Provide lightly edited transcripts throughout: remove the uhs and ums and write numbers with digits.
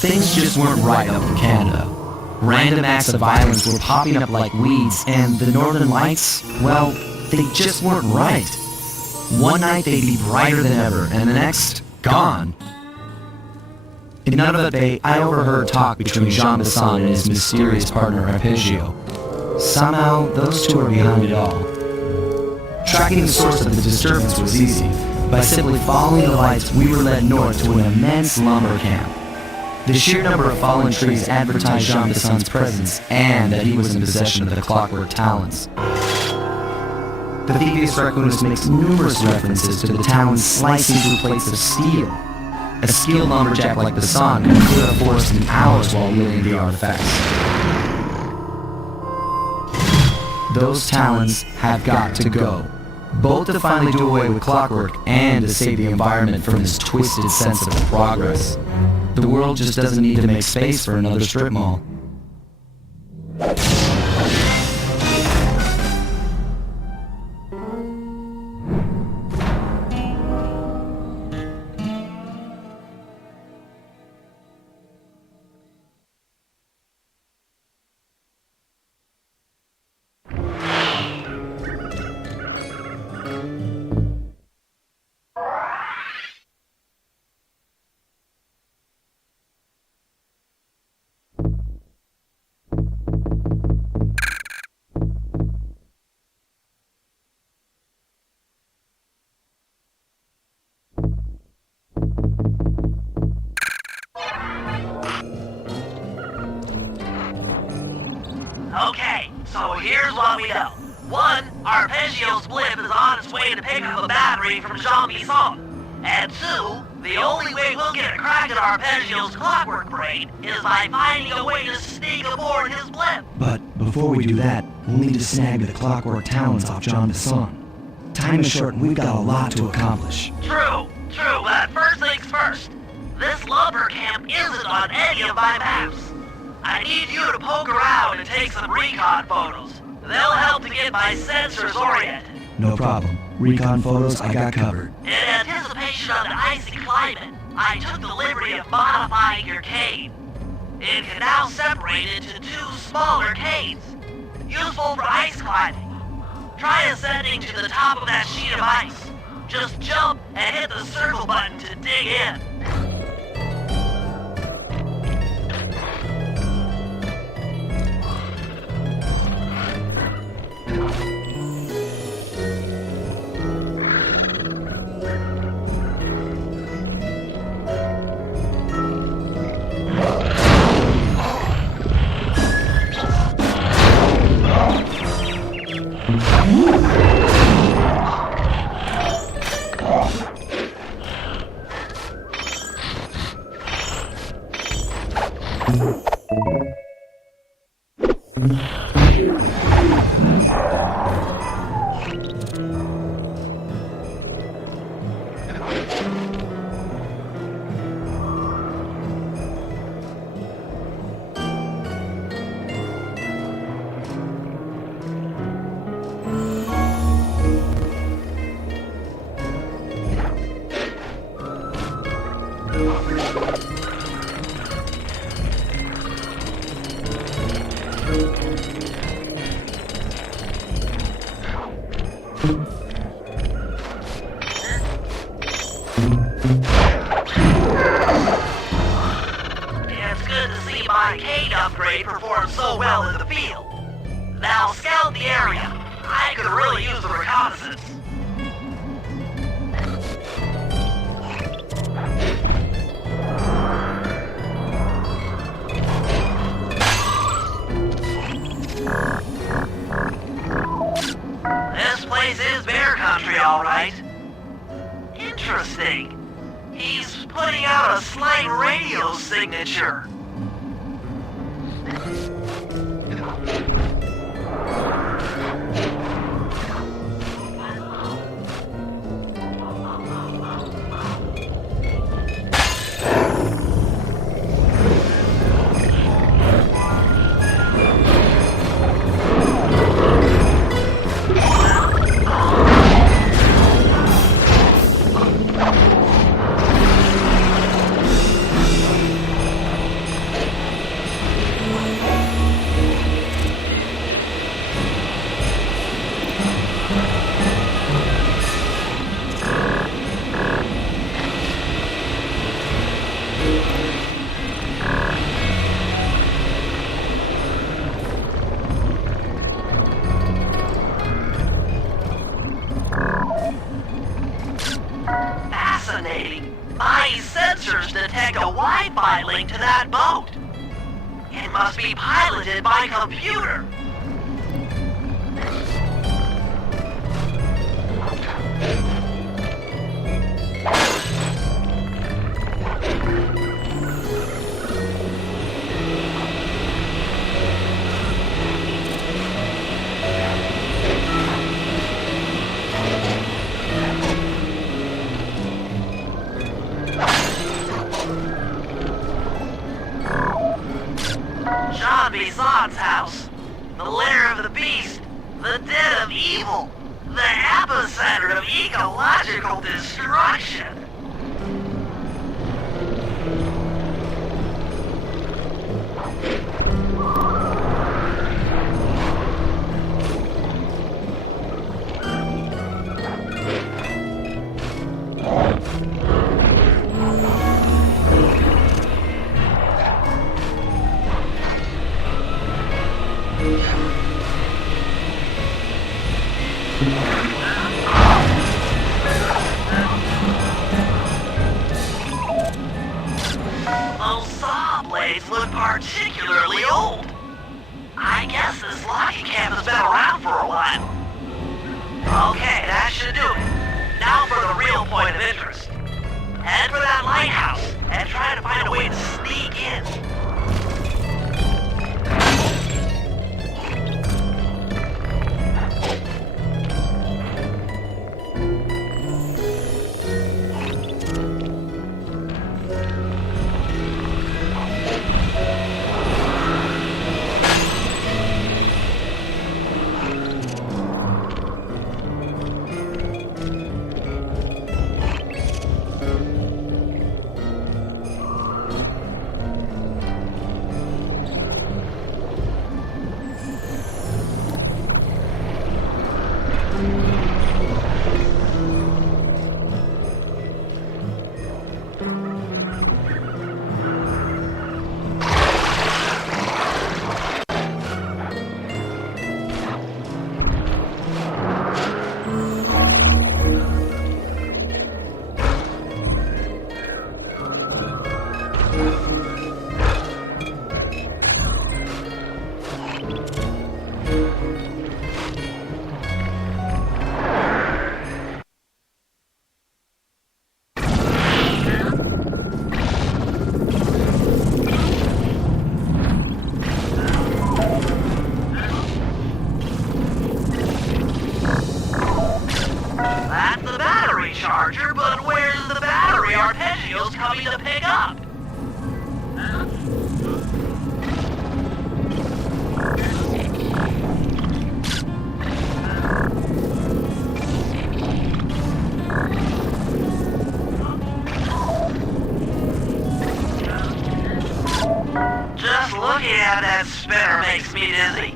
Things just weren't right up in Canada. Random acts of violence were popping up like weeds, and the Northern Lights, well, they just weren't right. One night they'd be brighter than ever, and the next, gone. In Nunavut Bay, I overheard talk between Jean Bisson and his mysterious partner Arpeggio. Somehow, those two are behind it all. Tracking the source of the disturbance was easy. By simply following the lights, we were led north to an immense lumber camp. The sheer number of fallen trees advertised Jean Bisson's presence and that he was in possession of the clockwork talents. The Thievius Raccoonus makes numerous references to the talons slicing through plates of steel. A skilled lumberjack like Bisson can clear a forest in hours while wielding the artifacts. Those talons have got to go, both to finally do away with clockwork and to save the environment from this twisted sense of progress. The world just doesn't need to make space for another strip mall. Okay, so here's what we know. 1, Arpeggio's blimp is on its way to pick up a battery from Jean Bisson. And 2, the only way we'll get a crack at Arpeggio's clockwork brain is by finding a way to sneak aboard his blimp. But before we do that, we'll need to snag the clockwork talents off Jean Bisson. Time is short and we've got a lot to accomplish. True, but first things first. This lumber camp isn't on any of my maps. I need you to poke around and take some recon photos. They'll help to get my sensors oriented. No problem. Recon photos I got covered. In anticipation of the icy climate, I took the liberty of modifying your cane. It can now separate into 2 smaller canes, useful for ice climbing. Try ascending to the top of that sheet of ice. Just jump and hit the circle button to dig in. It's good to see my cane upgrade perform so well in the field. Now scout the area. I could really use the reconnaissance. This place is bear country, all right. Interesting. He's putting out a slight radio signature. signaling to that boat. It must be piloted by computer. John Bison's house, the lair of the beast, the den of evil, the epicenter of ecological destruction. Those saw blades look particularly old. I guess this logging camp has been around for a while. Okay, that should do it. Now for the real point of interest. Head for that lighthouse and try to find a way to sneak in. That's the battery charger, but where's the battery Arpeggio's coming to pick up? Just looking at that spinner makes me dizzy.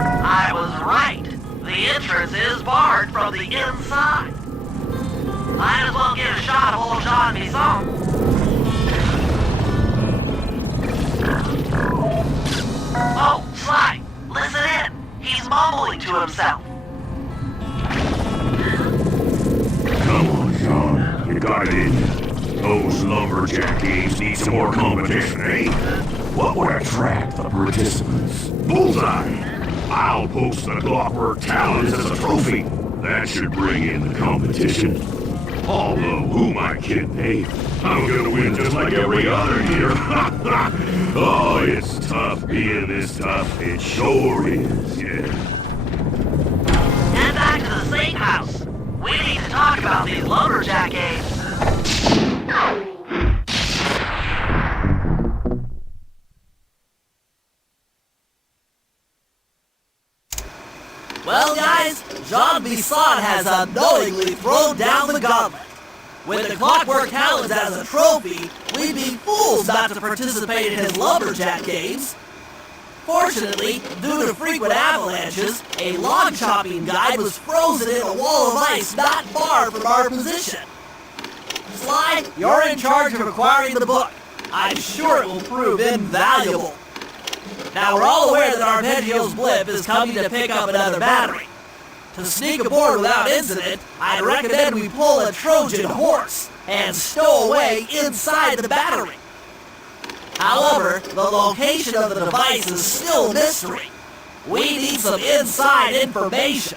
I was right. The entrance is barred from the inside. Might as well get a shot of old John Bison. Oh, Sly, listen in. He's mumbling to himself. Come on, Sean. You got it in you. Those lumberjack games need some more competition, eh? What would attract the participants? Bullseye! I'll post the Clockwork Talons as a trophy. That should bring in the competition. Although, who am I kidding, eh? I'm gonna win just like every other year. Oh, it's tough being this tough. It sure is, yeah. Head back to the safe house. We need to talk about these lumberjack games. Well, guys, John Bison has unknowingly thrown down the gauntlet. With the Clockwork Talons as a trophy, we'd be fools not to participate in his lumberjack games. Fortunately, due to frequent avalanches, a log chopping guide was frozen in a wall of ice not far from our position. Sly, you're in charge of acquiring the book. I'm sure it will prove invaluable. Now, we're all aware that Arpeggio's blip is coming to pick up another battery. To sneak aboard without incident, I'd recommend we pull a Trojan horse and stow away inside the battery. However, the location of the device is still a mystery. We need some inside information.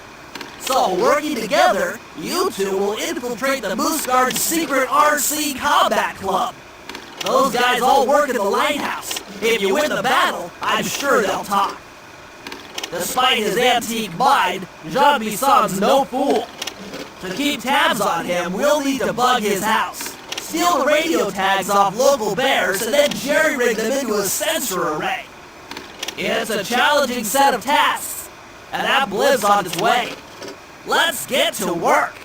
So, working together, you two will infiltrate the Moose Guard's secret RC Combat Club. Those guys all work in the lighthouse. If you win the battle, I'm sure they'll talk. Despite his antique mind, Jean Bison's no fool. To keep tabs on him, we'll need to bug his house, steal the radio tags off local bears, and then jerry-rig them into a sensor array. It's a challenging set of tasks, and that bliv's on its way. Let's get to work!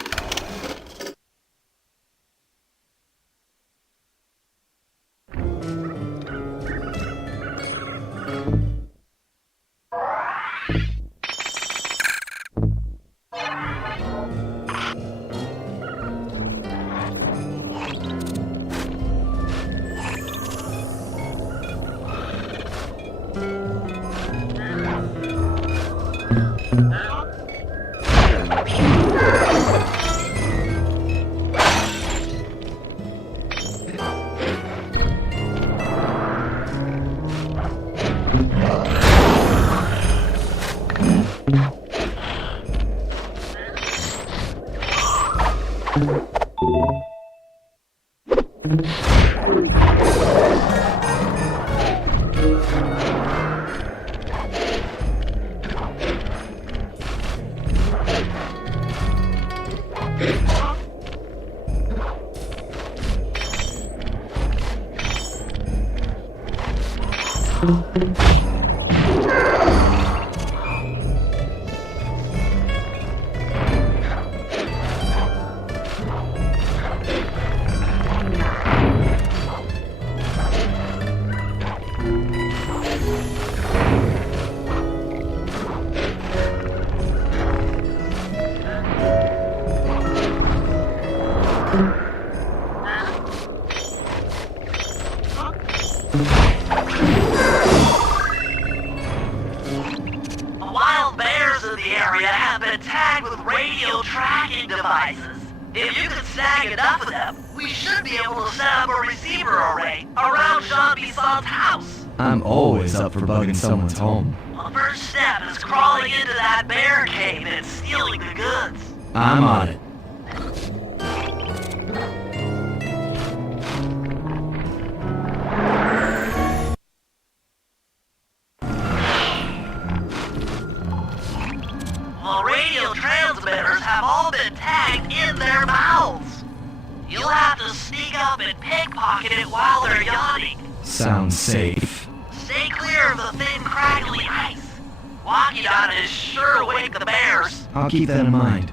Wild bears in the area have been tagged with radio tracking devices. If you can snag enough of them, we should be able to set up a receiver array around Jean Bison's house. I'm always up for bugging someone's home. The first step is crawling into that bear cave and stealing the goods. I'm on it. The radio transmitters have all been tagged in their mouths. You'll have to sneak up and pickpocket it while they're yawning. Sounds safe. Stay clear of the thin, crackly ice. Walking on it is sure to wake the bears. I'll keep that in mind.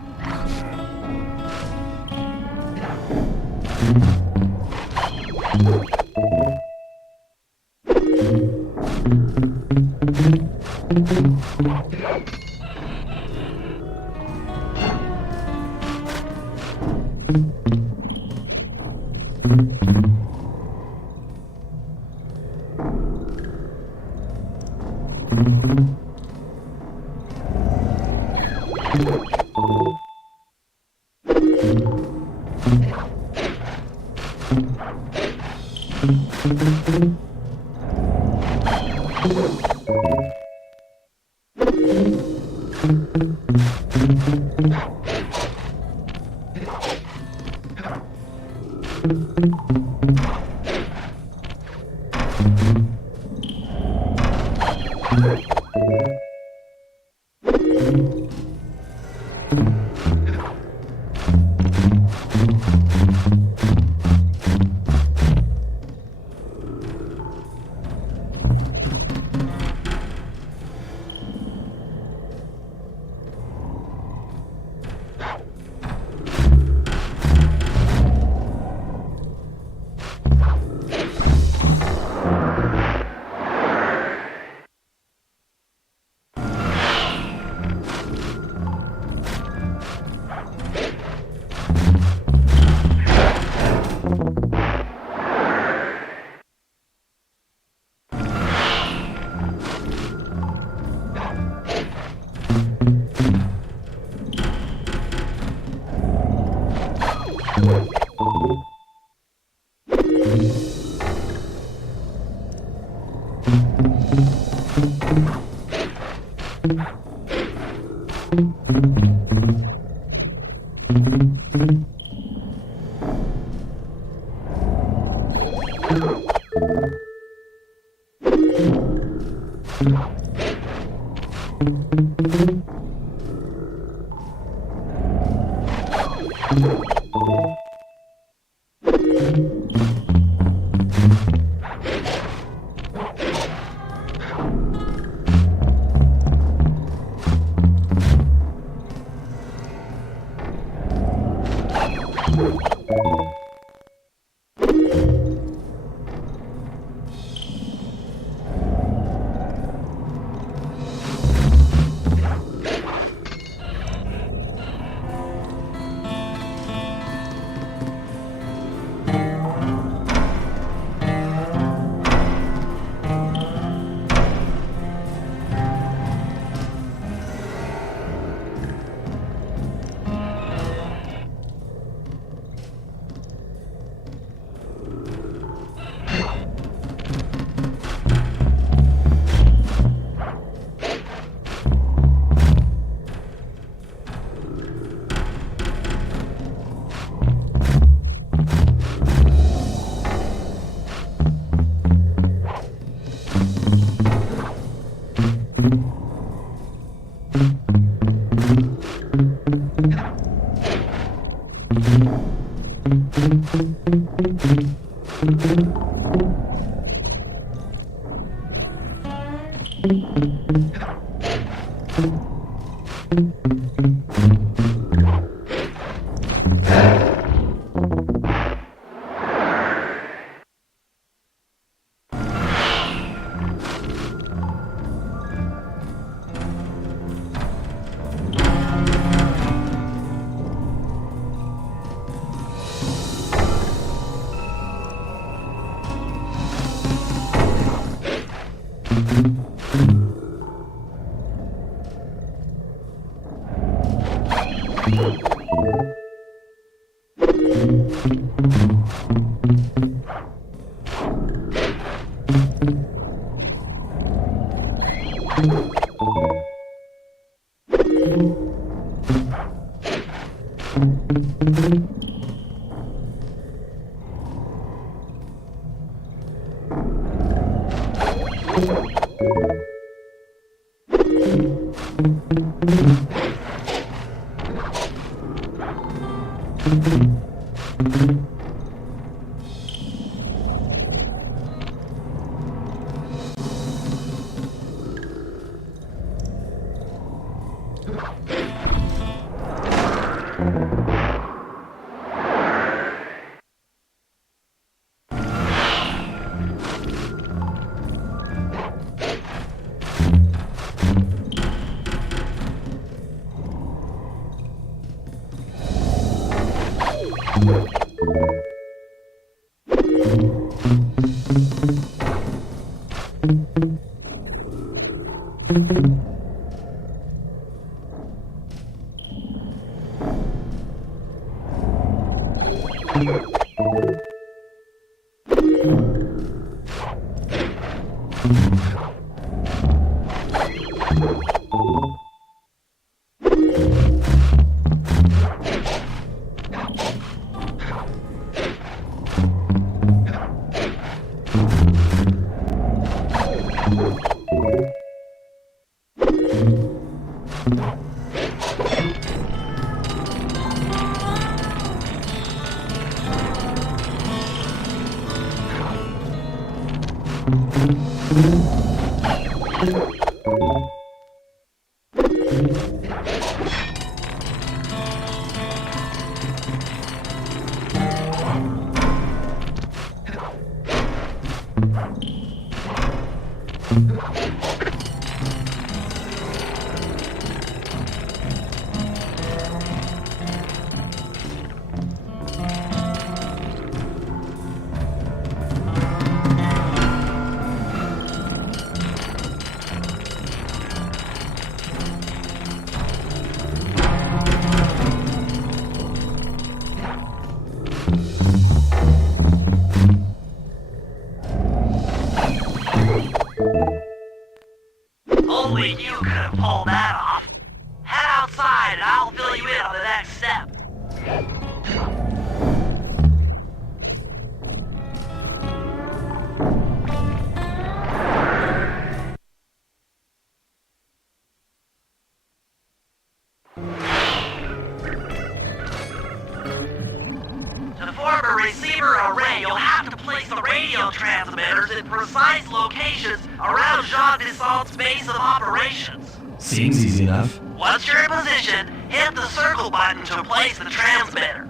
radio transmitters in precise locations around Jean Dessalt's base of operations. Seems easy enough. Once you're in position, hit the circle button to place the transmitter.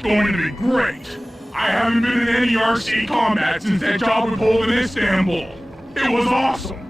is going to be great. I haven't been in any RC combat since that job we pulled in Istanbul. It was awesome.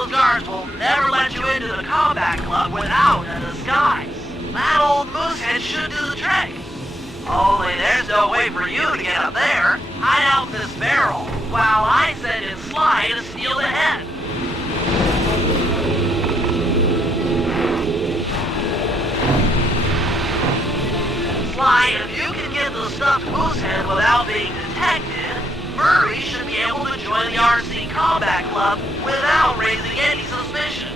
Those guards will never let you into the combat club without a disguise. That old moosehead should do the trick. Only there's no way for you to get up there. Hide out in this barrel while I send in Sly to steal the head. Sly, if you can get the stuffed moosehead without being detected, Murray should be able to join the RC Combat Club without raising any suspicion.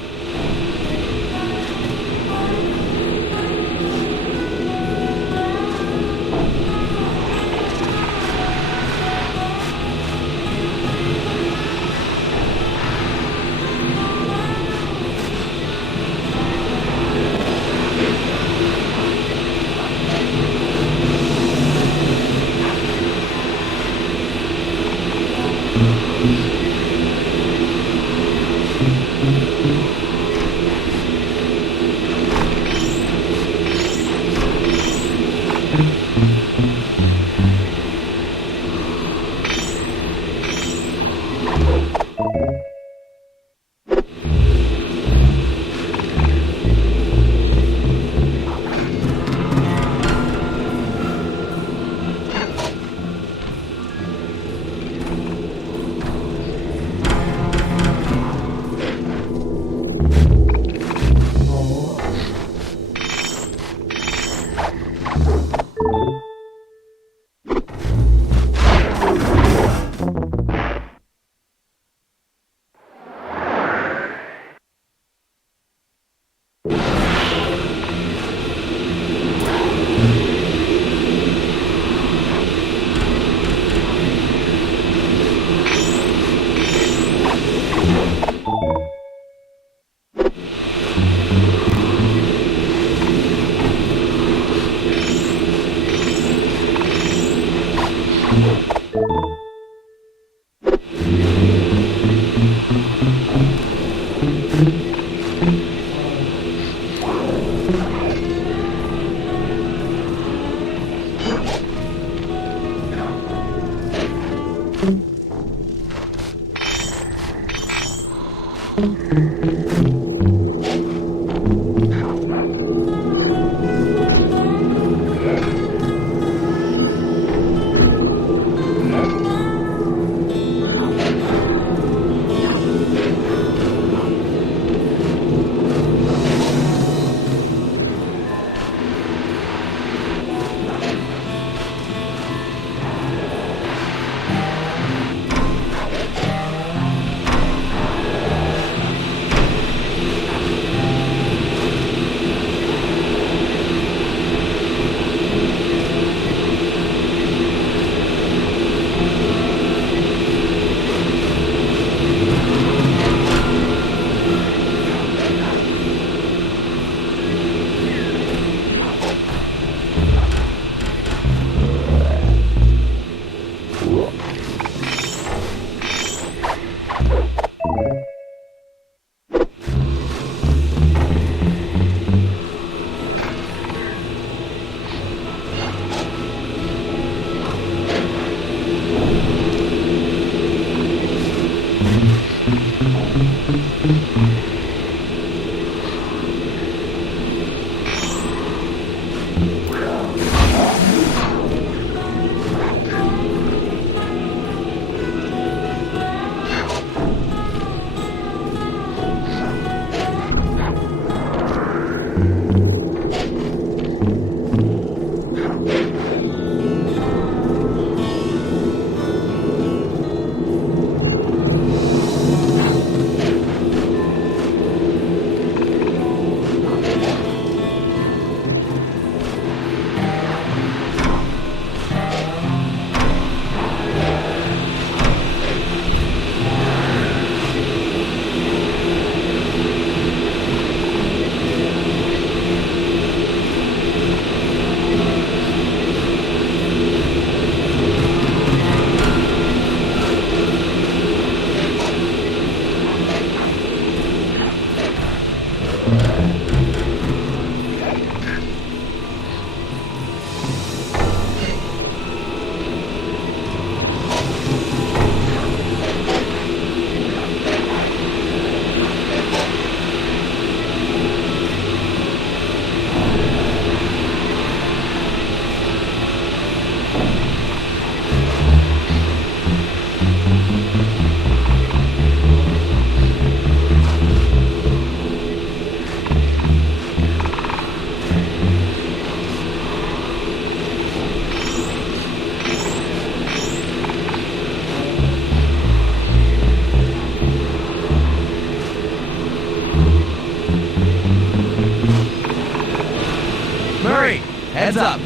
Murray, heads up.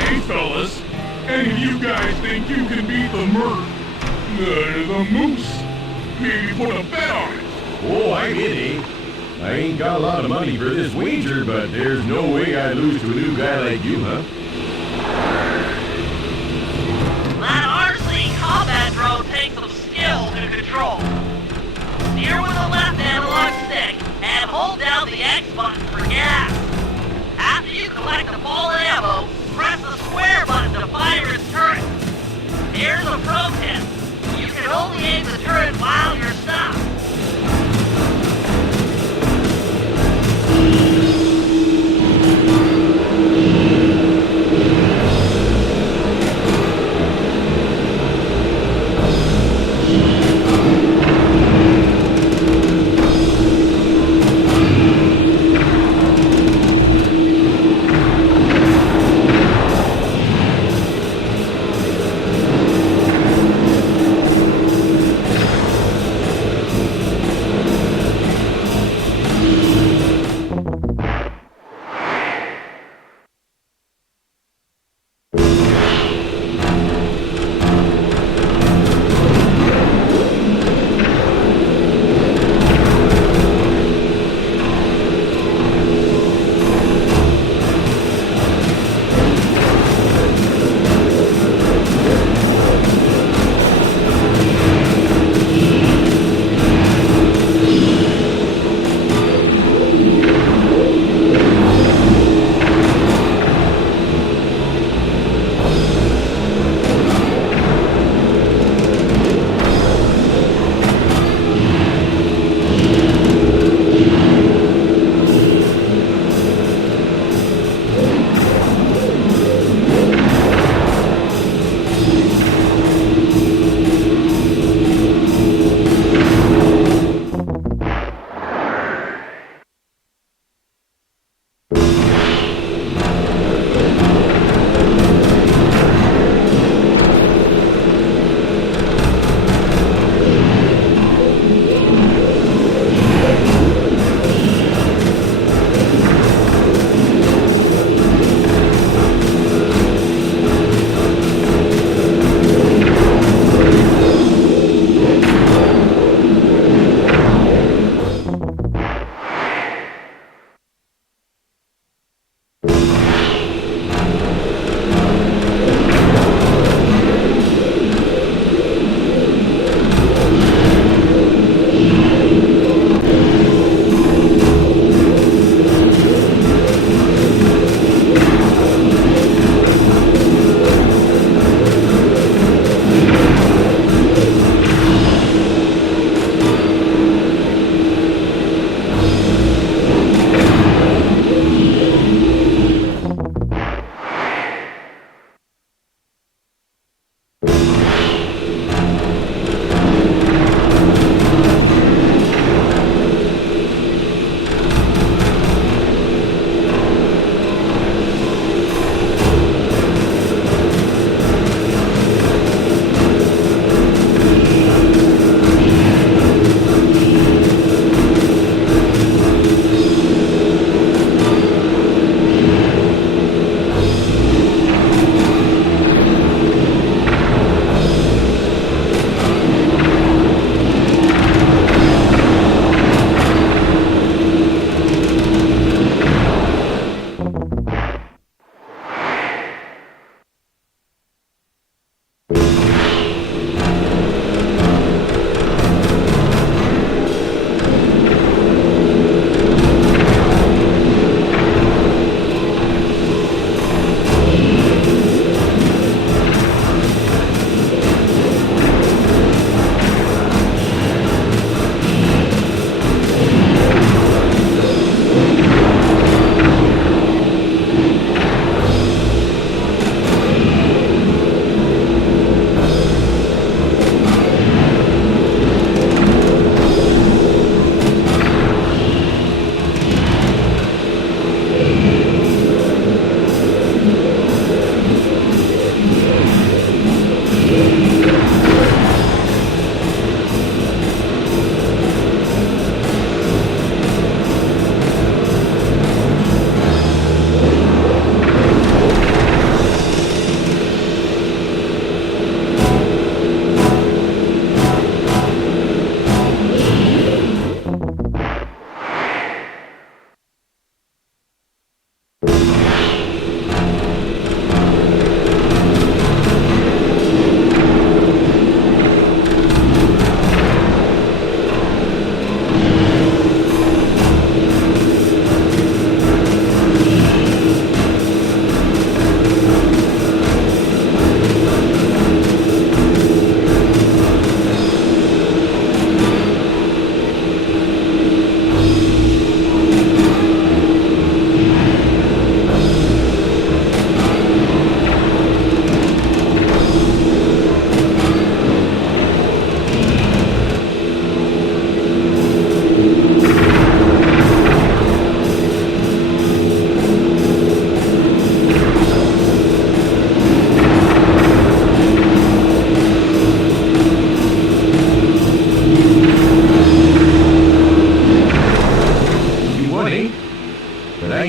Hey, fellas, any of you guys think you can beat the the moose? Maybe put a bet on it. Oh, I get it. I ain't got a lot of money for this wager, but there's no way I'd lose to a new guy like you, huh? That RC combat drone takes some skill to control. Steer with the left analog stick and hold down the X button for gas. After you collect the fallen ammo, press the square button to fire its turret. Here's a pro tip. You can only aim the turret while you're stopped.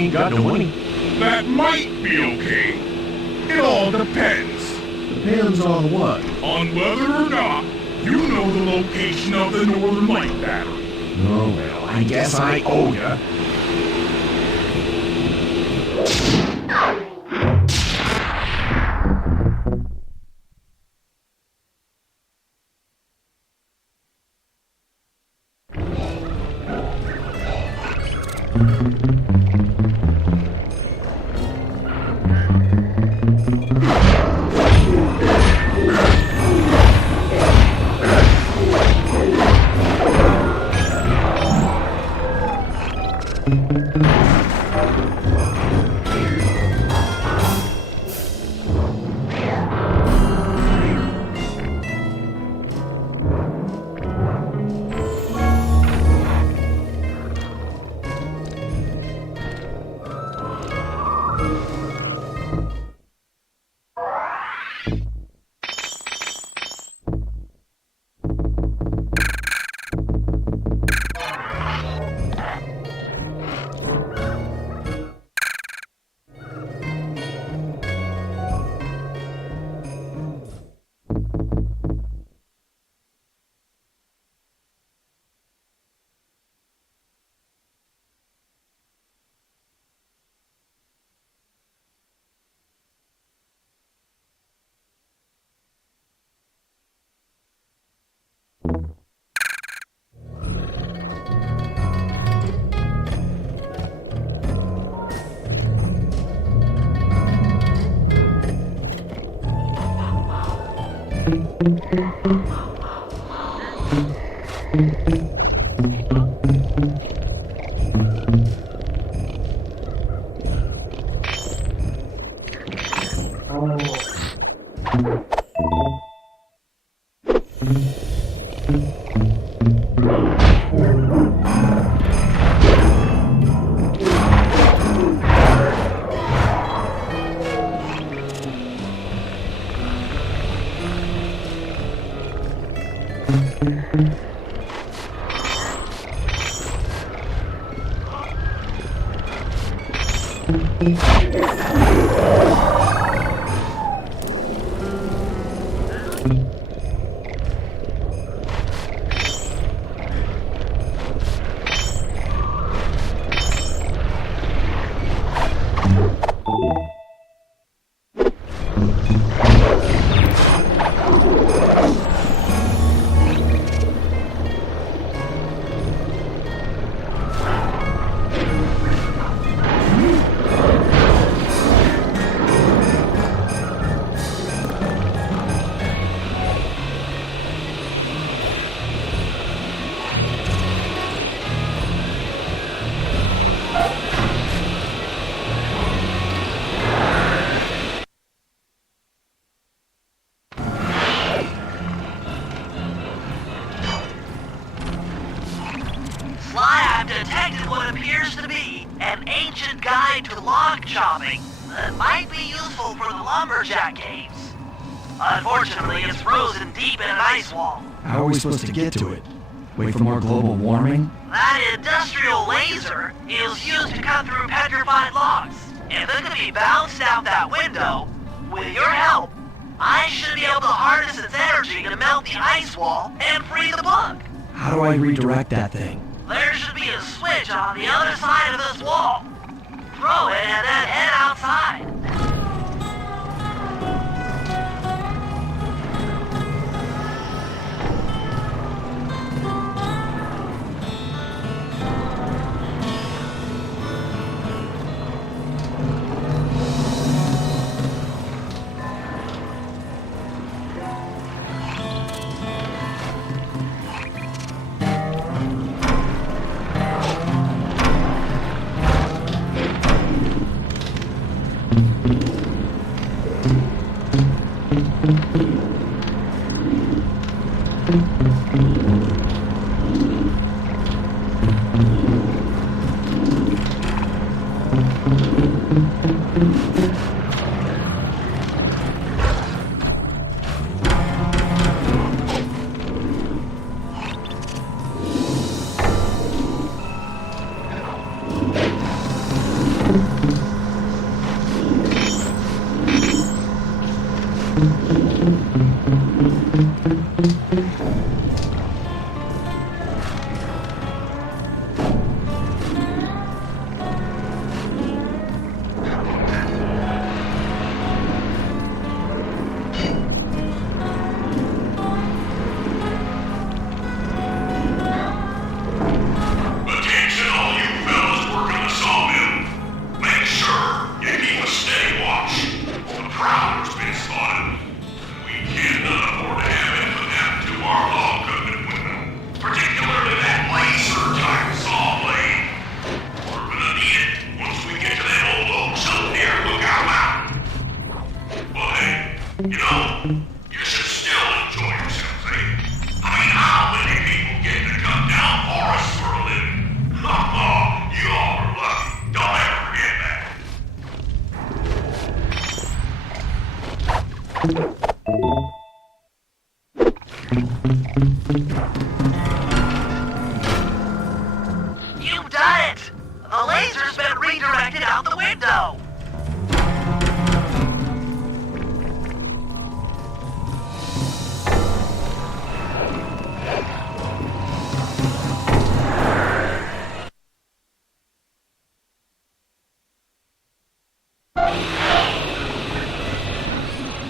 ain't got no money. That might be okay. It all depends Depends on what? on whether or not you know the location of the Northern Light Battery. Oh, well, I guess I owe ya. detected what appears to be an ancient guide to log chopping that might be useful for the lumberjack caves. Unfortunately, it's frozen deep in an ice wall. How are we supposed to get to it? Wait for more global warming? That industrial laser is used to cut through petrified logs. If it can be bounced out that window, with your help, I should be able to harness its energy to melt the ice wall and free the bug. How do I redirect that thing? There should be a switch on the other side of this wall. Throw it and then head outside. You've done it! The laser's been redirected out the window!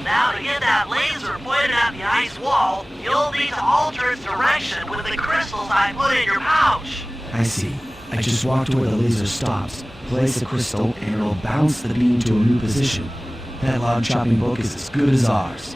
Now to get that laser pointed at the ice wall, you'll need to alter its direction with the crystals I put in your pouch. I see. I just walk to where the laser stops, place a crystal, and it'll bounce the beam to a new position. That log chopping book is as good as ours.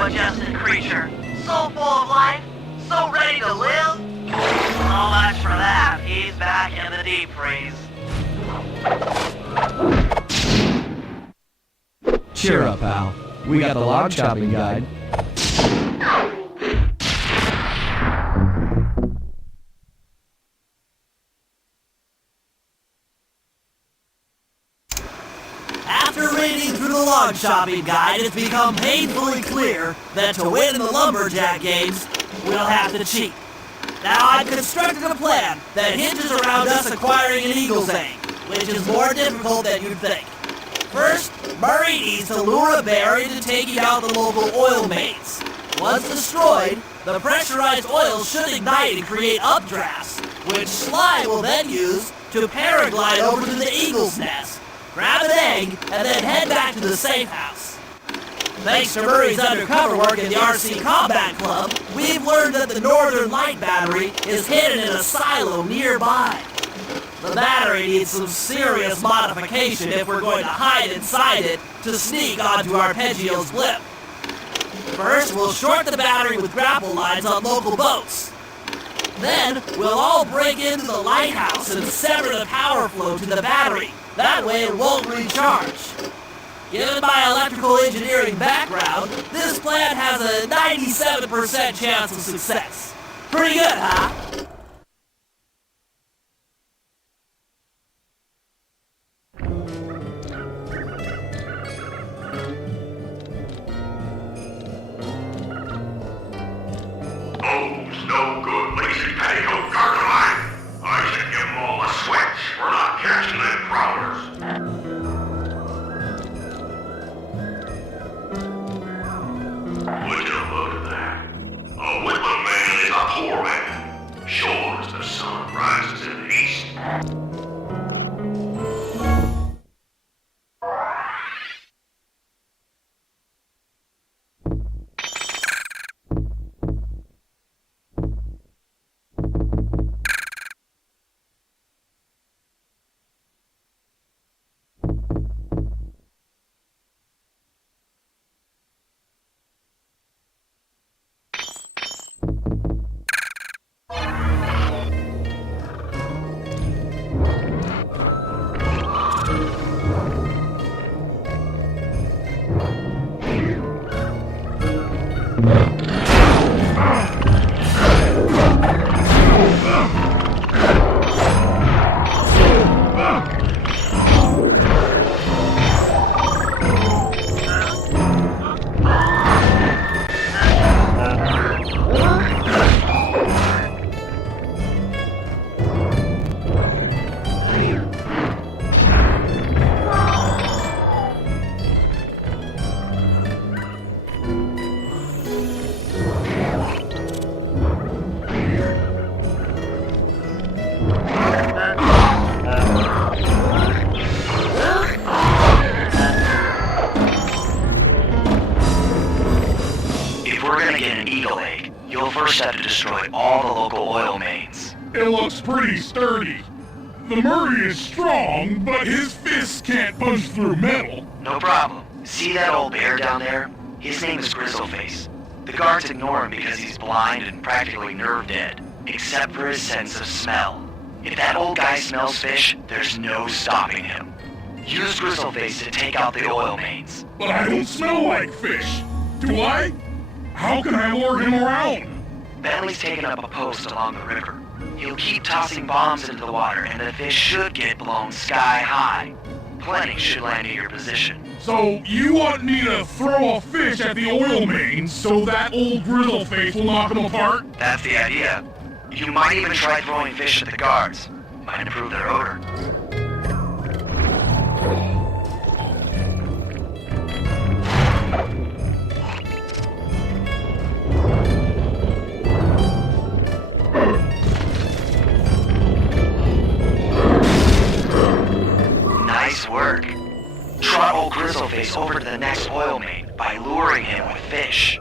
majestic creature. So full of life, so ready to live. So much for that. He's back in the deep freeze. Cheer up, pal. We got the log chopping guide. After reading through the log shopping guide, it's become painfully clear that to win in the lumberjack games, we'll have to cheat. Now, I've constructed a plan that hinges around us acquiring an eagle's egg, which is more difficult than you'd think. First, Murray needs to lure a bear into taking out the local oil mains. Once destroyed, the pressurized oil should ignite and create updrafts, which Sly will then use to paraglide over to the eagle's nest, grab an egg, and then head back to the safe house. Thanks to Murray's undercover work in the RC Combat Club, we've learned that the Northern Light Battery is hidden in a silo nearby. The battery needs some serious modification if we're going to hide inside it to sneak onto Arpeggio's blip. First, we'll short the battery with grapple lines on local boats. Then, we'll all break into the lighthouse and sever the power flow to the battery. That way it won't recharge. Given my electrical engineering background, this plan has a 97% chance of success. Pretty good, huh? Those no good lazy petticoat Cartolite. I should give them all a switch. We're not catching them prowlers. Would you look at that? A Whitman man is a poor man. Sure as the sun rises in the east. Have to destroy all the local oil mains. It looks pretty sturdy. The Murray is strong, but his fists can't punch through metal. No problem. See that old bear down there? His name is Grizzleface. The guards ignore him because he's blind and practically nerve dead, except for his sense of smell. If that old guy smells fish, there's no stopping him. Use Grizzleface to take out the oil mains. But I don't smell like fish. Do I? How can I lure him around? Bentley's taken up a post along the river. He'll keep tossing bombs into the water, and the fish should get blown sky high. Plenty should land near your position. So, you want me to throw a fish at the oil mains so that old Grizzleface will knock them apart? That's the idea. You might even try throwing fish at the guards. Might improve their odor. Nice work. Trot old Grizzleface over to the next oil main by luring him with fish.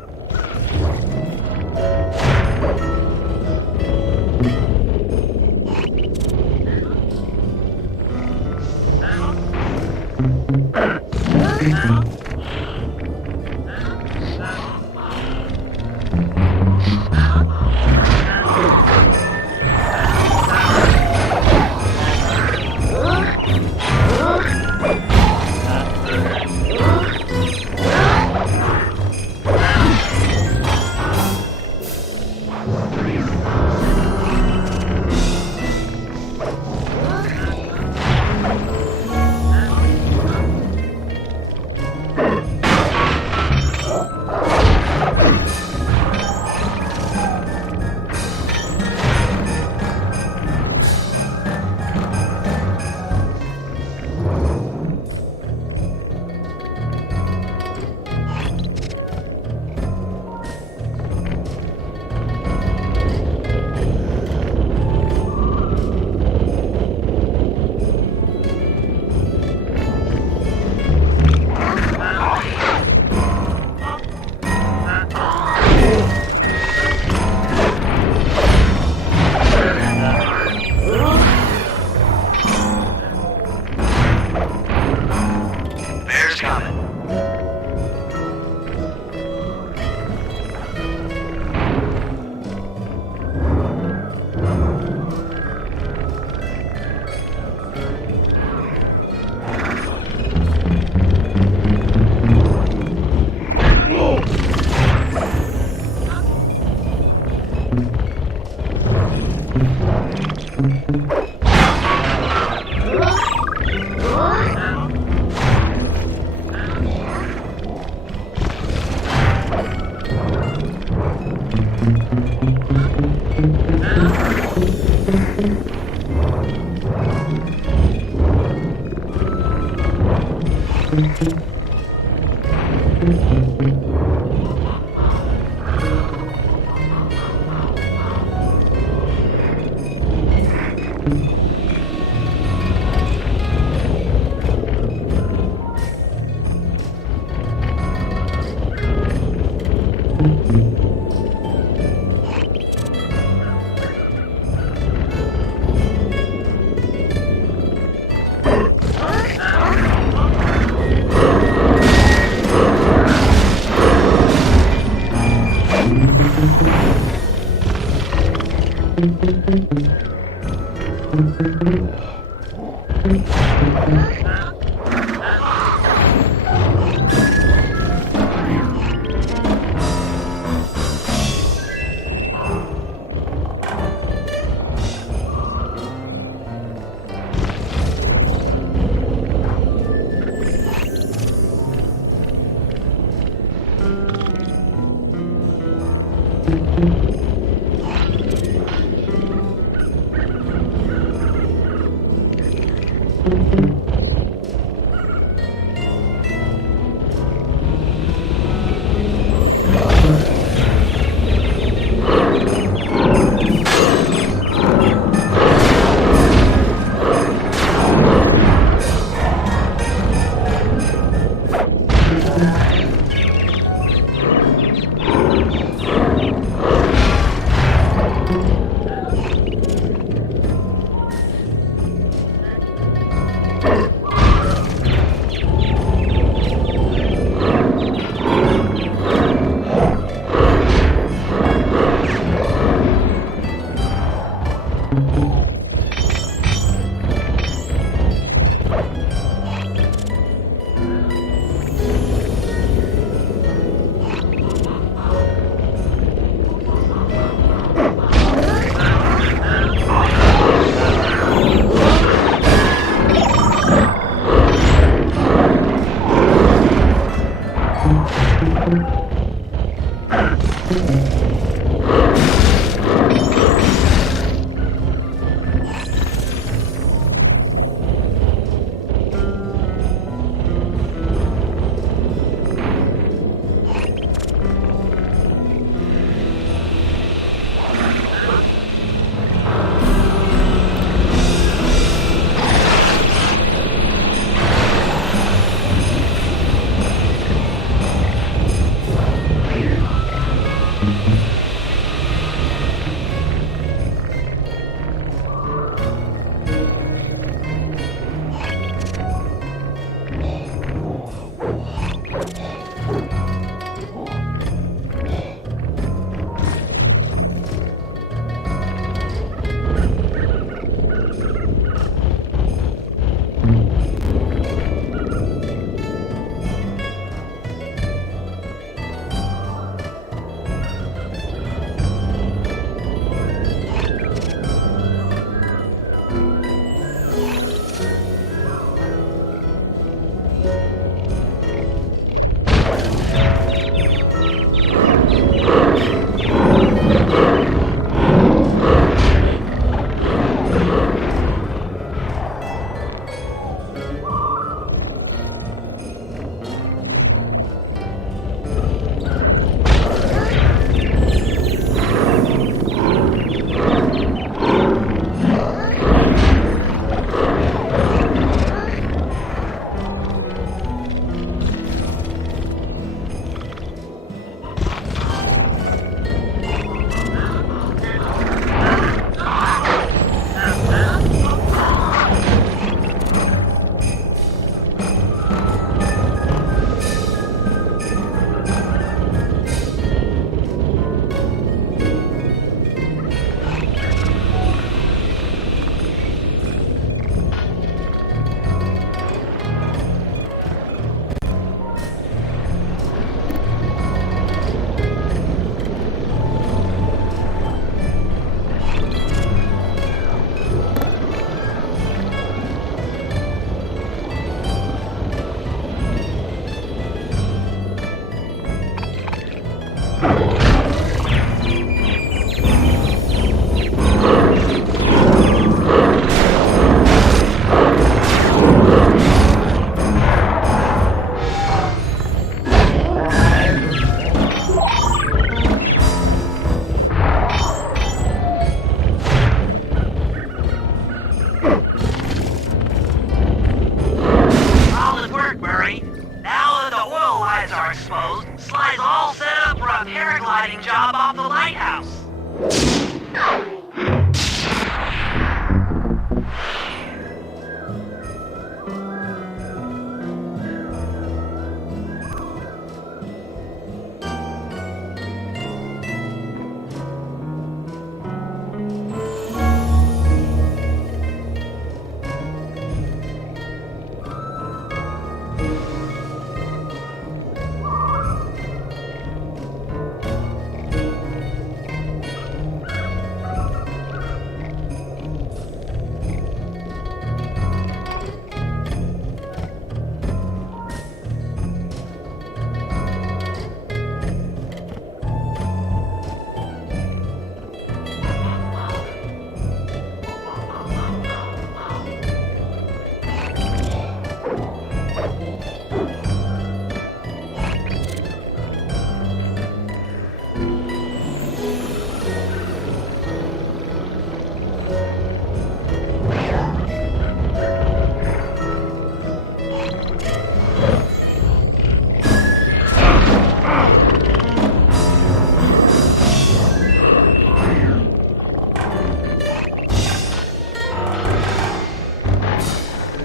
a paragliding job off the lighthouse.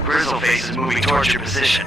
Grizzleface is moving towards your position.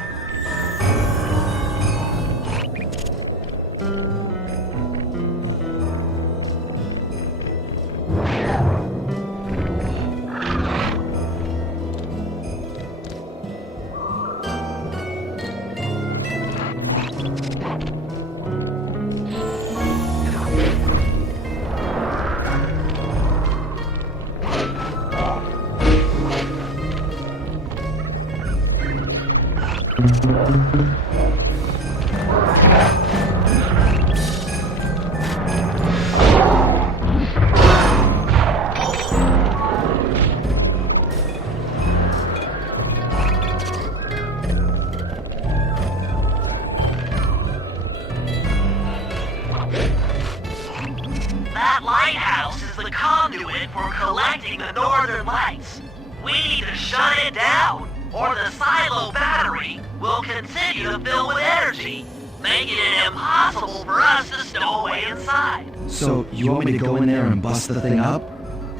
That lighthouse is the conduit for collecting the northern lights. We need to shut it down, or the silo battery will continue to fill with energy, making it impossible for us to stow away inside. So, you want me to go in there and bust the thing up?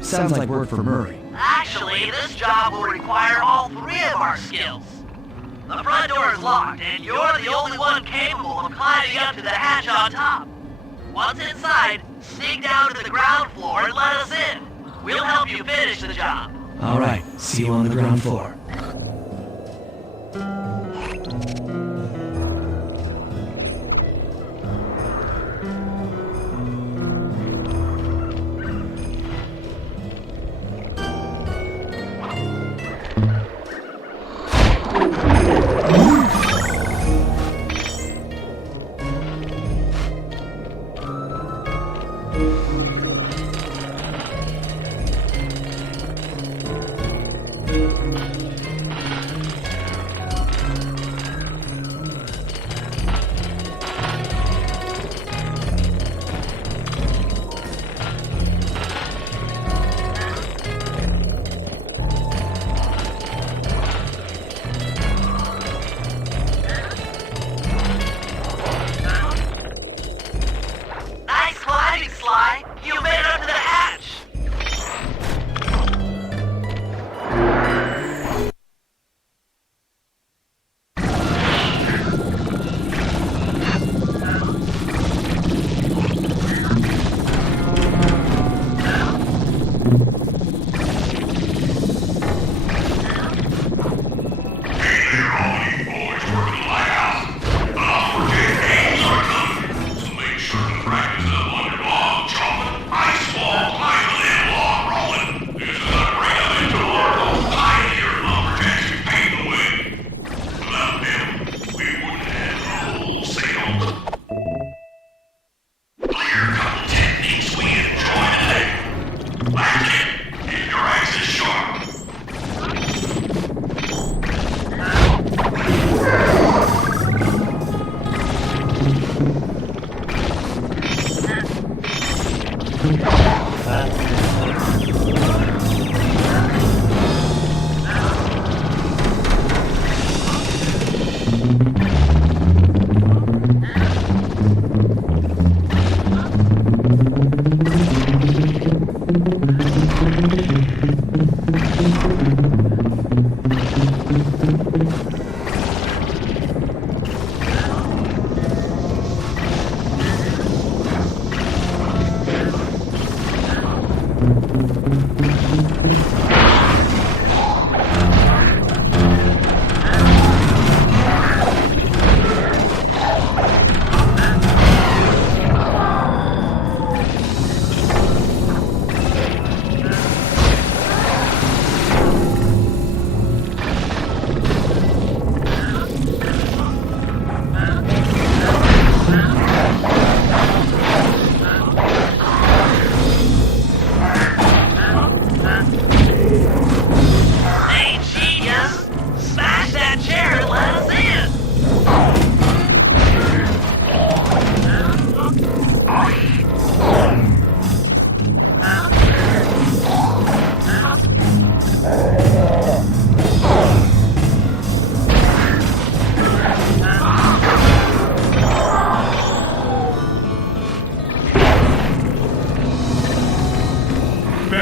Sounds like work for Murray. Actually, this job will require all three of our skills. The front door is locked, and you're the only one capable of climbing up to the hatch on top. Once inside, sneak down to the ground floor and let us in. We'll help you finish the job. Alright, see you on the ground floor. Nice climbing, Sly. You made it up to the hatch.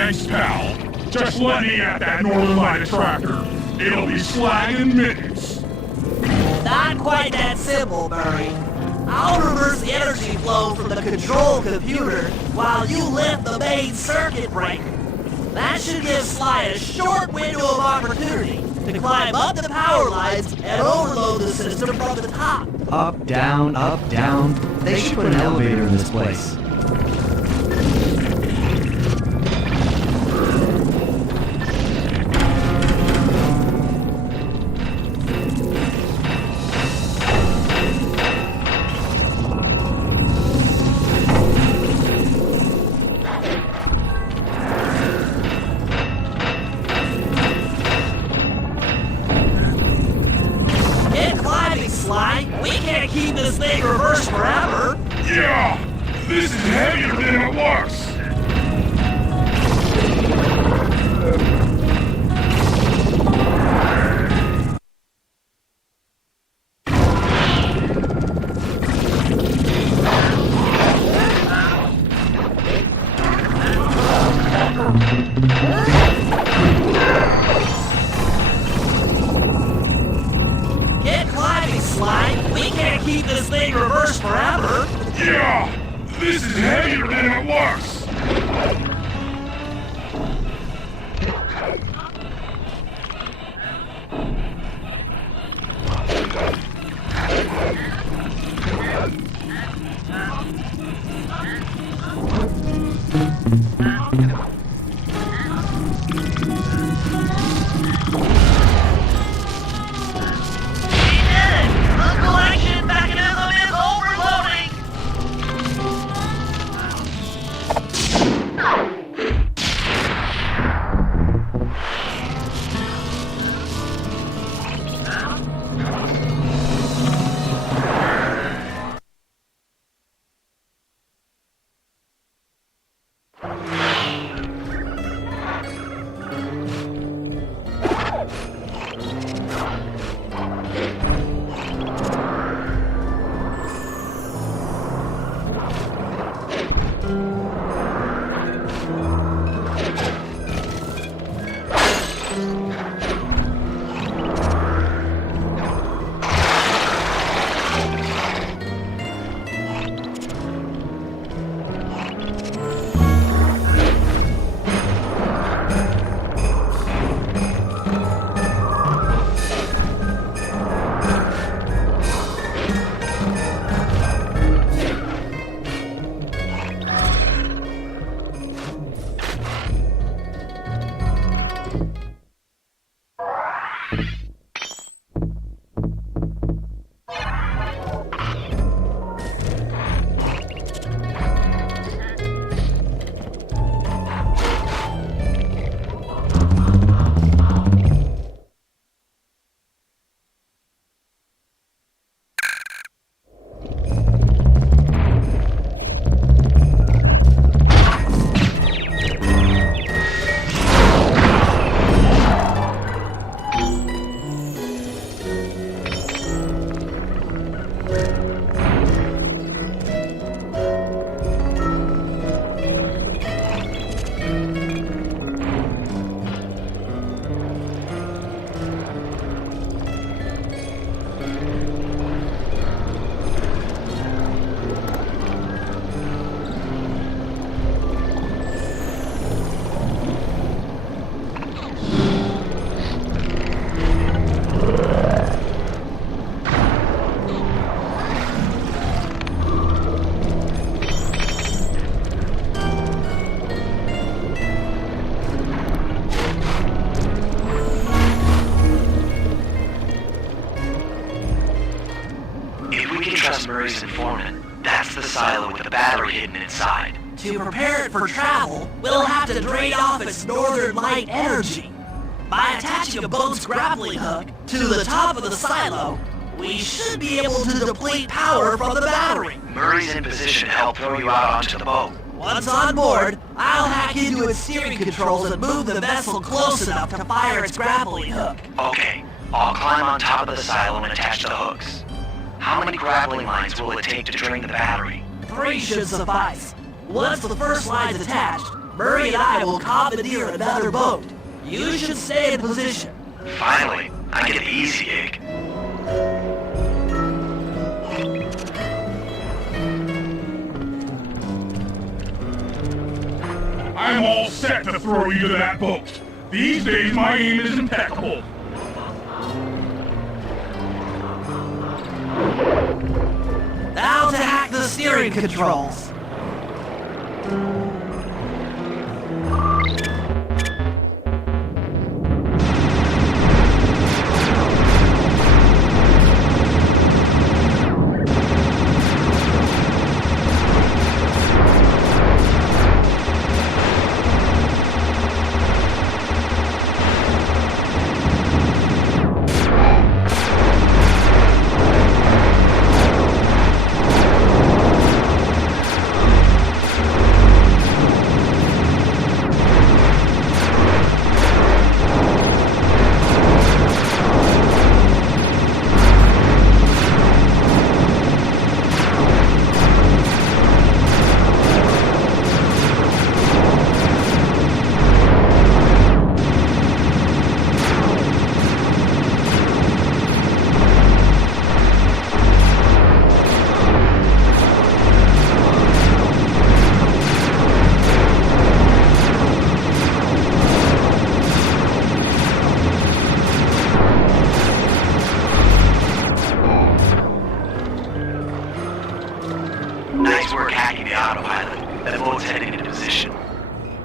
Thanks, pal. Just let me at that Northern Light attractor. It'll be slag in minutes. Not quite that simple, Murray. I'll reverse the energy flow from the control computer while you lift the main circuit breaker. That should give Sly a short window of opportunity to climb up the power lines and overload the system from the top. Up, down, up, down. They should put an elevator in this place. We can't keep this thing reversed forever. Yeah, this is heavier than it looks. We can't keep this thing reversed forever. Yeah, this is heavier than it looks. Murray's informant. That's the silo with the battery hidden inside. To prepare it for travel, we'll have to drain off its northern light energy. By attaching a boat's grappling hook to the top of the silo, we should be able to deplete power from the battery. Murray's in position to help throw you out onto the boat. Once on board, I'll hack into its steering controls and move the vessel close enough to fire its grappling hook. Okay, I'll climb on top of the silo and attach the hooks. How many grappling lines will it take to drain the battery? 3 should suffice. Once the first line's attached, Murray and I will commandeer another boat. You should stay in position. Finally, I get the easy gig. I'm all set to throw you to that boat. These days, my aim is impeccable. Now to hack the steering controls. Nice work hacking the autopilot. The boat's heading into position.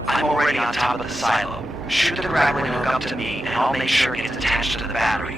I'm already on top of the silo. Shoot the grappling hook up to me, and I'll make sure it gets attached to the battery.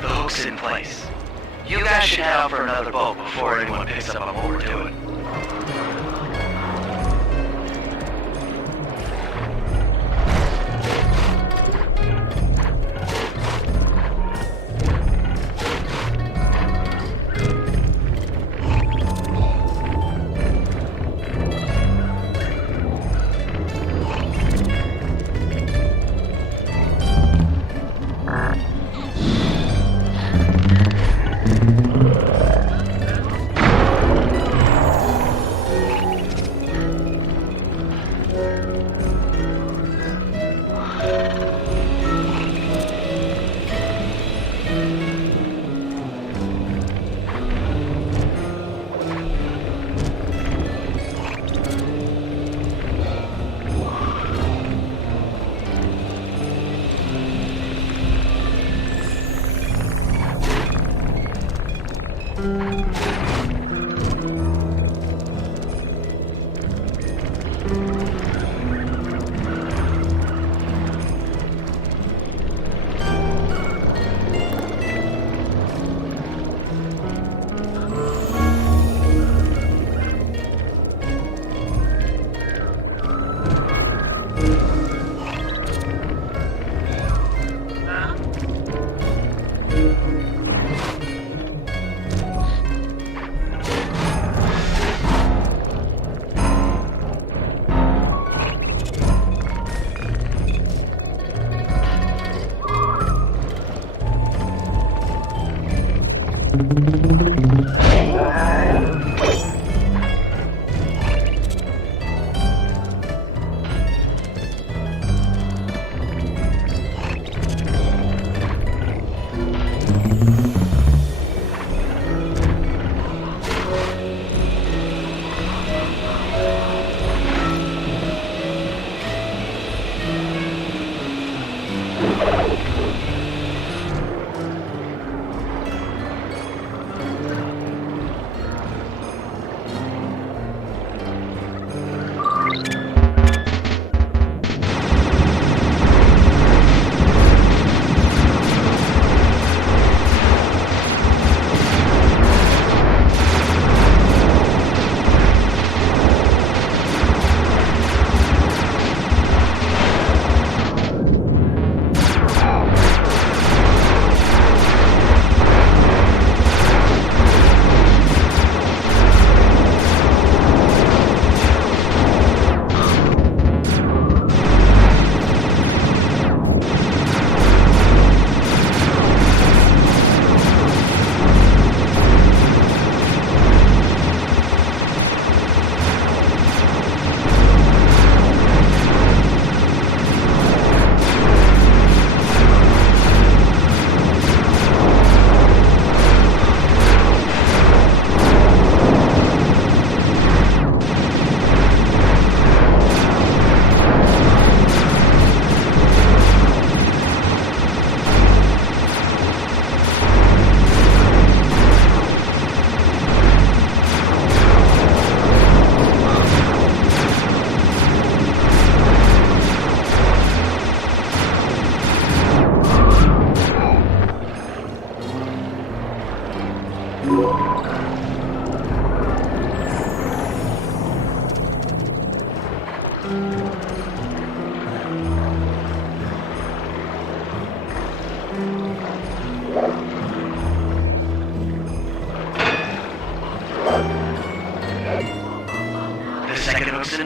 The hook's in place. You guys should head out for another boat before anyone picks up on what we're doing.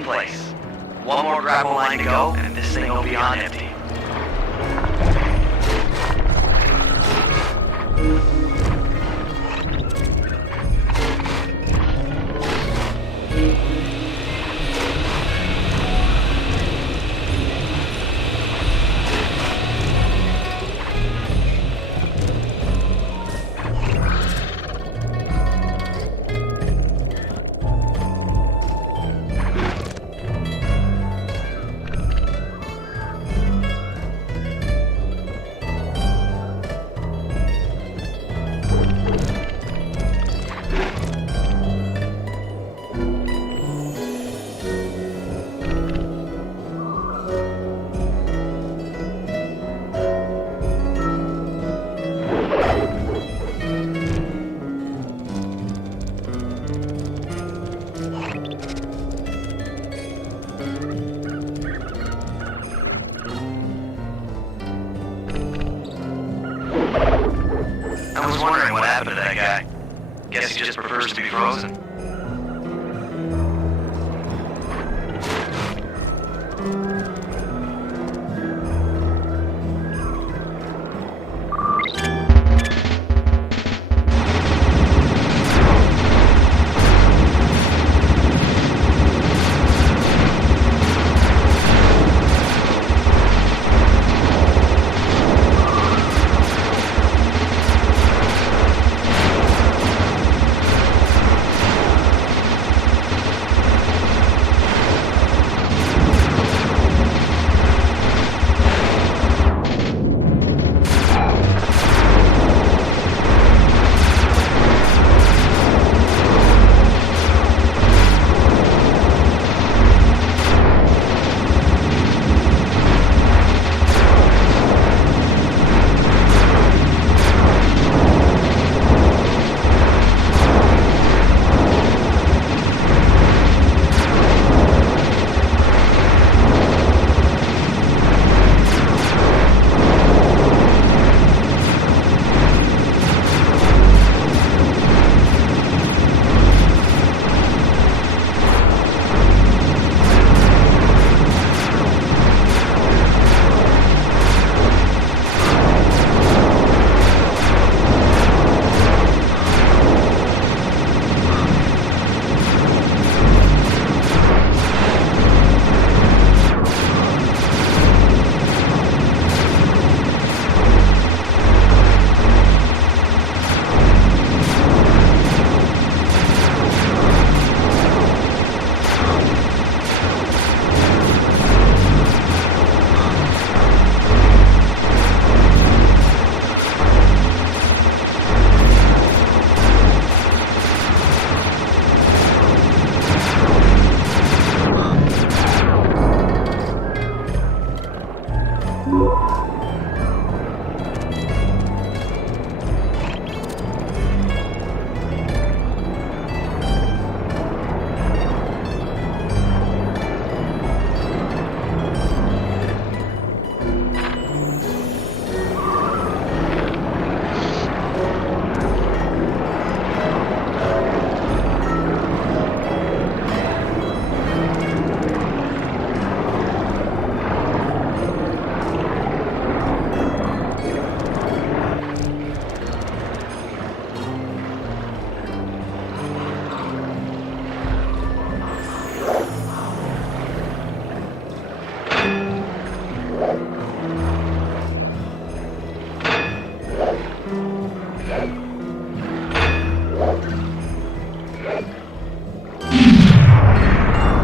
place. One more gravel line to go, and this thing will be on empty. I was wondering what happened to that guy. Guess he just prefers to be frozen.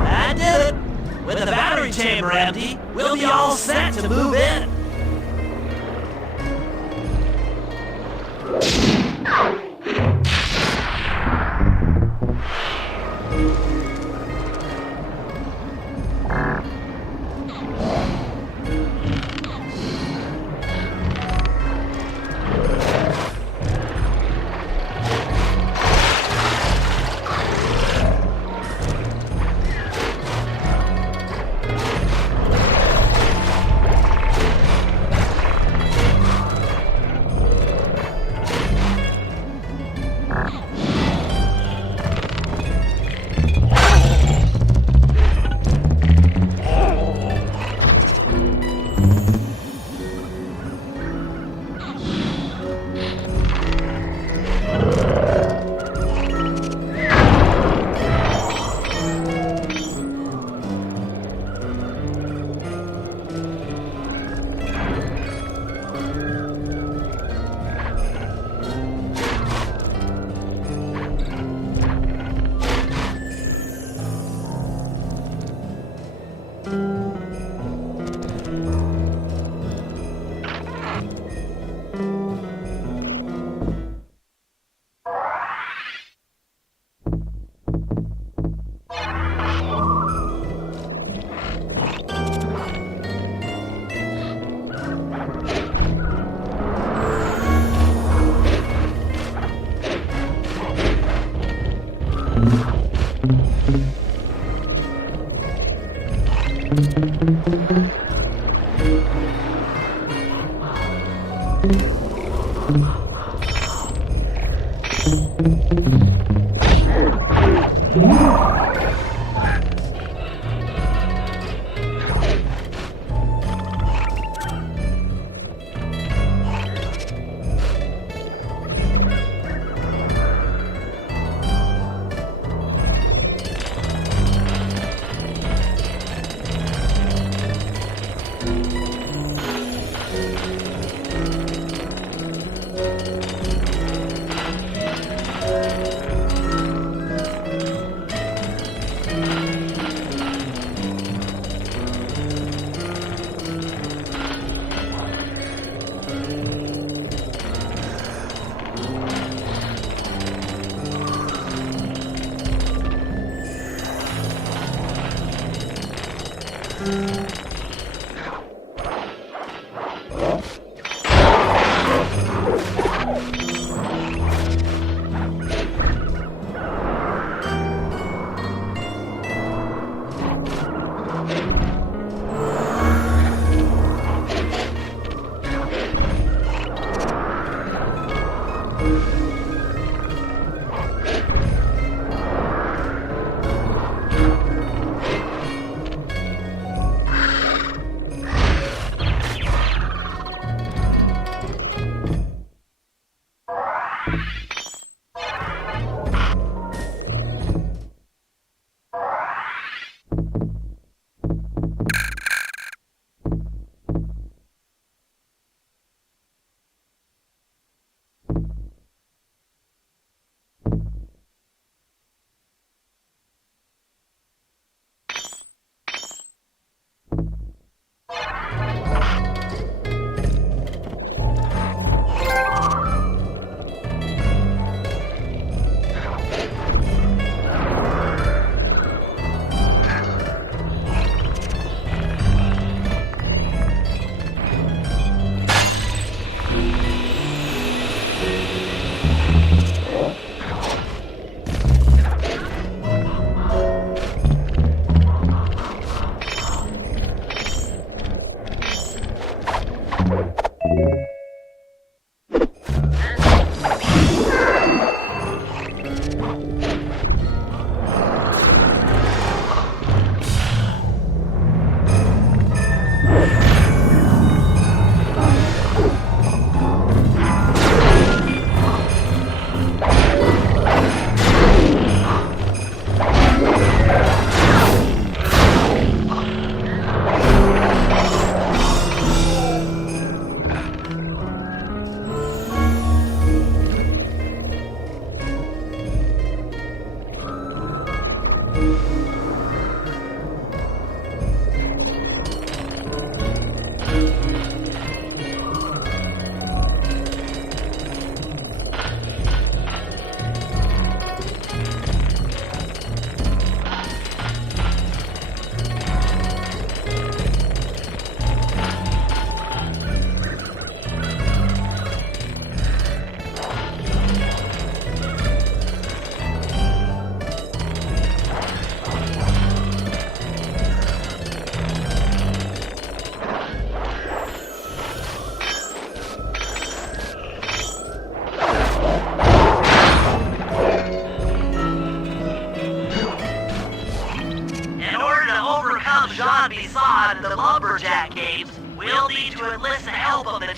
That did it! With the battery chamber empty, we'll be all set to move in.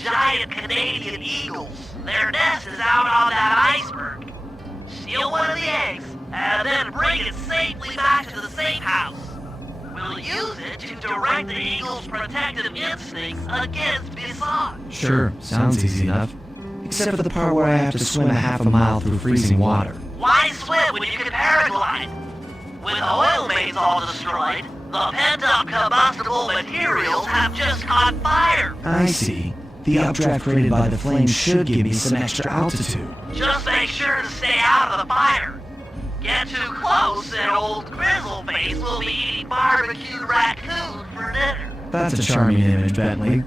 giant Canadian eagles. Their nest is out on that iceberg. Steal one of the eggs, and then bring it safely back to the safe house. We'll use it to direct the eagle's protective instincts against Bisson. Sure, sounds easy enough. Except for the part where I have to swim a half a mile through freezing water. Why swim when you can paraglide? With the oil mains all destroyed, the pent-up combustible materials have just caught fire. I see. The updraft created by the flames should give me some extra altitude. Just make sure to stay out of the fire. Get too close and old Grizzleface will be eating barbecued raccoon for dinner. That's a charming image, Bentley.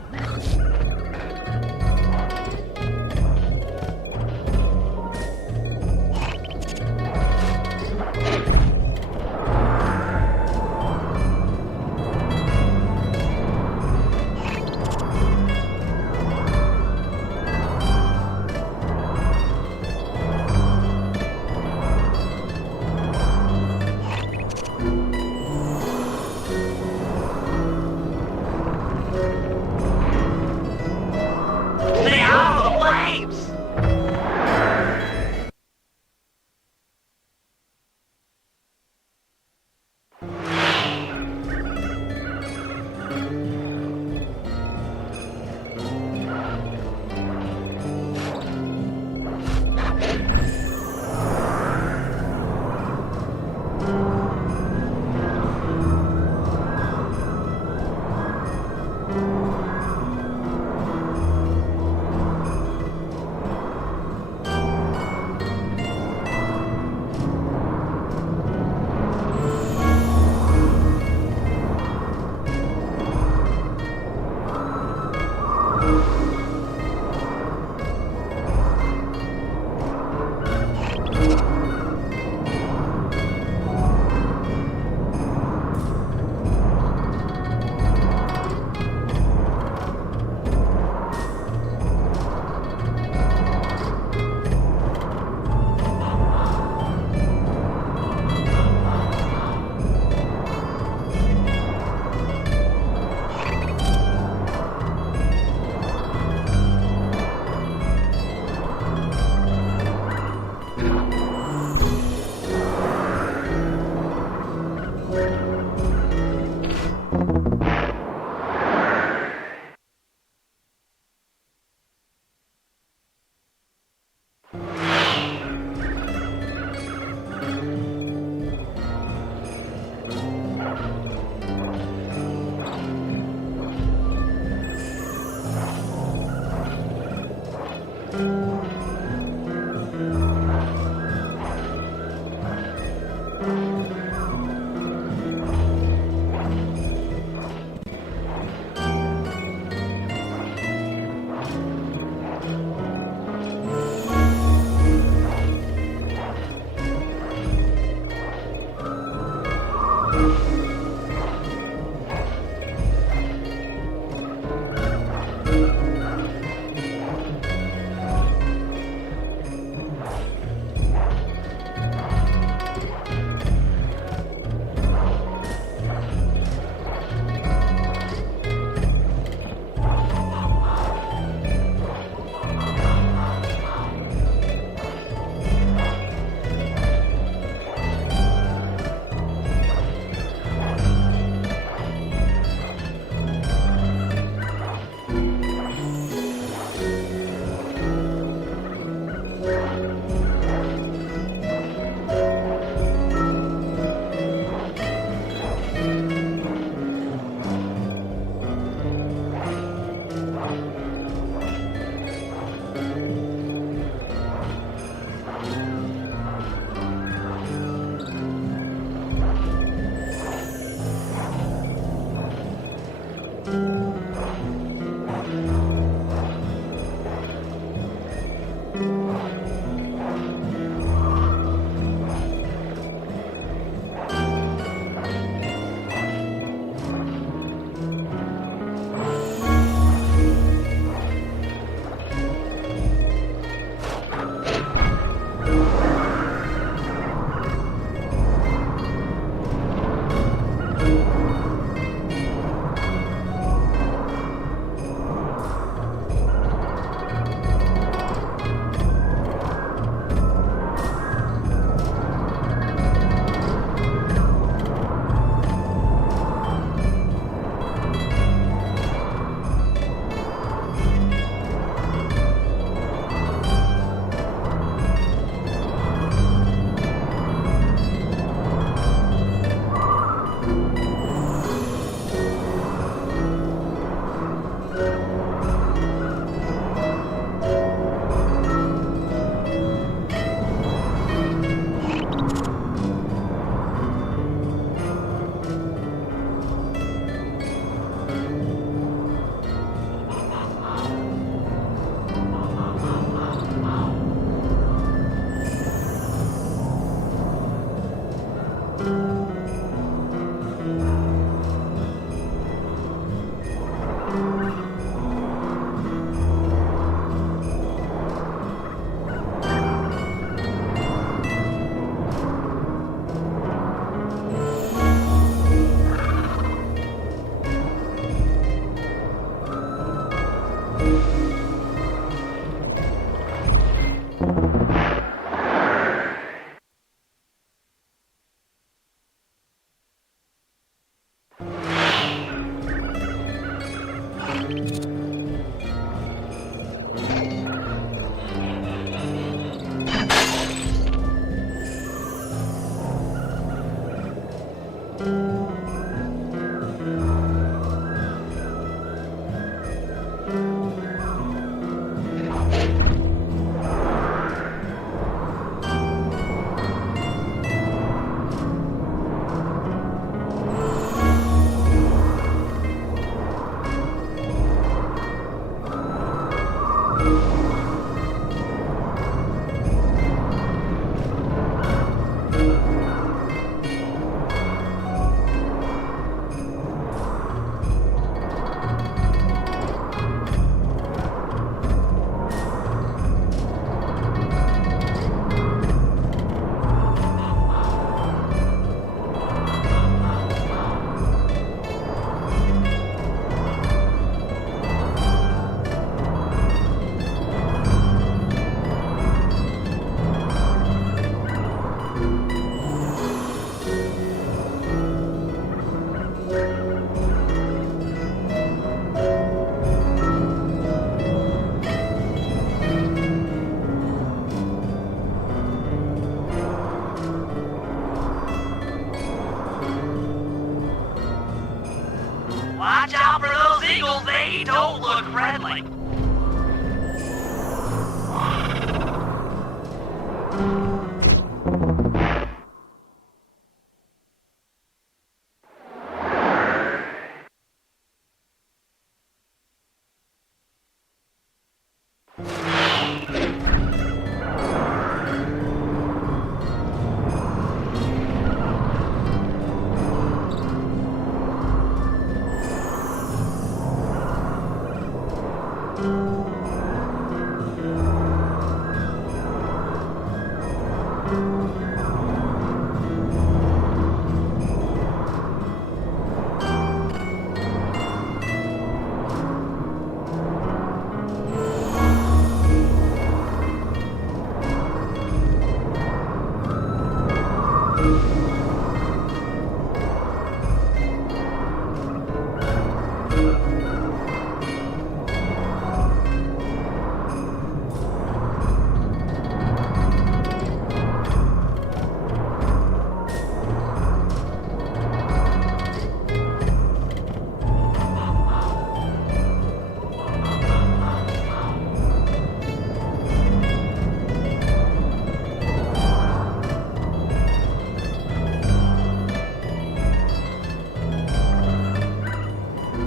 friendly.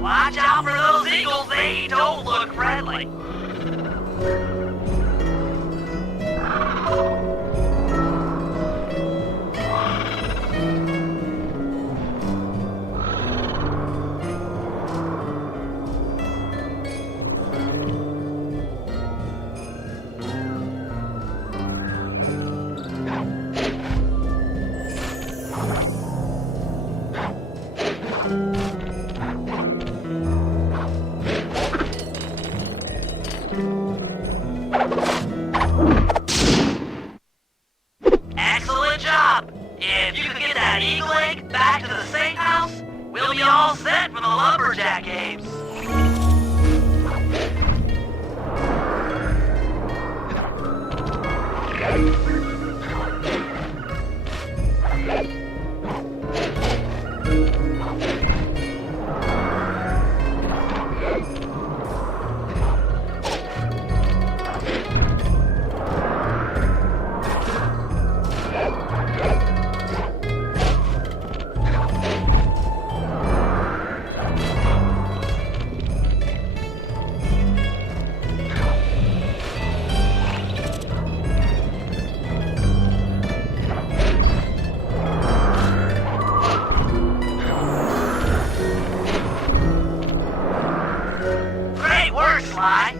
Watch out for those eagles, they don't look friendly. Excellent job! If you could get that eagle egg back to the safe house, we'll be all set for the lumberjack games. Great work, Sly!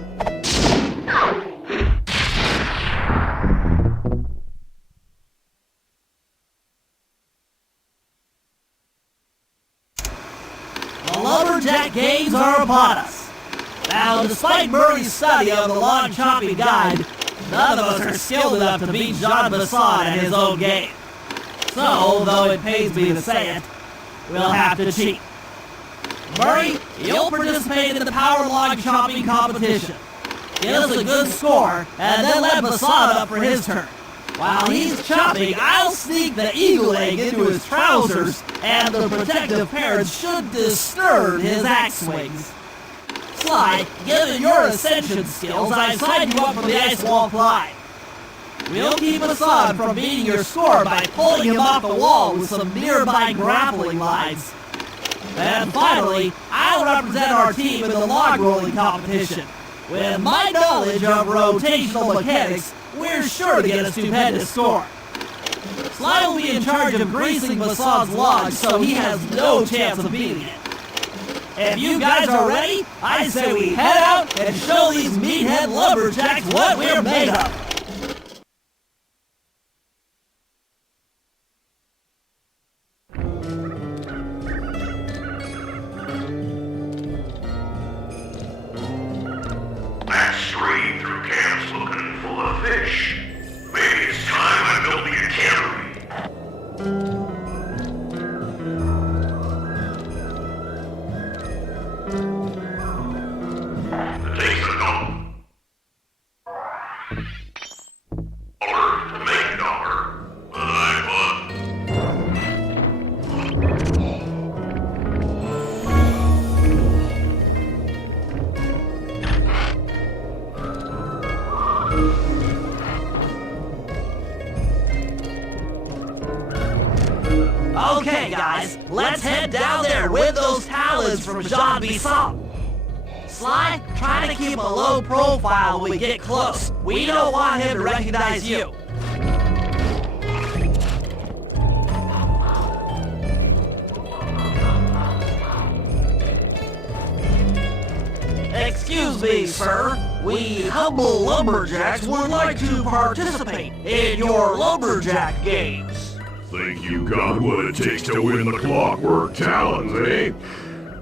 The lumberjack games are upon us. Now, despite Murray's study of the log chopping guide, none of us are skilled enough to beat Jean Bassan at his own game. So, though it pains me to say it, we'll have to cheat. Murray, you'll participate in the power log chopping competition. Get us a good score, and then let Bassan up for his turn. While he's chopping, I'll sneak the eagle egg into his trousers, and the protective parents should disturb his axe swings. Sly, given your ascension skills, I've signed you up for the ice wall climb. We'll keep Bassan from beating your score by pulling him off the wall with some nearby grappling lines. And finally, I'll represent our team in the log rolling competition. With my knowledge of rotational mechanics, we're sure to get a stupendous score. Sly will be in charge of greasing Bassan's log, so he has no chance of beating it. If you guys are ready, I say we head out and show these meathead lumberjacks what we're made of. That stream through camp's looking full of fish. Maybe it's time I built me a cannery. It takes a dollar to make a dollar, but I bought. Okay, guys, let's head down there with those talons from Jean Bisson. Sly, try to keep a low profile when we get close. We don't want him to recognize you. Excuse me, sir. We humble lumberjacks would like to participate in your lumberjack games. Think you got what it takes to win the Clockwork Talons, eh?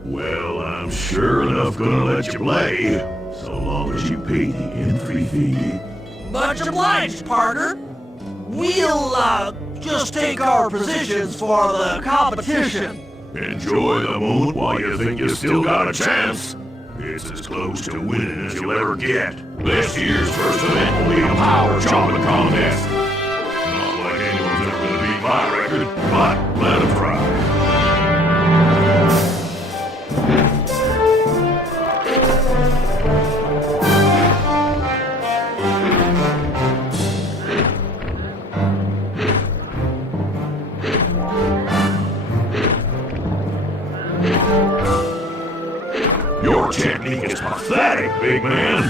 Well, I'm sure enough gonna let you play, so long as you pay the entry fee. Much obliged, partner. We'll, just take our positions for the competition. Enjoy the moment while you think you still got a chance. It's as close to winning as you'll ever get. This year's first event will be a power chopping contest. Not like anyone's ever gonna beat my record, but let 'em try. Your technique is pathetic, big man.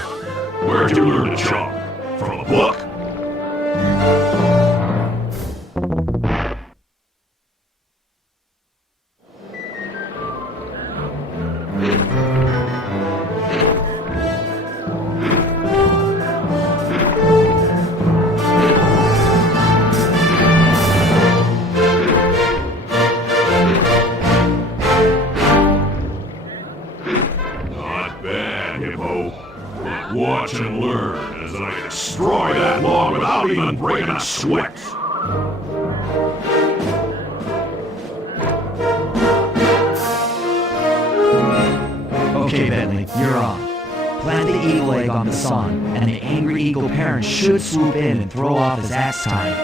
Where'd you learn to chop? From a book? Watch and learn as I destroy that log without even breaking a sweat. Okay, Bentley, you're on. Plant the eagle egg on the sun, and the angry eagle parent should swoop in and throw off his axe time.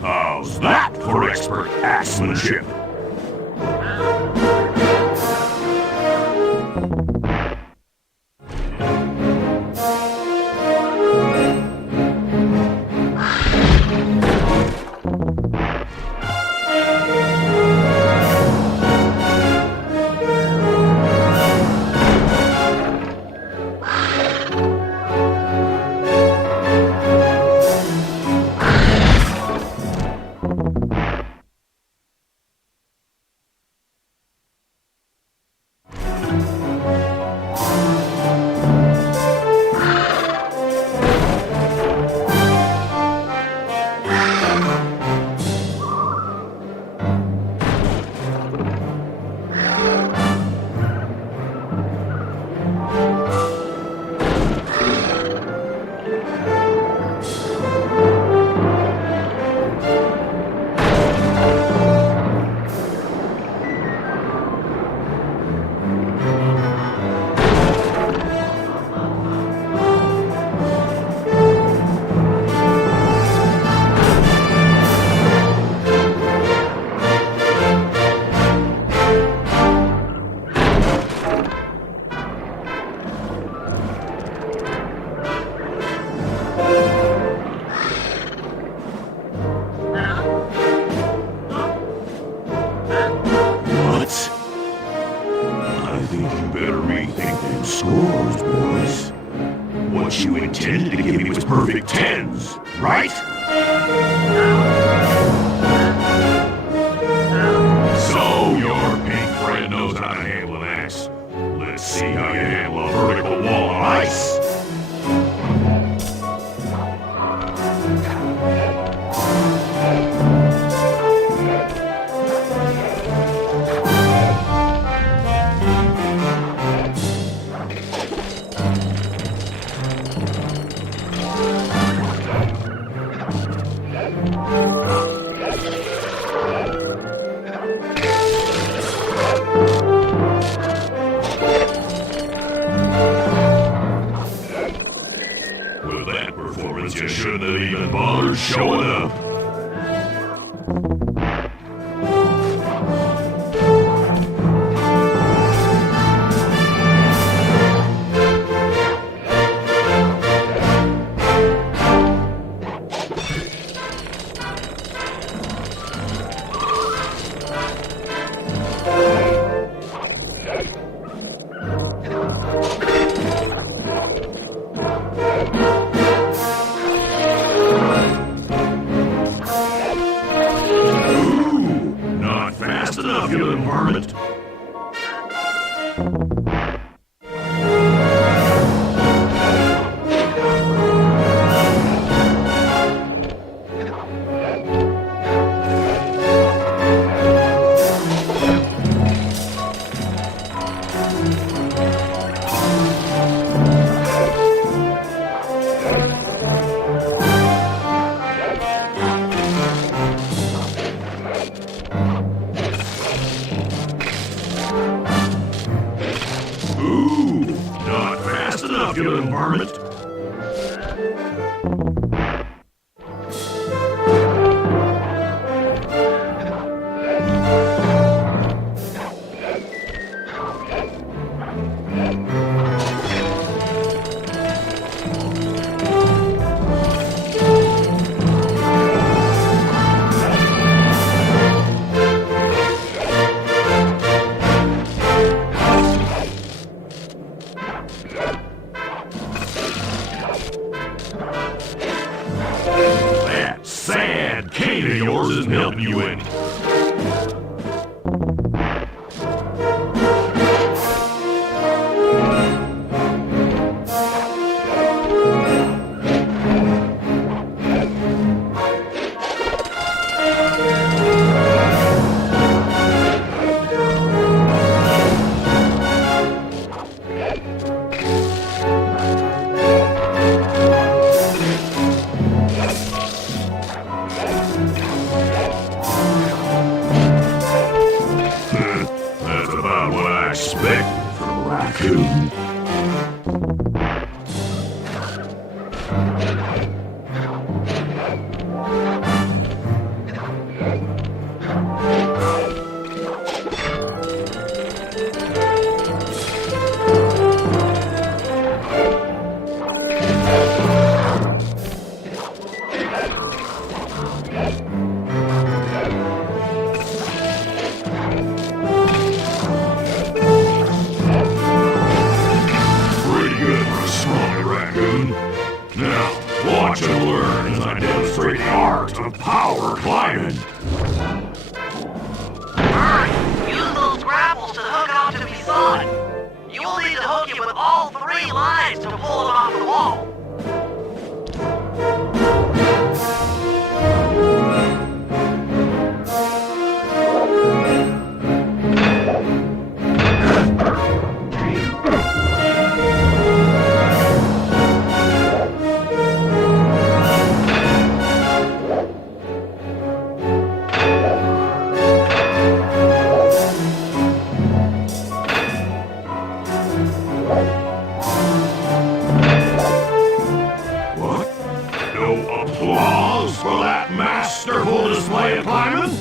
How's that for expert axemanship? what you intended to give me was perfect 10s, right? So your pink friend knows how to handle an axe. Let's see how you handle a vertical wall of ice. With that performance, you shouldn't have even bothered showing up. Not fast enough, you little varmint. Ooh, not fast enough, you little varmint. That sad cane of yours isn't helping you any. That's about what I expect from a raccoon. Pretty good for a smaller raccoon. Now, watch and learn as I demonstrate the art of power climbing. Alright, use those grapples to hook onto the facade. You will need to hook it with all 3 lines to pull it off the wall. What? No applause for that masterful display of climbing?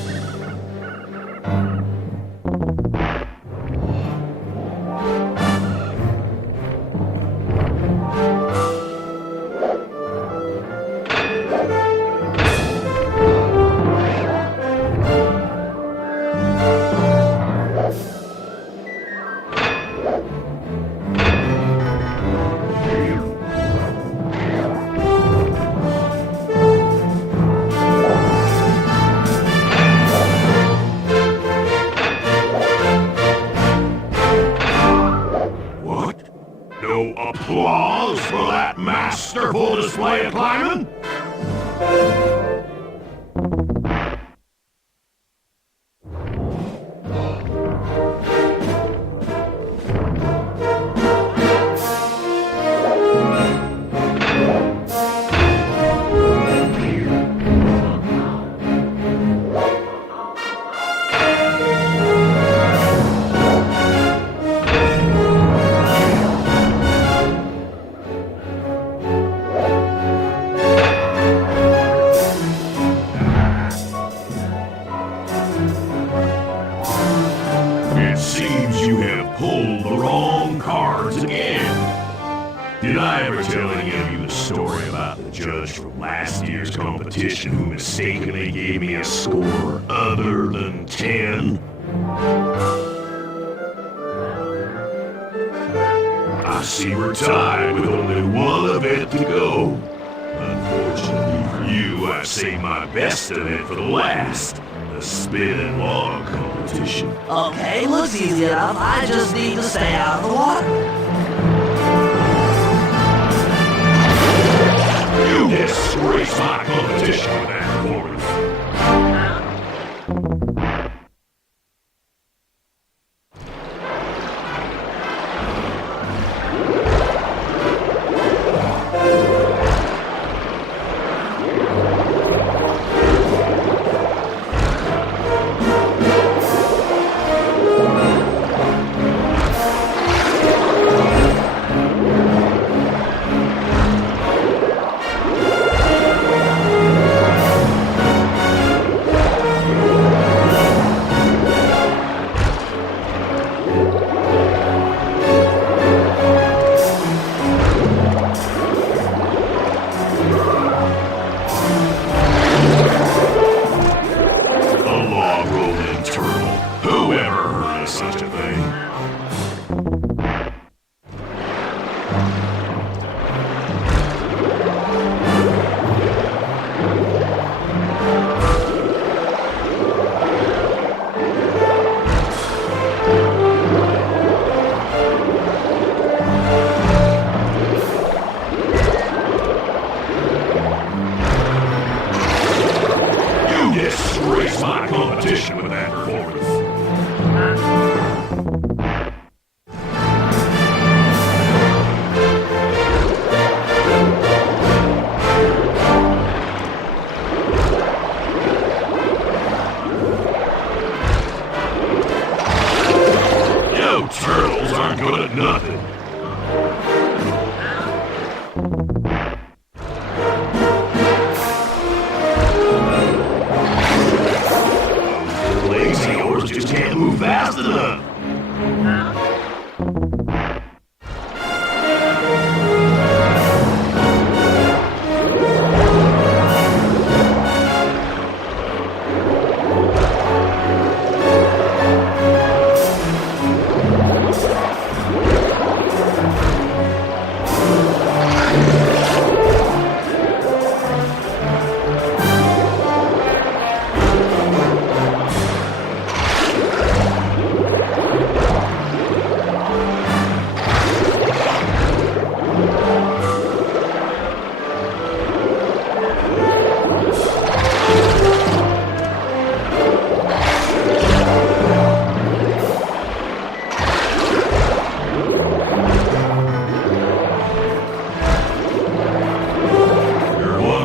Applause for that masterful display of climbing. It seems you have pulled the wrong cards again. Did I ever tell any of you the story about the judge from last year's competition who mistakenly gave me a score other than 10? I see we're tied with only one event to go. Unfortunately for you, I saved my best event for the last. The spin and log competition. Okay, looks easy enough. I just need to stay out of the water. You disgrace my competition with that performance. Such a thing. You disgrace my competition with that performance. Turtles aren't good at nothing. Those lazy yours just can't move fast enough.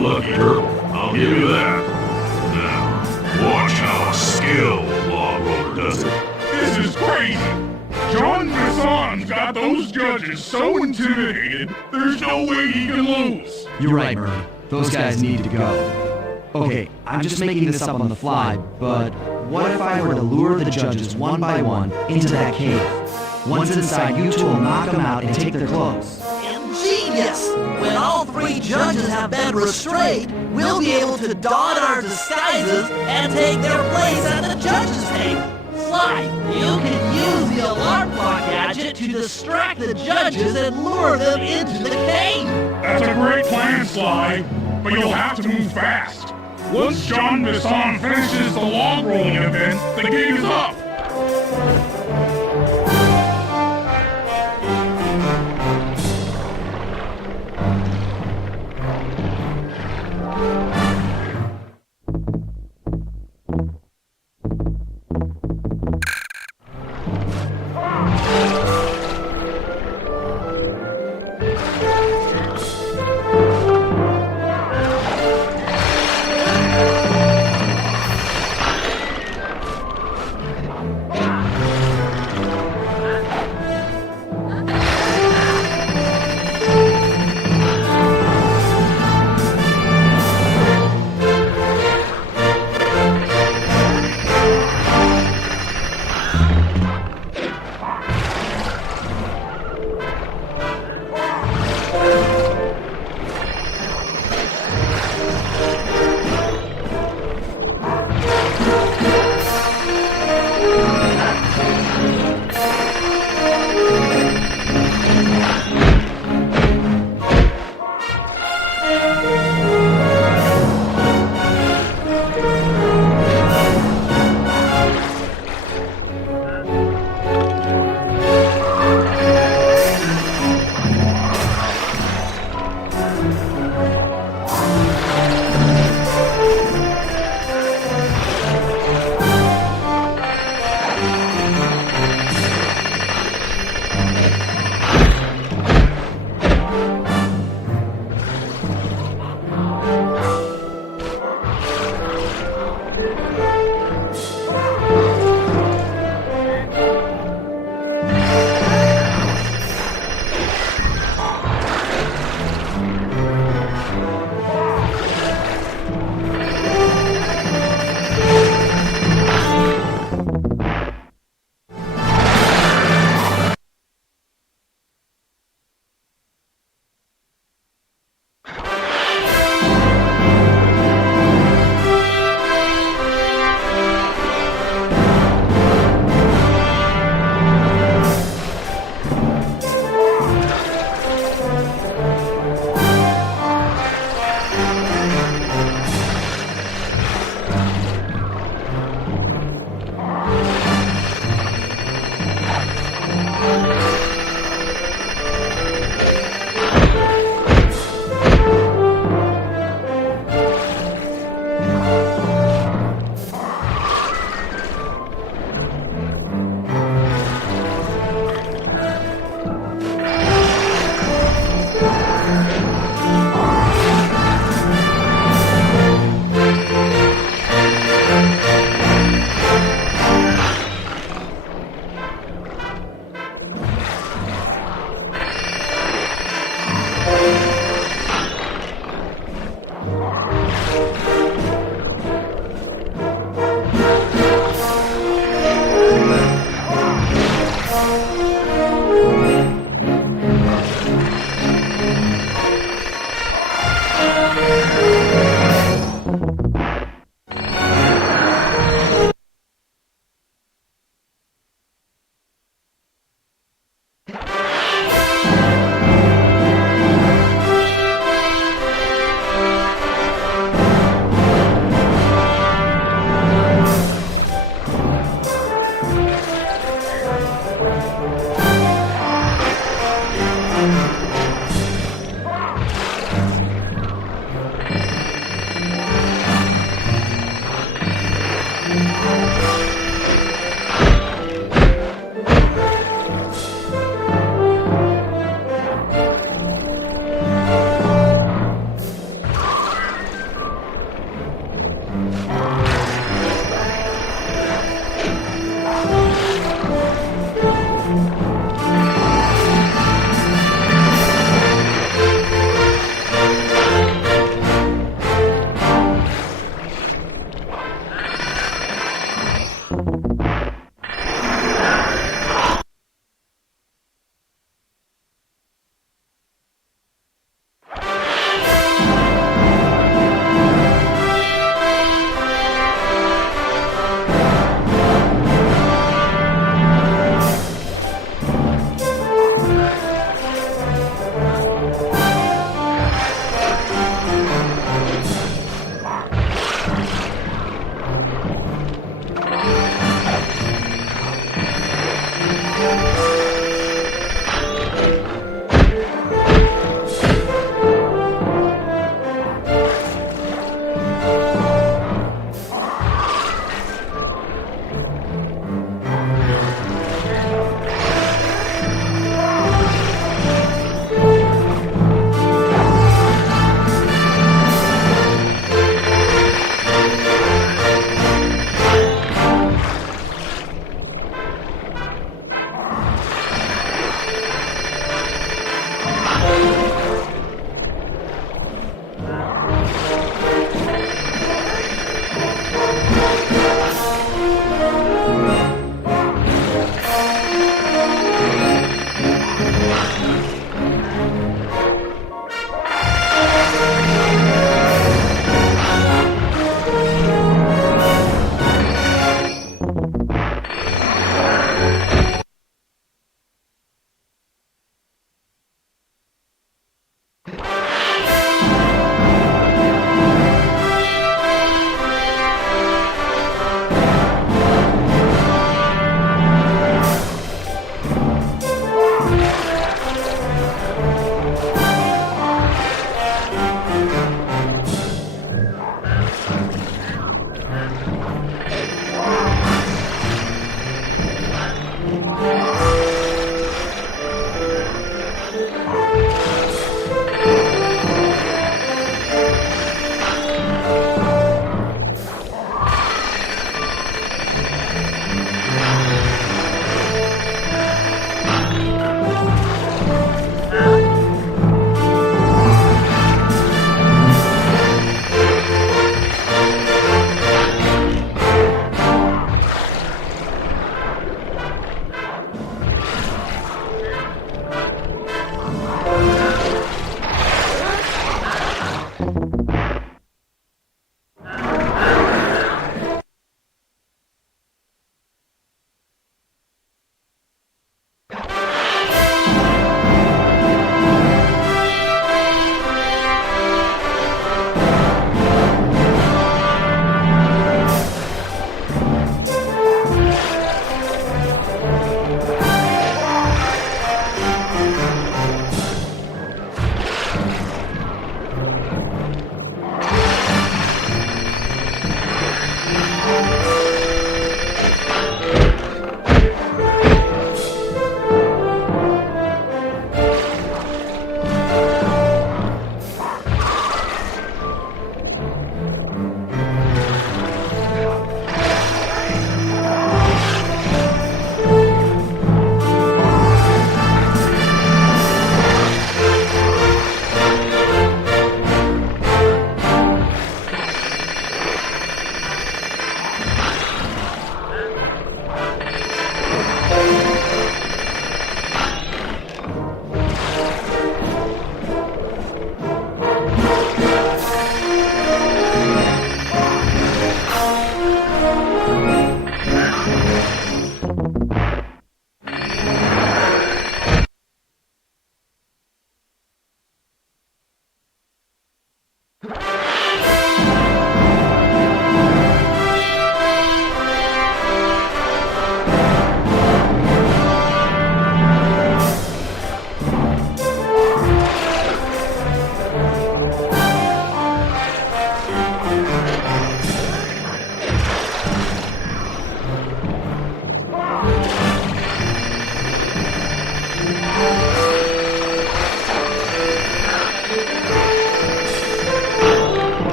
Lucky turtle, I'll give you that. Now, watch how a skilled log roller does it. This is crazy! John Bison's got those judges so intimidated, there's no way he can lose. You're right, Murray. Those guys need to go. Okay, I'm just making this up on the fly, but what if I were to lure the judges one by one into that cave? Once inside, you two will knock them out and take their clothes. Ingenious! When all three judges have been restrained, we'll be able to don our disguises and take their place at the judges' table. Sly, you can use the alarm clock gadget to distract the judges and lure them into the cave. That's a great plan, Sly, but you'll have to move fast. Once John Bison finishes the log rolling event, the game is up.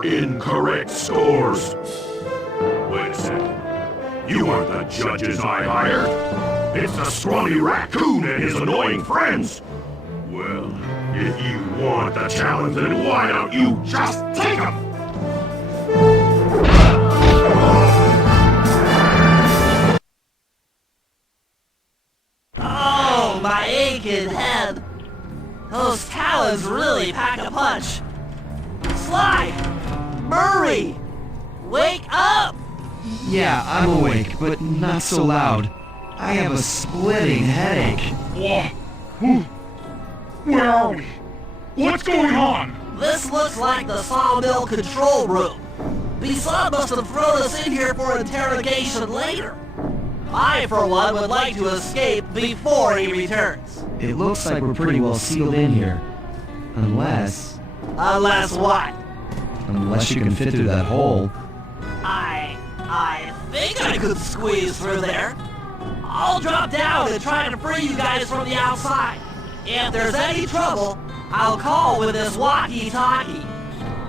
are incorrect scores. Wait a second. You aren't the judges I hired. It's the scrawny raccoon and his annoying friends. Well, if you want the challenge, then why don't you just take them? Oh, my aching head. Those talons really pack a punch. Sly! Murray! Wake up! Yeah, I'm awake, but not so loud. I have a splitting headache. What? Where are we? What's going on? This looks like the sawmill control room. Bisson must have thrown us in here for interrogation later. I, for one, would like to escape before he returns. It looks like we're pretty well sealed in here. Unless Unless what? you can fit through that hole. I think I could squeeze through there. I'll drop down and try to free you guys from the outside. If there's any trouble, I'll call with this walkie-talkie.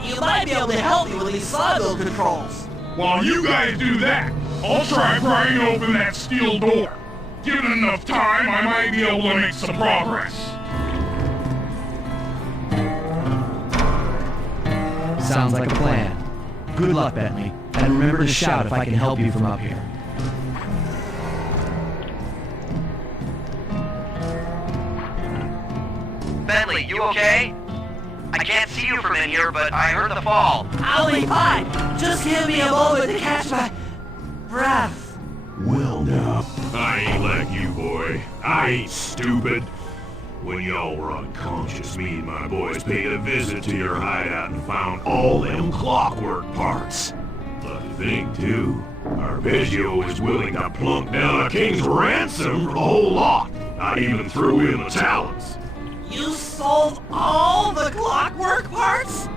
You might be able to help me with these sawmill controls. While you guys do that, I'll try prying open that steel door. Given enough time, I might be able to make some progress. Sounds like a plan. Good luck, Bentley. And remember to shout if I can help you from up here. Bentley, you okay? I can't see you from in here, but I heard the fall. I'll be fine. Just give me a moment to catch my breath. Well now, I ain't like you, boy. I ain't stupid. When y'all were unconscious, me and my boys paid a visit to your hideout and found all them clockwork parts. Lucky thing, too. Arpeggio is willing to plunk down a king's ransom for the whole lot. I even threw in the talents. You sold all the clockwork parts?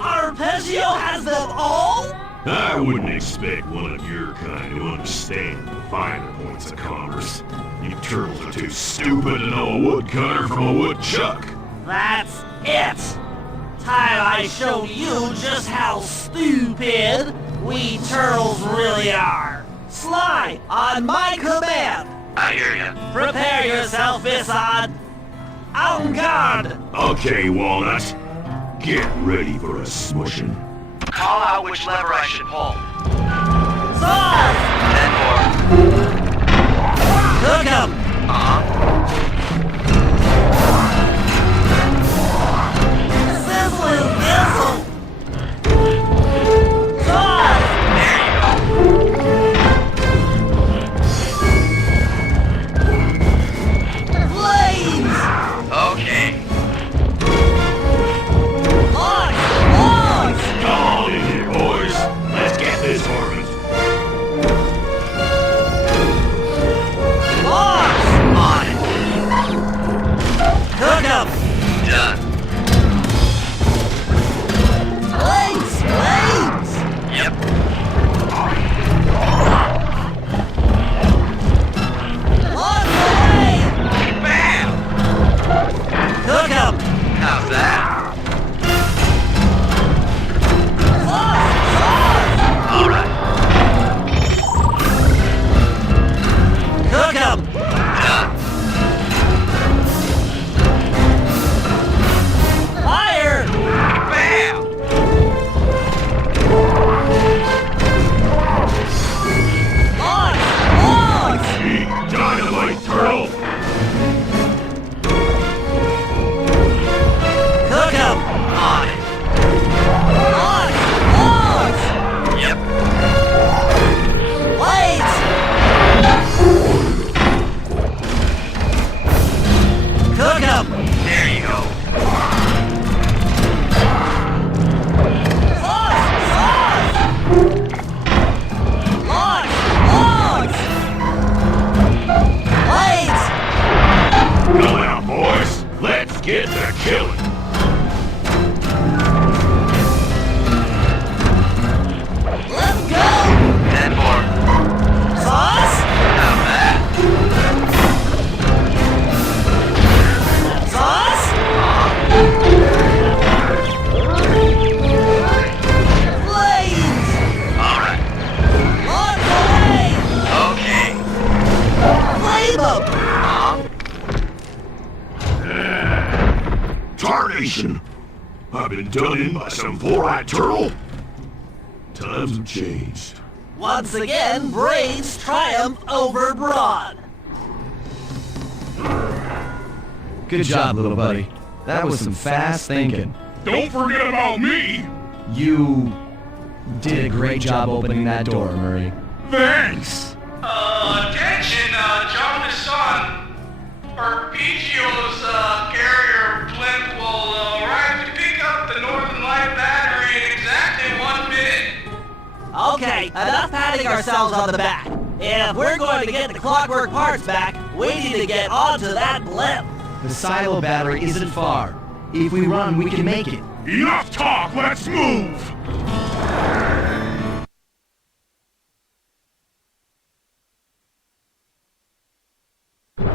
Arpeggio has them all? I wouldn't expect one of your kind to understand the finer points of commerce. You turtles are too stupid to know a woodcutter from a woodchuck. That's it. Time I showed you just how stupid we turtles really are. Sly, on my command. I hear you. Prepare yourself, Bisson. En garde. Okay, Walnut. Get ready for a smushing. Call out which lever I should pull. Saw! Then Cook 'em. more. Uh-huh. Sizzling thistle. Saw! There you go. Flames. Okay. Logs. Logs. Come on in here, boys. Let's get this harvest. Logs. On it. I've been done in by some four-eyed turtle? Times have changed. Once again, brains triumph over brawn. Good job, little buddy. That was some fast thinking. Don't forget about me! You did a great job opening that door, Murray. Thanks! Attention, John Bisson. Arpeggio's carrier blimp will arrive to pick up the Northern Light battery in exactly 1 minute. Okay, enough patting ourselves on the back. If we're going to get the Clockwork parts back, we need to get onto that blimp. The silo battery isn't far. If we run, we can make it. Enough talk, let's move!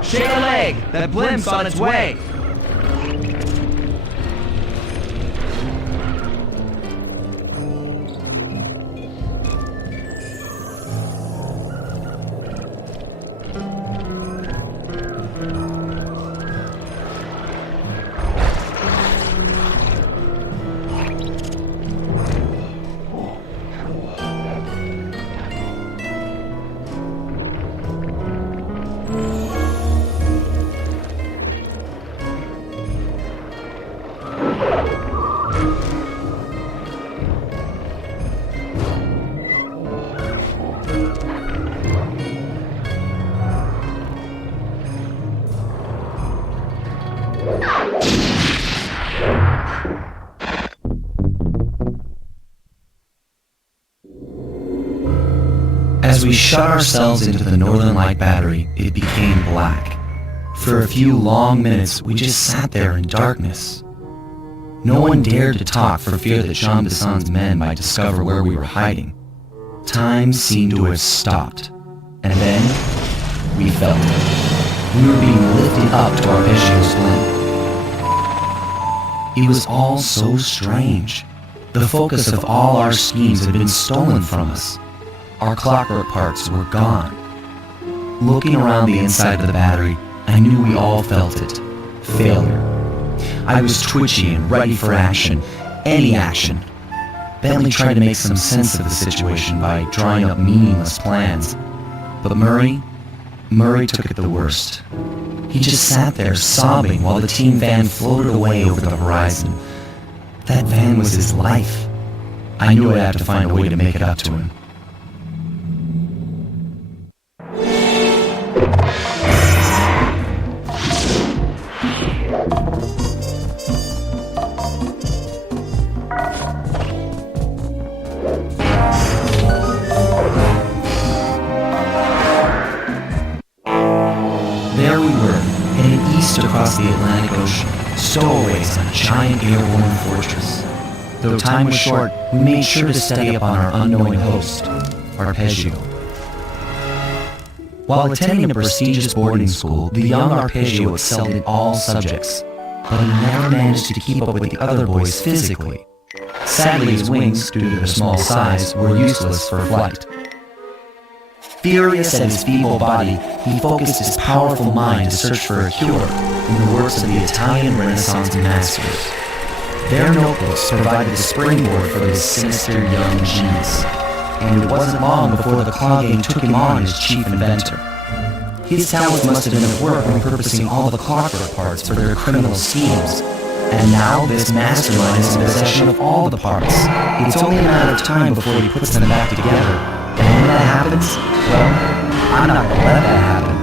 Shake a leg! That blimp's on its way! As we shut ourselves into the Northern Light battery, it became black. For a few long minutes, we just sat there in darkness. No one dared to talk for fear that Jean Bisson's men might discover where we were hiding. Time seemed to have stopped. And then, we felt it. We were being lifted up to Arpeggio's blimp. It was all so strange. The focus of all our schemes had been stolen from us. Our clockwork parts were gone. Looking around the inside of the battery, I knew we all felt it. Failure. I was twitchy and ready for action. Any action. Bentley tried to make some sense of the situation by drawing up meaningless plans. But Murray took it the worst. He just sat there sobbing while the team van floated away over the horizon. That van was his life. I knew I'd have to find a way to make it up to him. There we were, heading east across the Atlantic Ocean, stowaways on a giant airborne fortress. Though time was short, we made sure to study up on our unknowing host, Arpeggio. While attending a prestigious boarding school, the young Arpeggio excelled in all subjects, but he never managed to keep up with the other boys physically. Sadly, his wings, due to their small size, were useless for flight. Furious at his feeble body, he focused his powerful mind to search for a cure in the works of the Italian Renaissance masters. Their notebooks provided the springboard for his sinister young genius, and it wasn't long before the Claw Gang took him on as chief inventor. His talent must have been at work repurposing all the clockwork parts for their criminal schemes. And now this mastermind is in possession of all the parts. It's only a matter of time before he puts them back together. And when that happens, well, I'm not gonna let that happen.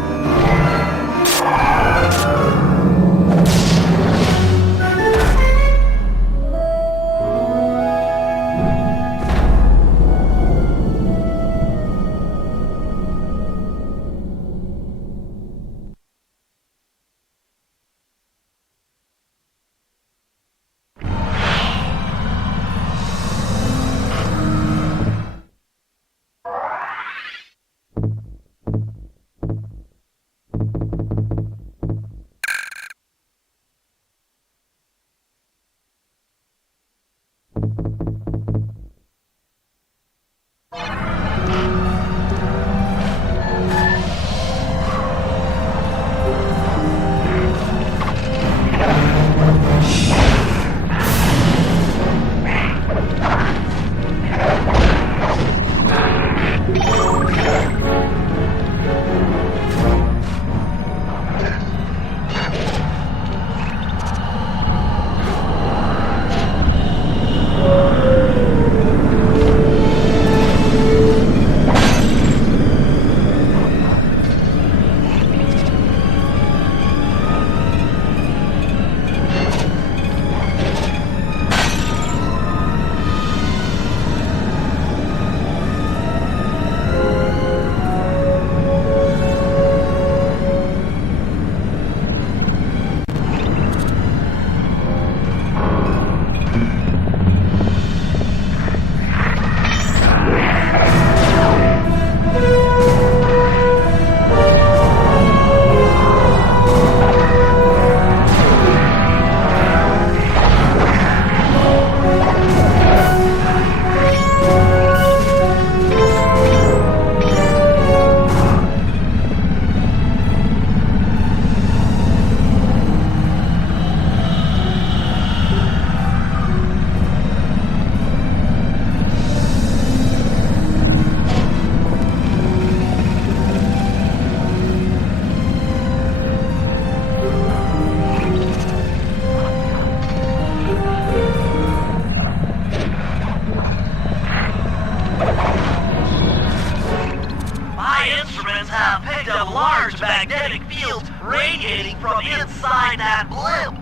My instruments have picked up large magnetic fields radiating from inside that blimp.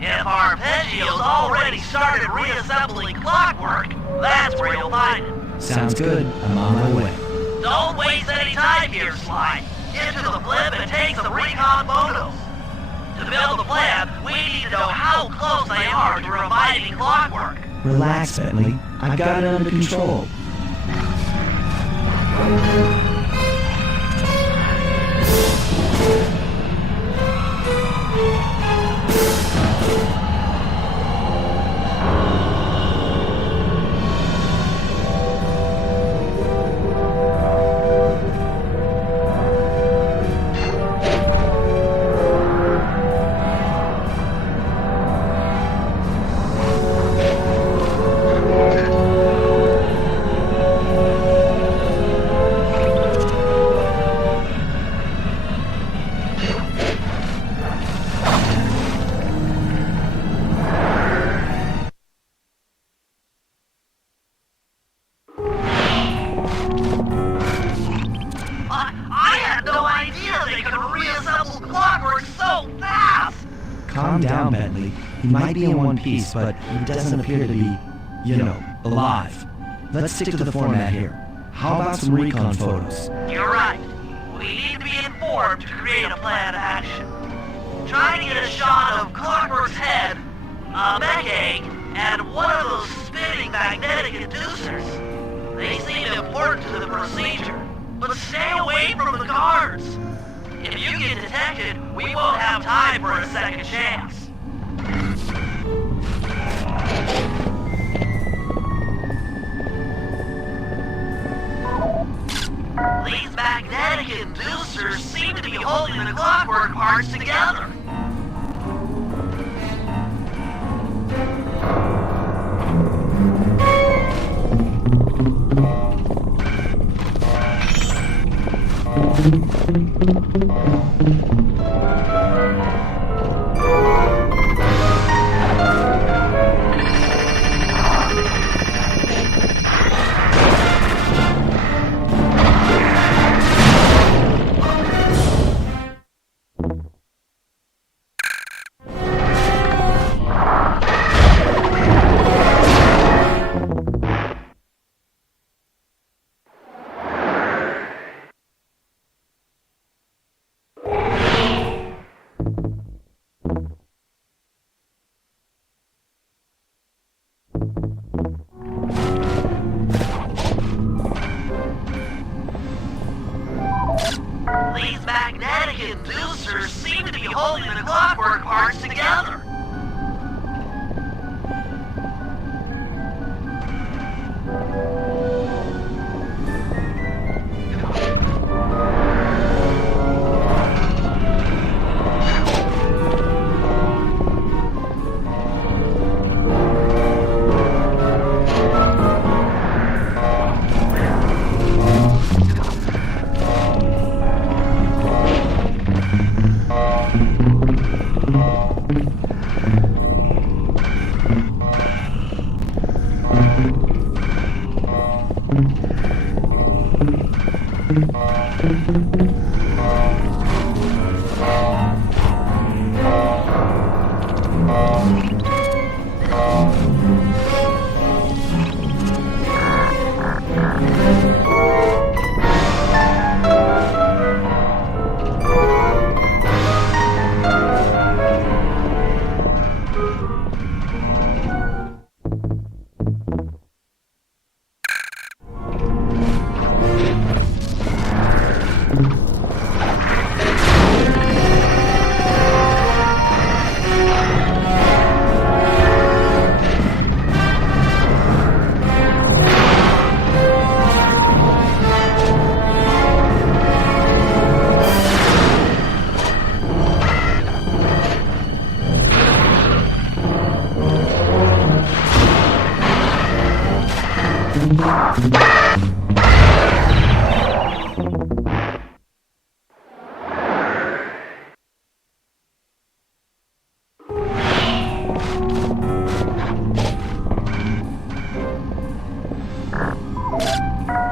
If Arpeggio's already started reassembling Clockwork, that's where you'll find it. Sounds good. I'm on my way. Don't waste any time here, Sly. Get to the blimp and take some recon photos. To build the plan, we need to know how close they are to reviving Clockwork. Relax, Bentley. I've got it under control. I had no idea they could reassemble Clockwork so fast! Calm down, Bentley. He might be in one piece, but he doesn't appear to be, alive. Let's stick to the format here. How about some recon photos? You're right. We need to be informed to create a plan of action. Try to get a shot of Clockwork's head, a mech egg, and one of those spinning magnetic inducers. They seem important to the procedure, but stay away from the guards. If you get detected, we won't have time for a second chance. These magnetic inducers seem to be holding the Clockwork parts together. These magnetic inducers seem to be holding the Clockwork parts together.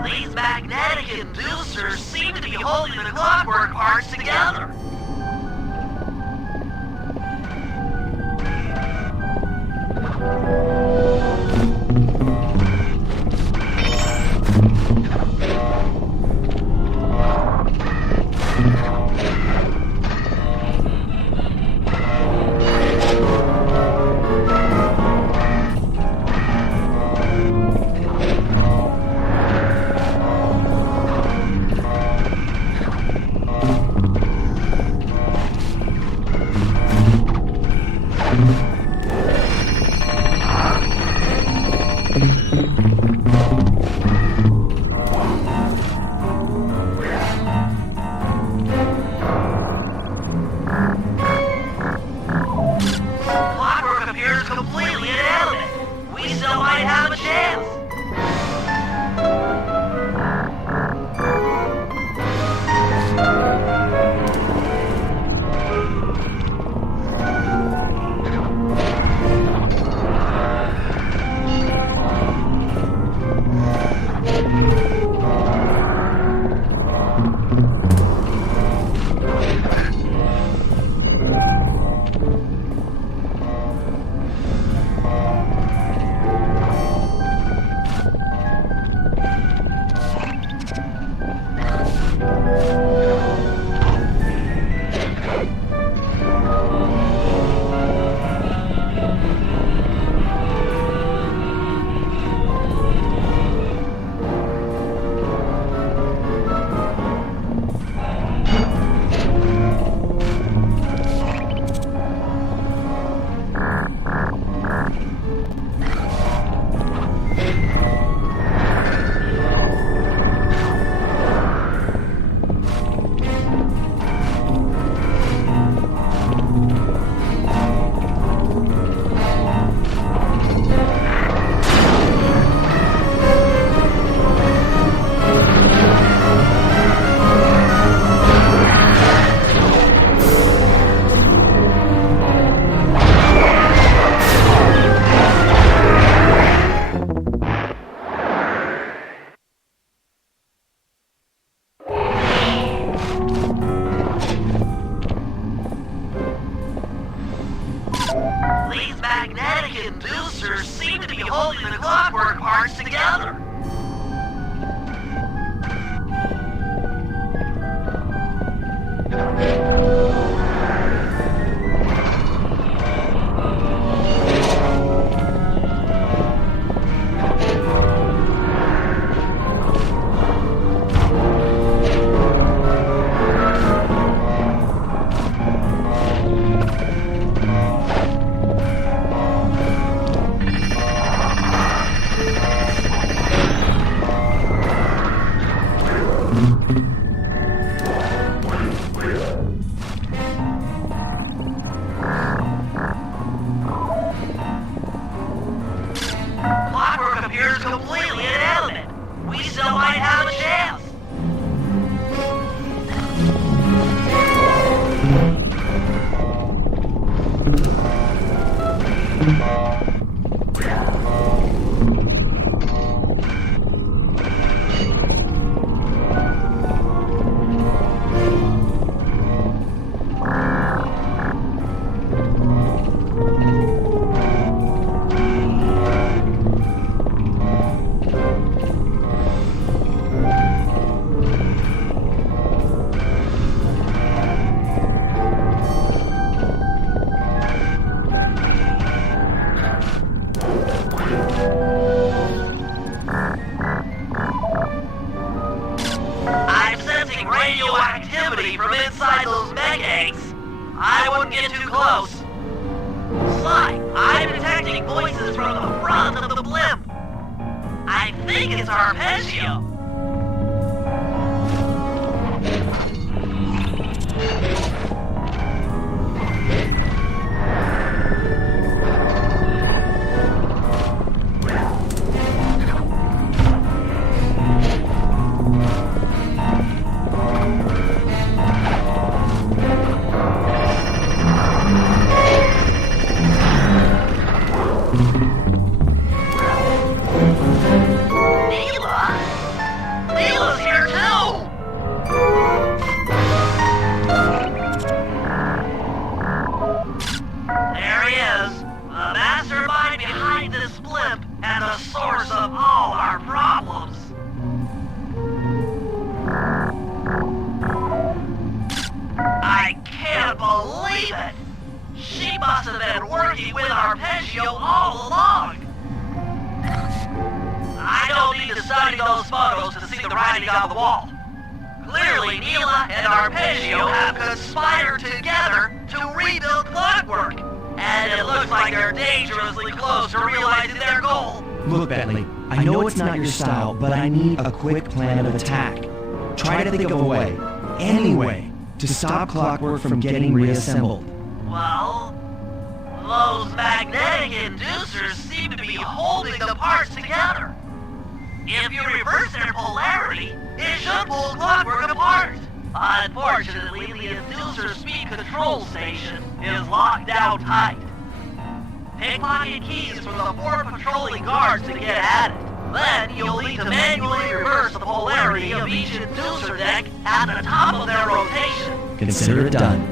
These magnetic inducers seem to be holding the clockwork parts together. detecting radioactivity from inside those mech eggs. I wouldn't get too close. Sly, I'm detecting voices from the front of the blimp. I think it's Arpeggio. Neela's here too! There he is, the mastermind behind this blimp and the source of all our problems. I can't believe it! She must have been working with Arpeggio all along! I don't need to study those photos to see the writing on the wall. Clearly, Neela and Arpeggio have conspired together to rebuild Clockwork. And it looks like they're dangerously close to realizing their goal. Look, Bentley, I know it's not your style, but I need a quick plan of attack. Try to think of a way, any way, to stop Clockwork from getting reassembled. Well, those magnetic inducers seem to be holding the parts together. If you reverse their polarity, it should pull Clockwork apart. Unfortunately, the inducer speed control station is locked down tight. Pickpocket keys from the 4 patrolling guards to get at it. Then you'll need to manually reverse the polarity of each inducer deck at the top of their rotation. Consider it done.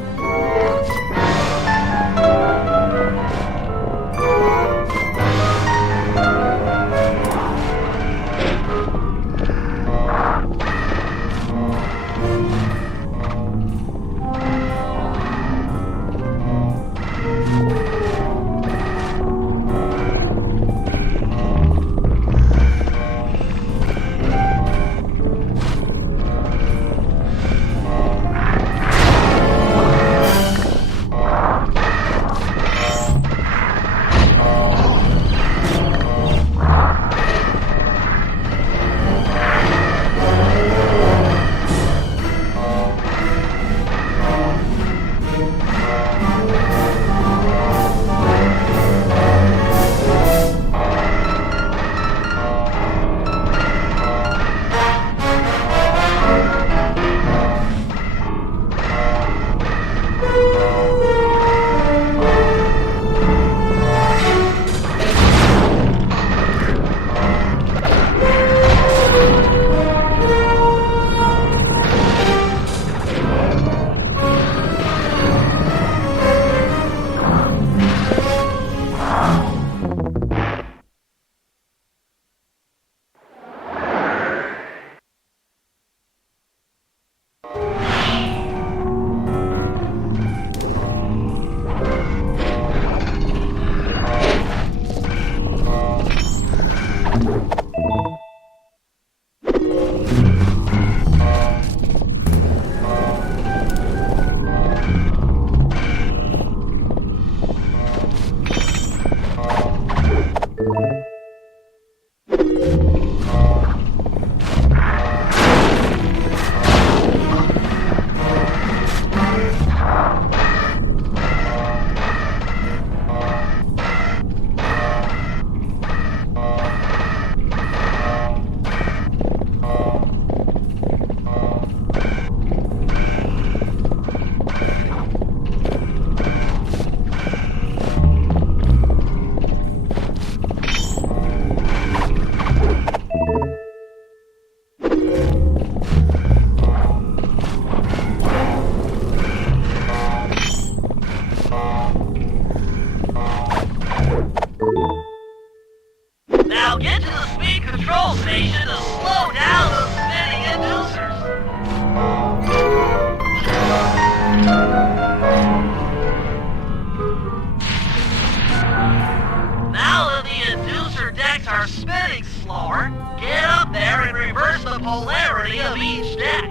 Get up there and reverse the polarity of each deck.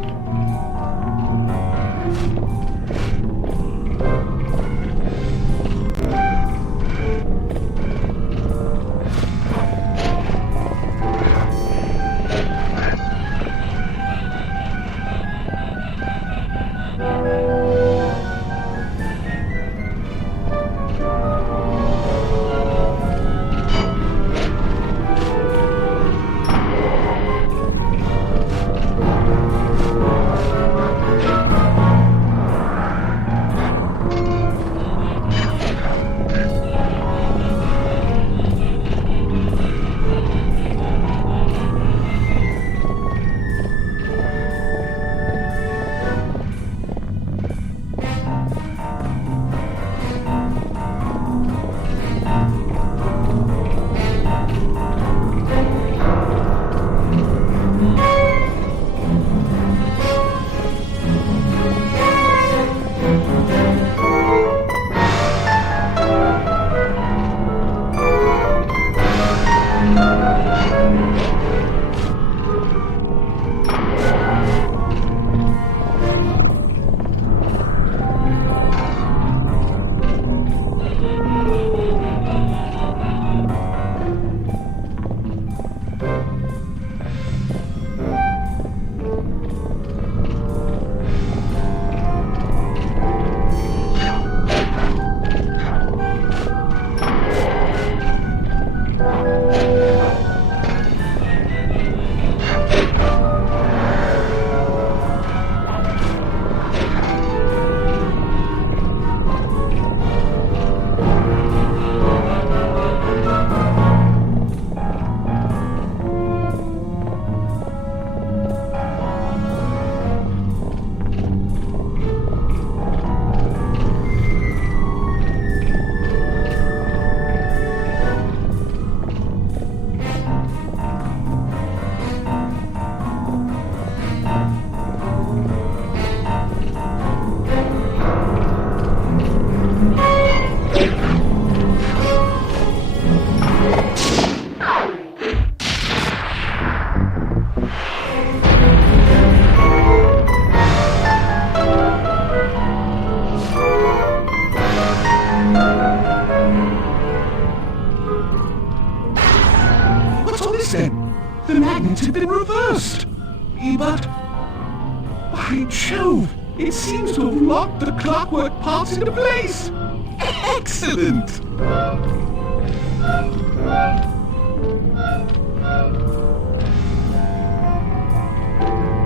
By Jove! It seems to have locked the clockwork parts into place! Excellent!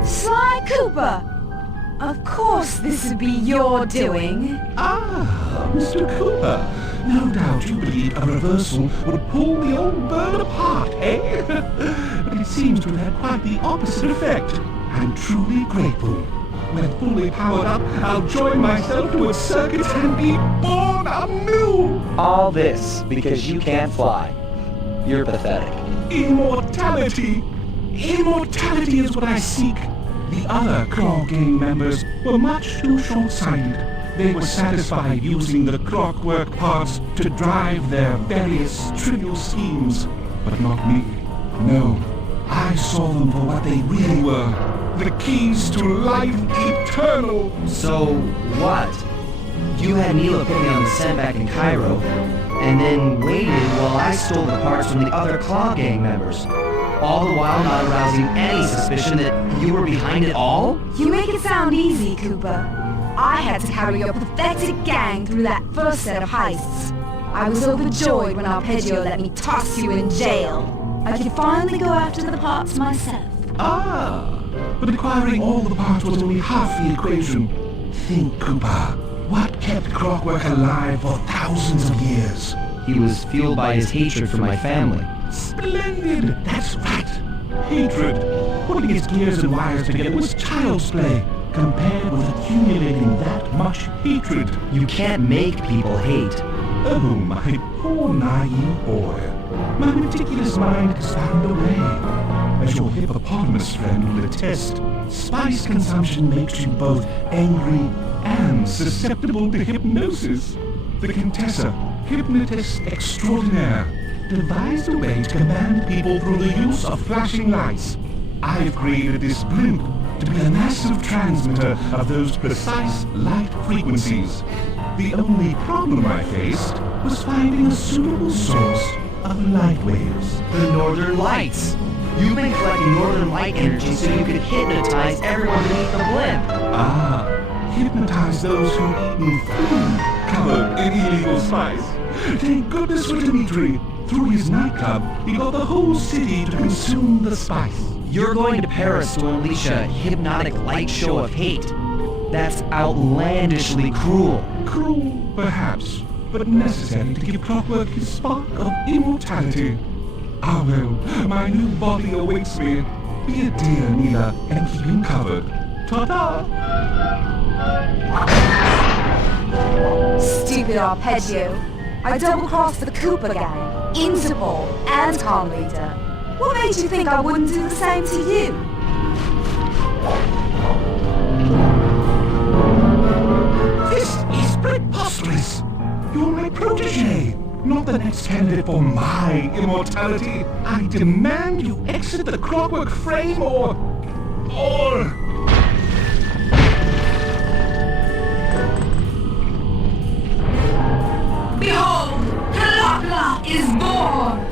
Sly Cooper! Of course this would be your doing. Ah, Mr. Cooper. No doubt you believe a reversal would pull the old bird apart, eh? But it seems to have had quite the opposite effect. I'm truly grateful. When fully powered up, I'll join myself to its circuits and be born anew! All this because you can't fly. You're pathetic. Immortality! Immortality is what I seek. The other Claw Gang members were much too short-sighted. They were satisfied using the clockwork parts to drive their various trivial schemes. But not me. No. I saw them for what they really were. The keys to life eternal. So, what? You had Mila put me on the scent back in Cairo, and then waited while I stole the parts from the other Claw Gang members. All the while not arousing any suspicion that you were behind it all? You make it sound easy, Cooper. I had to carry your pathetic gang through that first set of heists. I was overjoyed when Arpeggio let me toss you in jail. I could finally go after the parts myself. Ah, but acquiring all the parts was only half the equation. Think, Cooper. What kept Clockwork alive for thousands of years? He was fueled by his hatred for my family. Splendid! That's right! Hatred. Putting his gears and wires together was child's play, compared with accumulating that much hatred. You can't make people hate. Oh, my poor naive boy. My meticulous mind has found a way. As your hippopotamus friend will attest, spice consumption makes you both angry and susceptible to hypnosis. The Contessa, hypnotist extraordinaire, devised a way to command people through the use of flashing lights. I've created this blimp to be a massive transmitter of those precise light frequencies. The only problem I faced was finding a suitable source of light waves. The Northern Lights. You've been collecting Northern Light energy so you could hypnotize everyone beneath the blimp. Ah, hypnotize those who've eaten food covered in illegal spice. Thank goodness for Dimitri. Through his nightclub, he got the whole city to consume the spice. You're going to Paris to unleash a hypnotic light show of hate. That's outlandishly cruel. Cruel, perhaps, but necessary to give Clockwork his spark of immortality. Ah well, my new body awaits me. Be a dear, Mila, and keep him covered. Ta-ta! Stupid Arpeggio. I double-crossed the Cooper gang, Interpol, and Calm Leader. What made you think I wouldn't do the same to you? This is preposterous! You're my protege, not the next candidate for my immortality. I demand you exit the Clockwork frame or... Behold, Kalakla is born!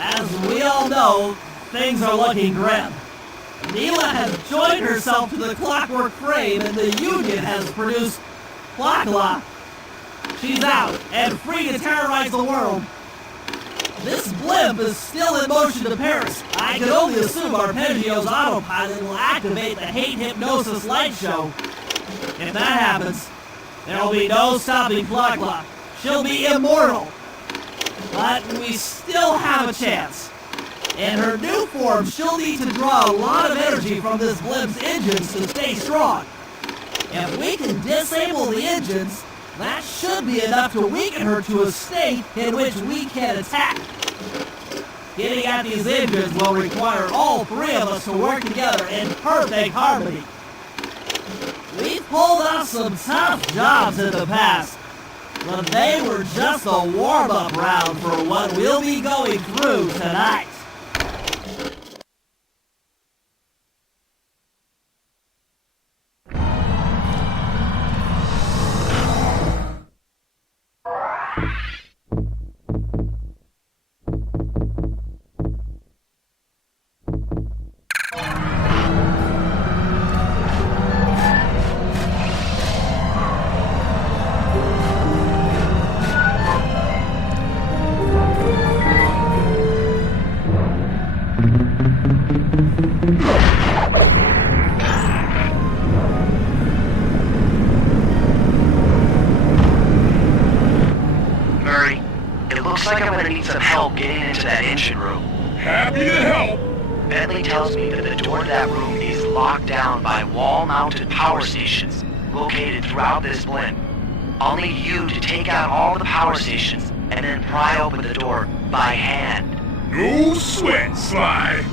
As we all know, things are looking grim. Mila has joined herself to the Clockwork frame and the Union has produced Clockla. She's out and free to terrorize the world. This blimp is still in motion to Paris. I can only assume Arpeggio's autopilot will activate the hate hypnosis light show. If that happens, there will be no stopping Clockla. She'll be immortal. But we still have a chance. In her new form, she'll need to draw a lot of energy from this blimp's engines to stay strong. If we can disable the engines, that should be enough to weaken her to a state in which we can attack. Getting at these engines will require all three of us to work together in perfect harmony. We've pulled off some tough jobs in the past, but they were just a warm-up round for what we'll be going through tonight. like I'm gonna need some help getting into that engine room. Happy to help. Bentley tells me that the door to that room is locked down by wall-mounted power stations located throughout this blimp. I'll need you to take out all the power stations and then pry open the door by hand. No sweat, Sly.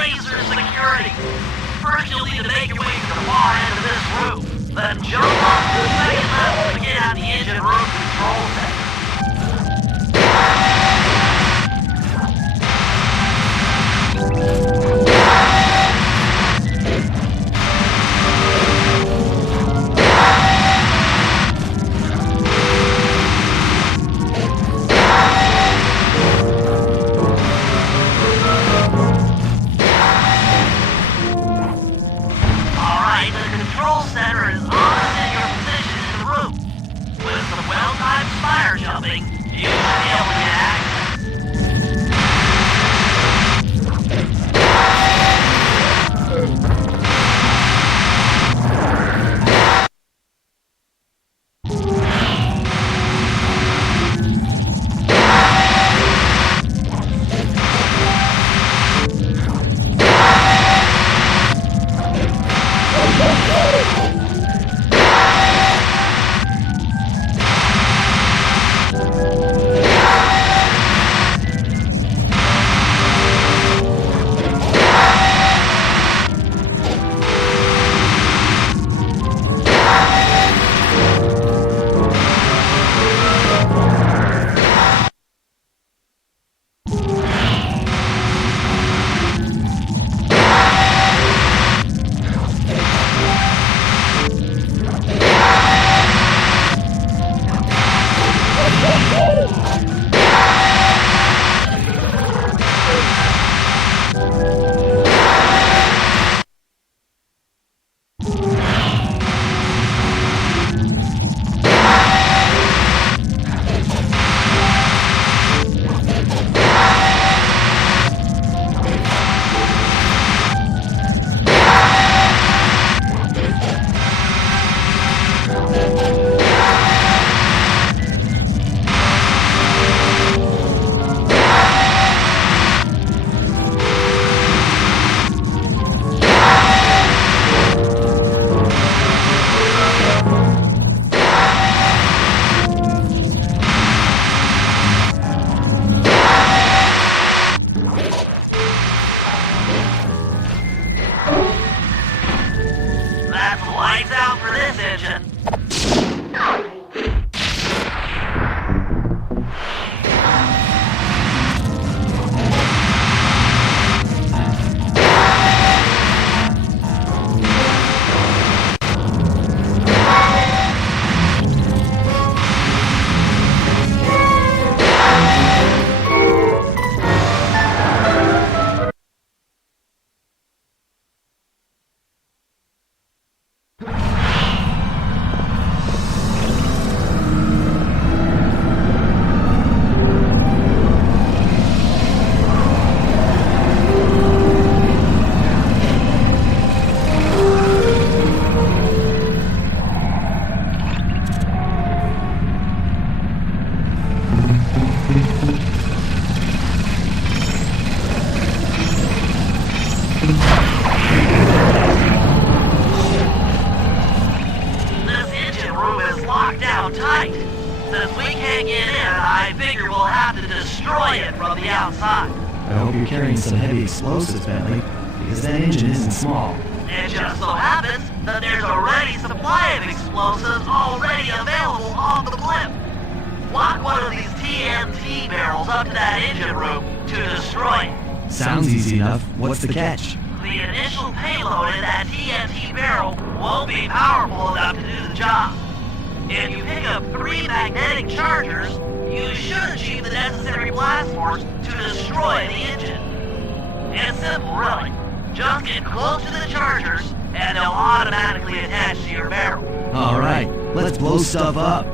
laser security. First, you'll need to make your way to the far end of this room. Then jump up to the second level to get out the engine room control center. Alright, the control center is opposite your position in the room. With some well-timed spire jumping, you should be able to get access. That's lights out for this engine. This engine room is locked down tight. Since we can't get in, I figure we'll have to destroy it from the outside. I hope you're carrying some heavy explosives, Bentley, because that engine isn't small. It just so happens that there's a ready supply of explosives already available on the blimp. Lock one of these TNT barrels up to that engine room to destroy it. Sounds easy enough. What's the catch? The initial payload in that TNT barrel won't be powerful enough to do the job. If you pick up 3 magnetic chargers, you should achieve the necessary blast force to destroy the engine. It's simple, really. Just get close to the chargers, and they'll automatically attach to your barrel. Alright, let's blow stuff up.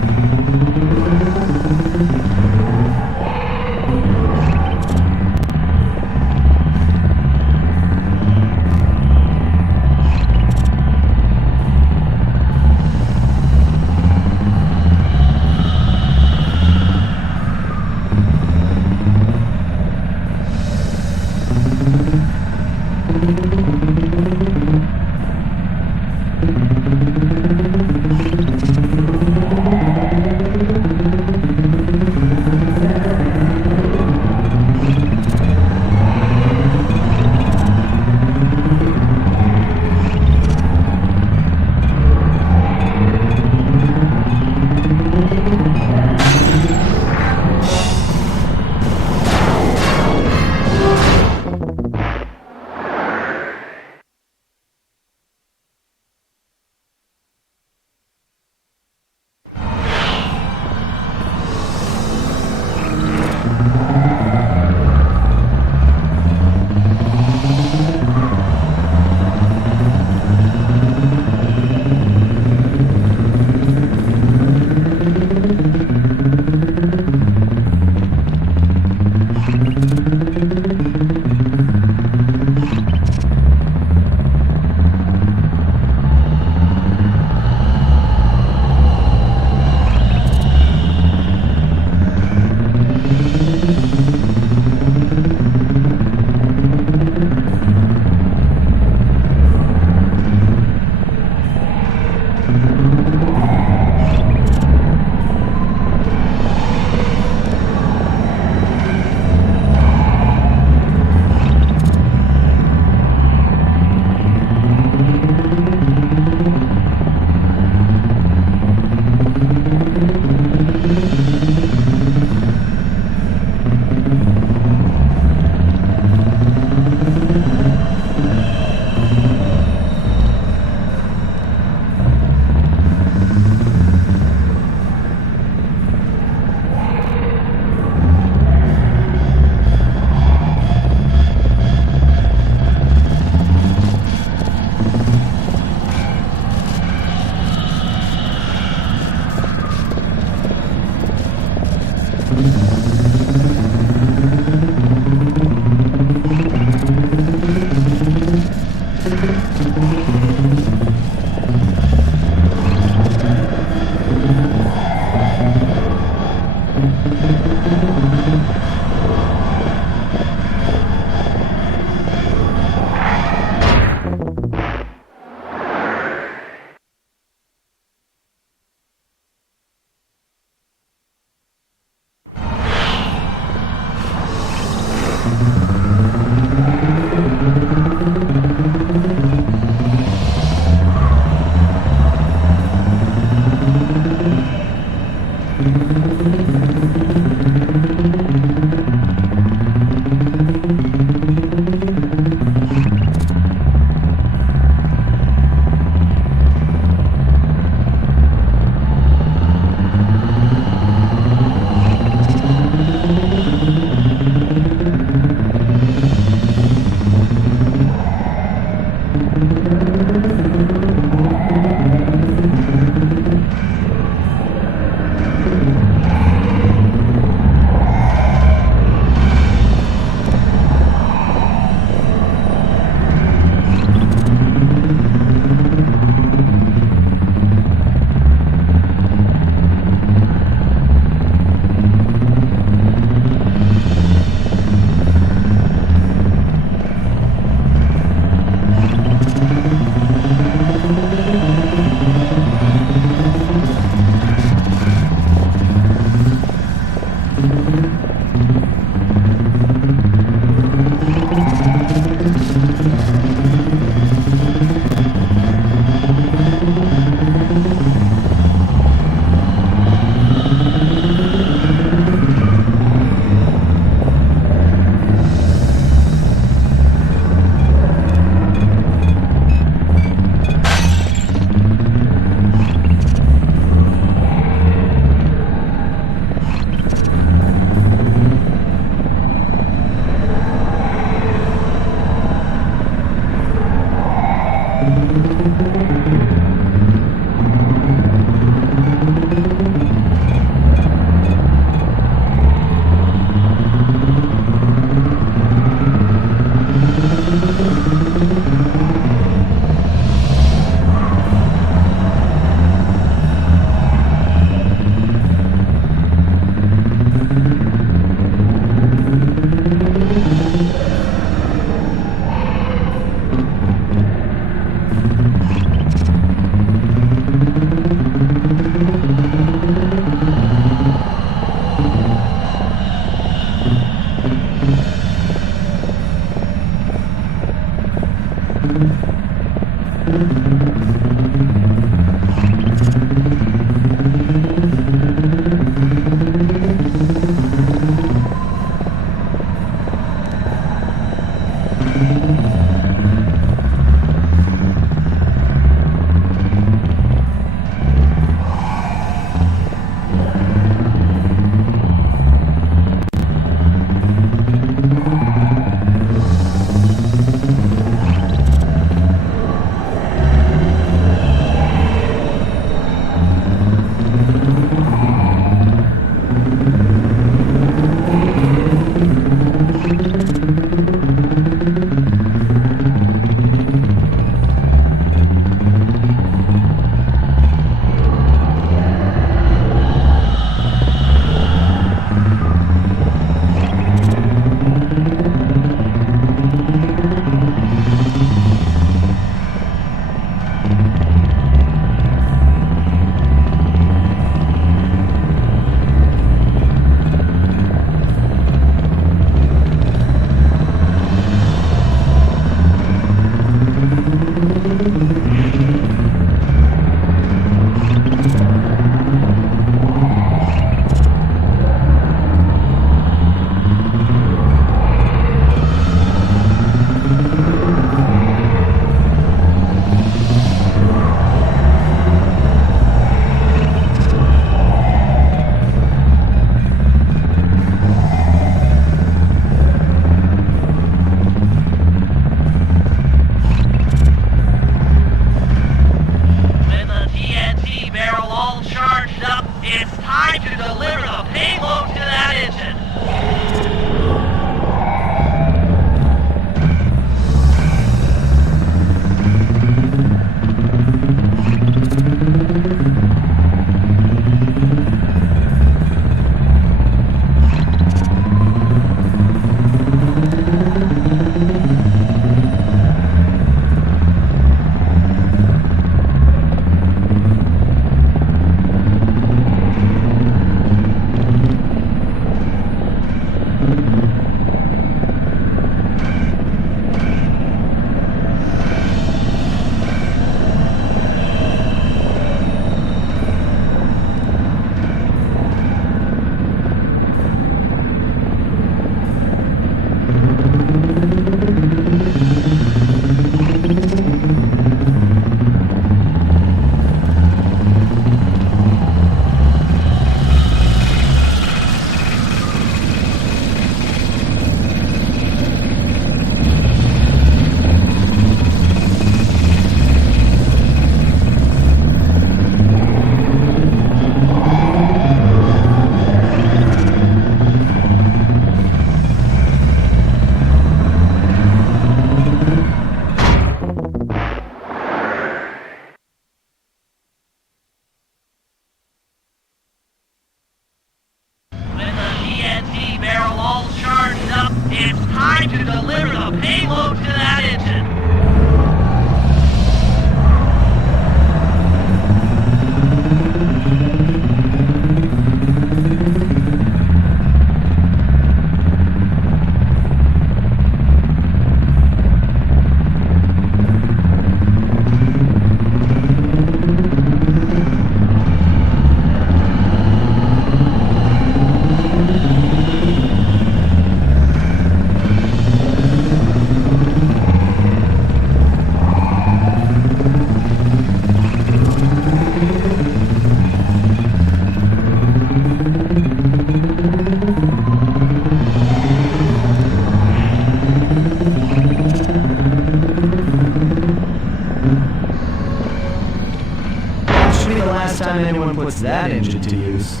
puts that engine to use.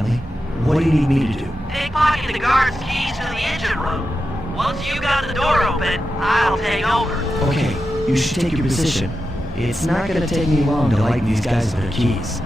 Riley. What do you need me to do? Pickpocket the guard's keys to the engine room. Once you got the door open, I'll take over. Okay, you should take your position. It's not gonna take me long to lighten these guys of their keys.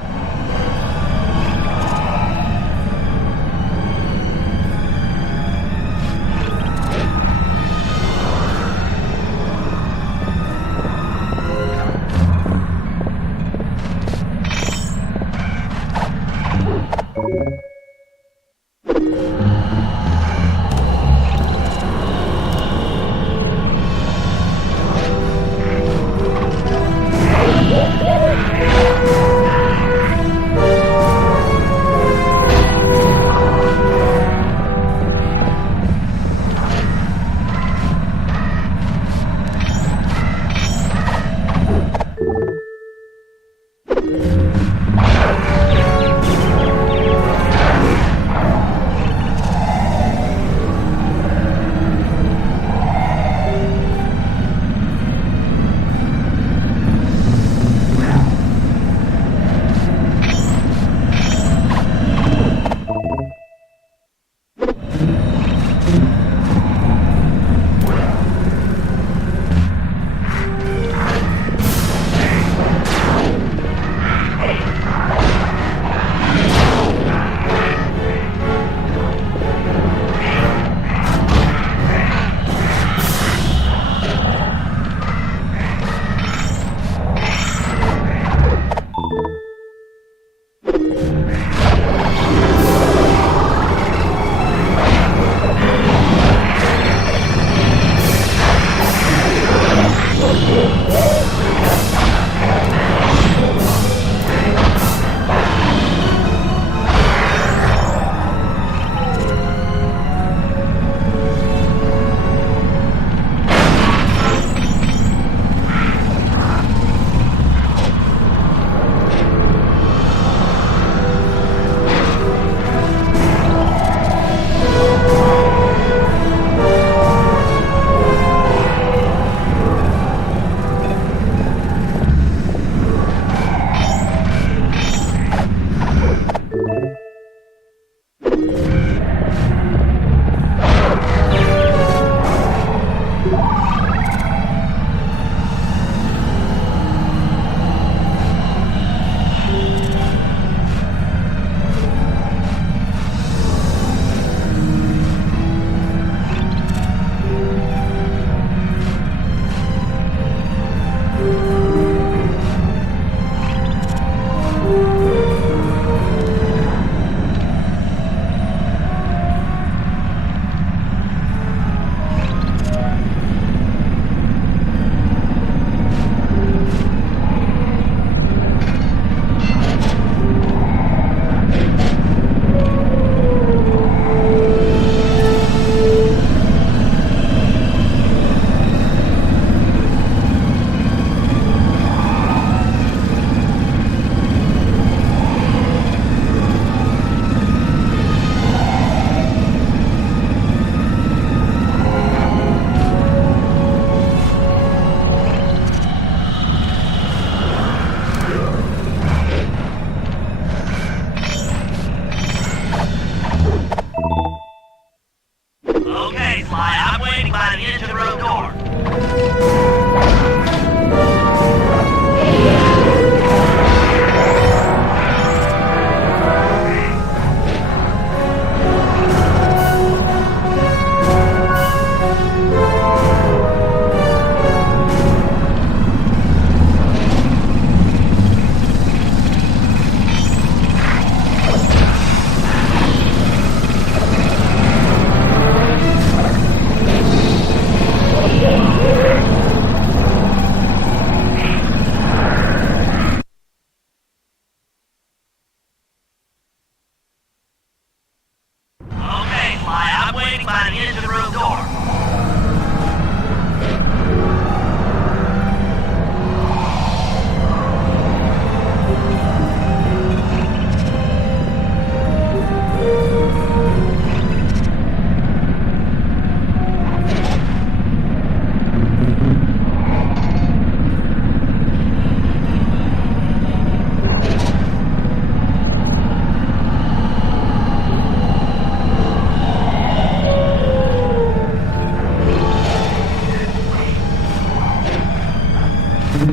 Okay,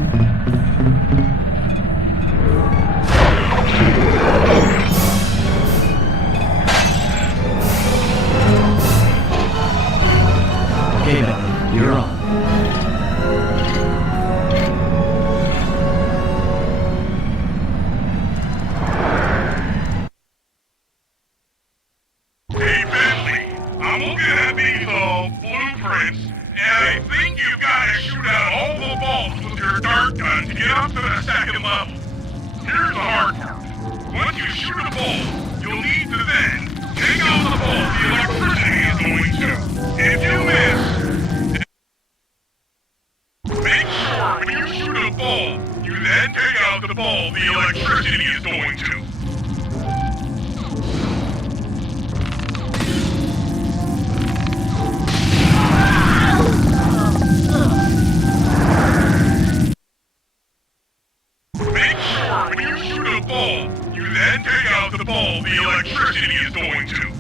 Bentley, you're on. Hey, Bentley, I'm looking at these, blueprints, and I think you've got to shoot out all the balls with your dart gun to get up to the second level. Here's the hard part. Once you shoot a ball, you'll need to then take out the ball the electricity is going to. If you miss, make sure when you shoot a ball, you then take out the ball the electricity is going to. Make sure when you shoot a ball, you then take out the ball the electricity is going to.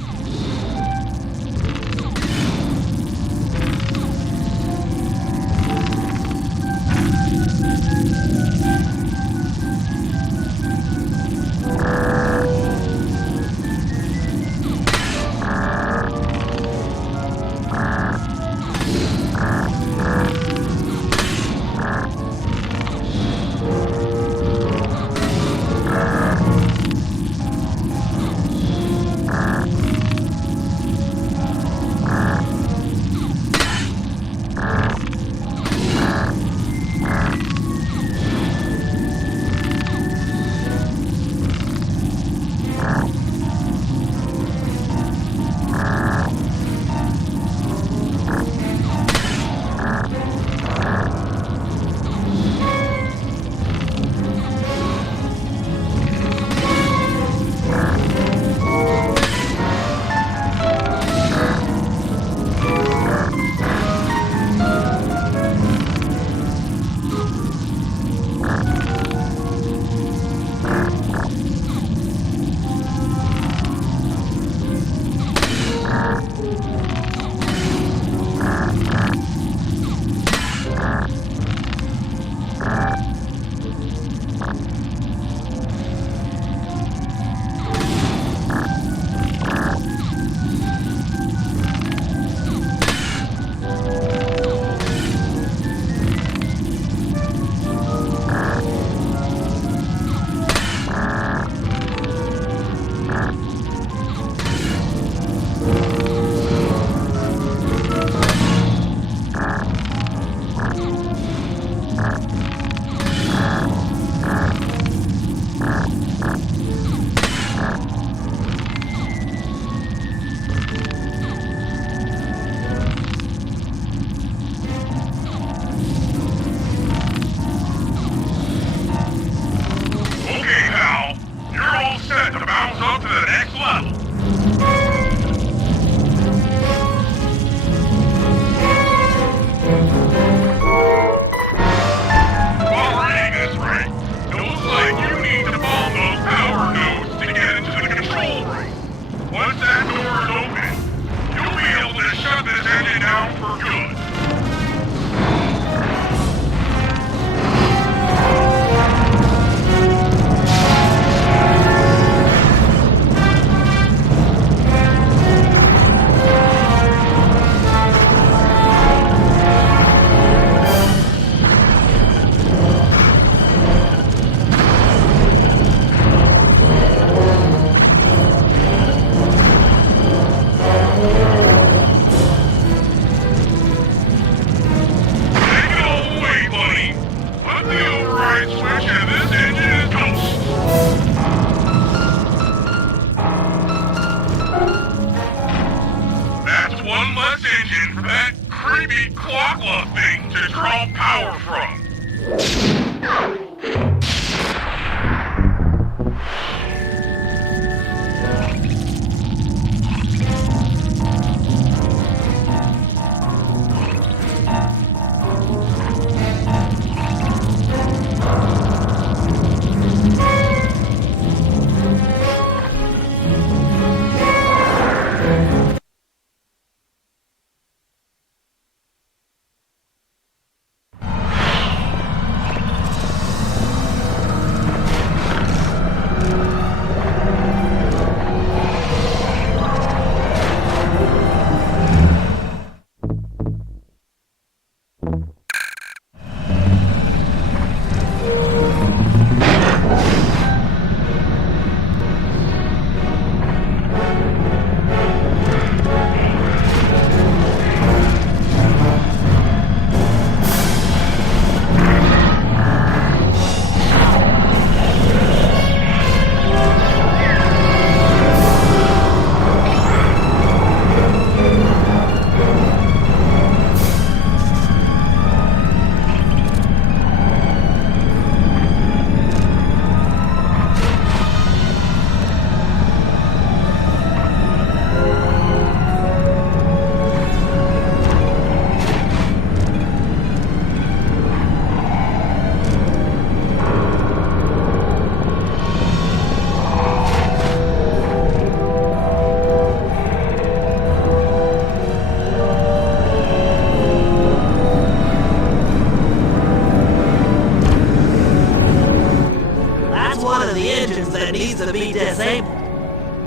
needs to be disabled.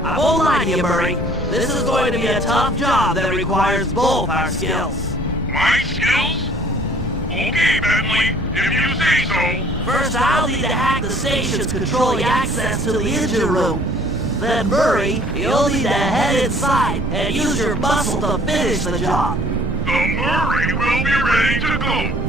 I won't lie to you, Murray. This is going to be a tough job that requires both our skills. My skills? Okay, Bentley, if you say so. First, I'll need to hack the station's controlling access to the engine room. Then, Murray, you'll need to head inside and use your muscle to finish the job. The Murray will be ready to go.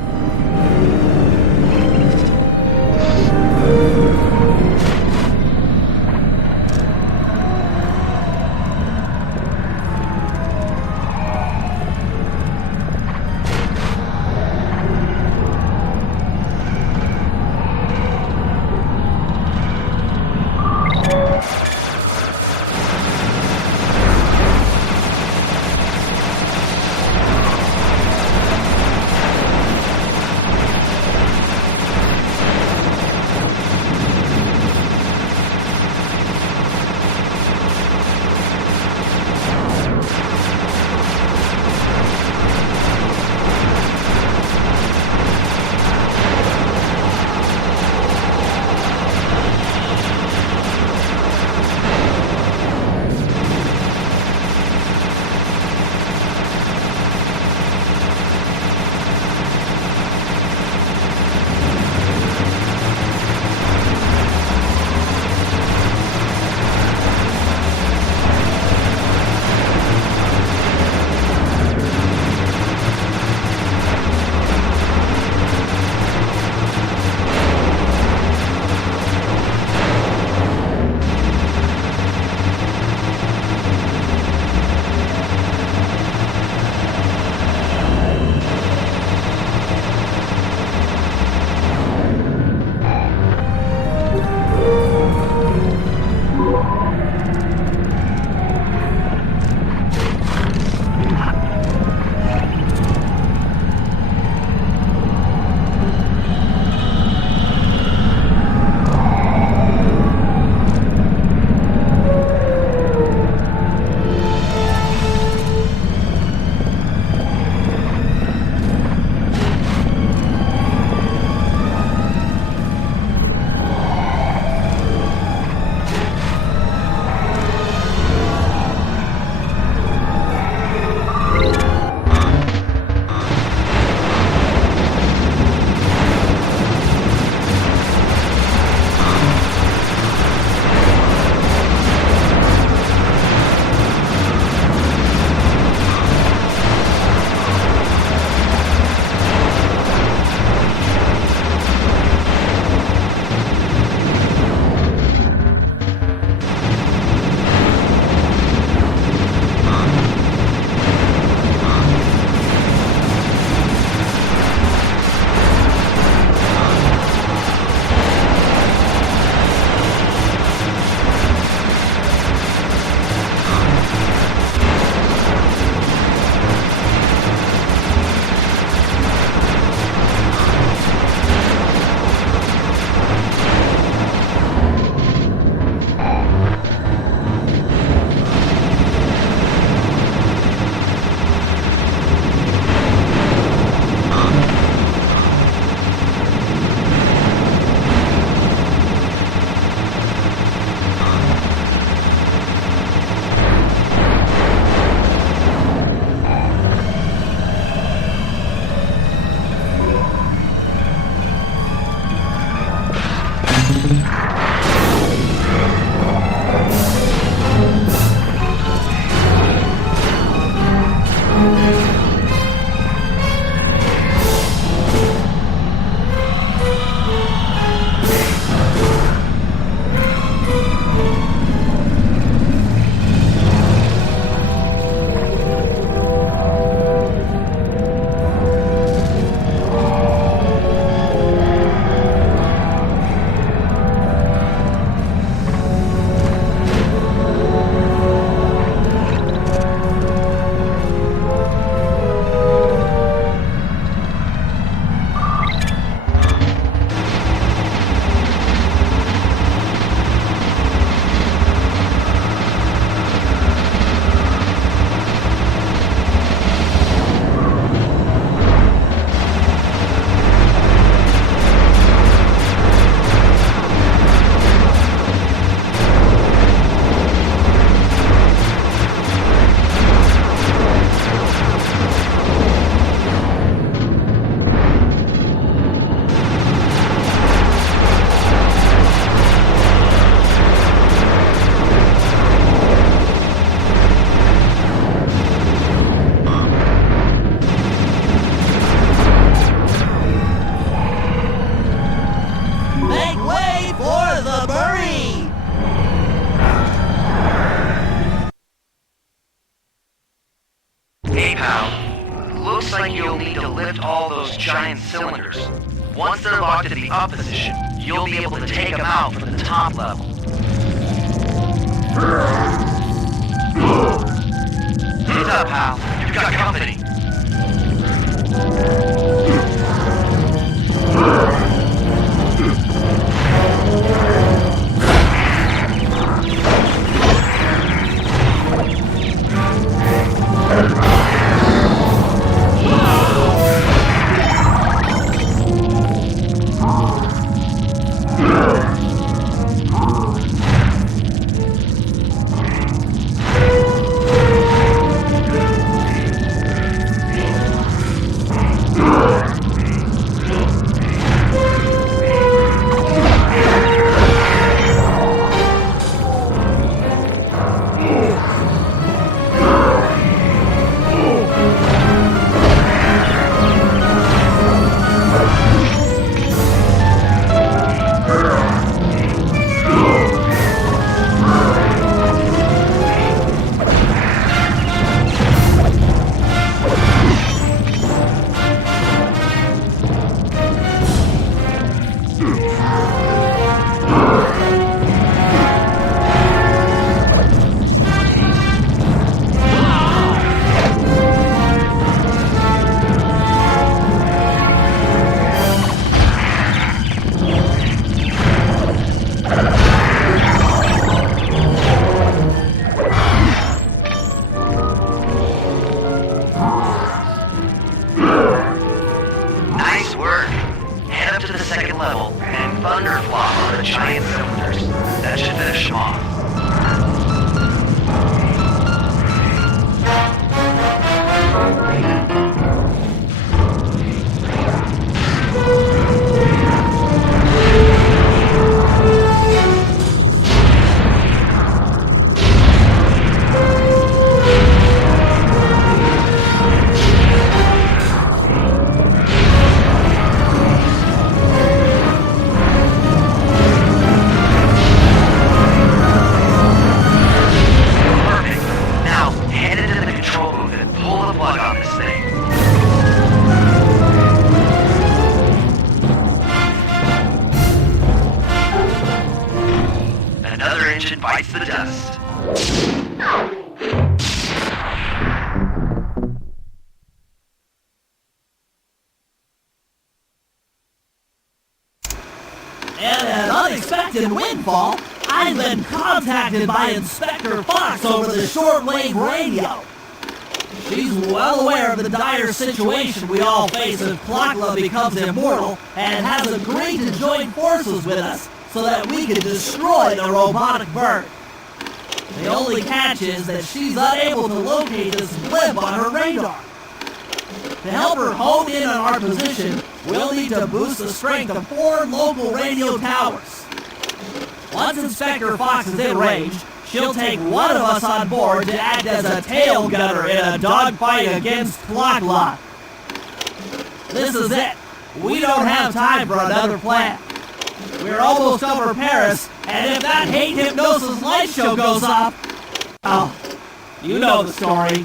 lift all those giant cylinders. Once they're locked at the up position, you'll be able to take them out from the top level. Heads up, pal. You've got company. And an unexpected windfall, I've been contacted by Inspector Fox over the shortwave radio. She's well aware of the dire situation we all face if Tlaloc becomes immortal and has agreed to join forces with us so that we can destroy the robotic bird. The only catch is that she's unable to locate this blimp on her radar. To help her hone in on our position, we'll need to boost the strength of 4 local radio towers. Once Inspector Fox is in range, she'll take one of us on board to act as a tail gunner in a dogfight against Tlaloc. This is it. We don't have time for another plan. We're almost over Paris, and if that hate hypnosis light show goes off, oh, you know the story.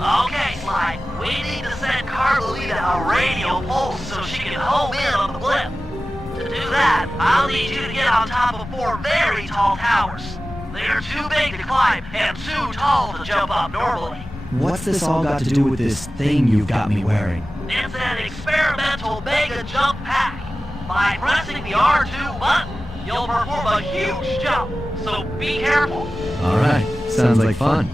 Okay, Sly, we need to send Carmelita a radio pulse so she can home in on the blimp. To do that, I'll need you to get on top of 4 very tall towers. They are too big to climb and too tall to jump up normally. What's this all got to do with this thing you've got me wearing? It's an experimental mega jump pack. By pressing the R2 button, you'll perform a huge jump, so be careful. Alright, sounds like fun.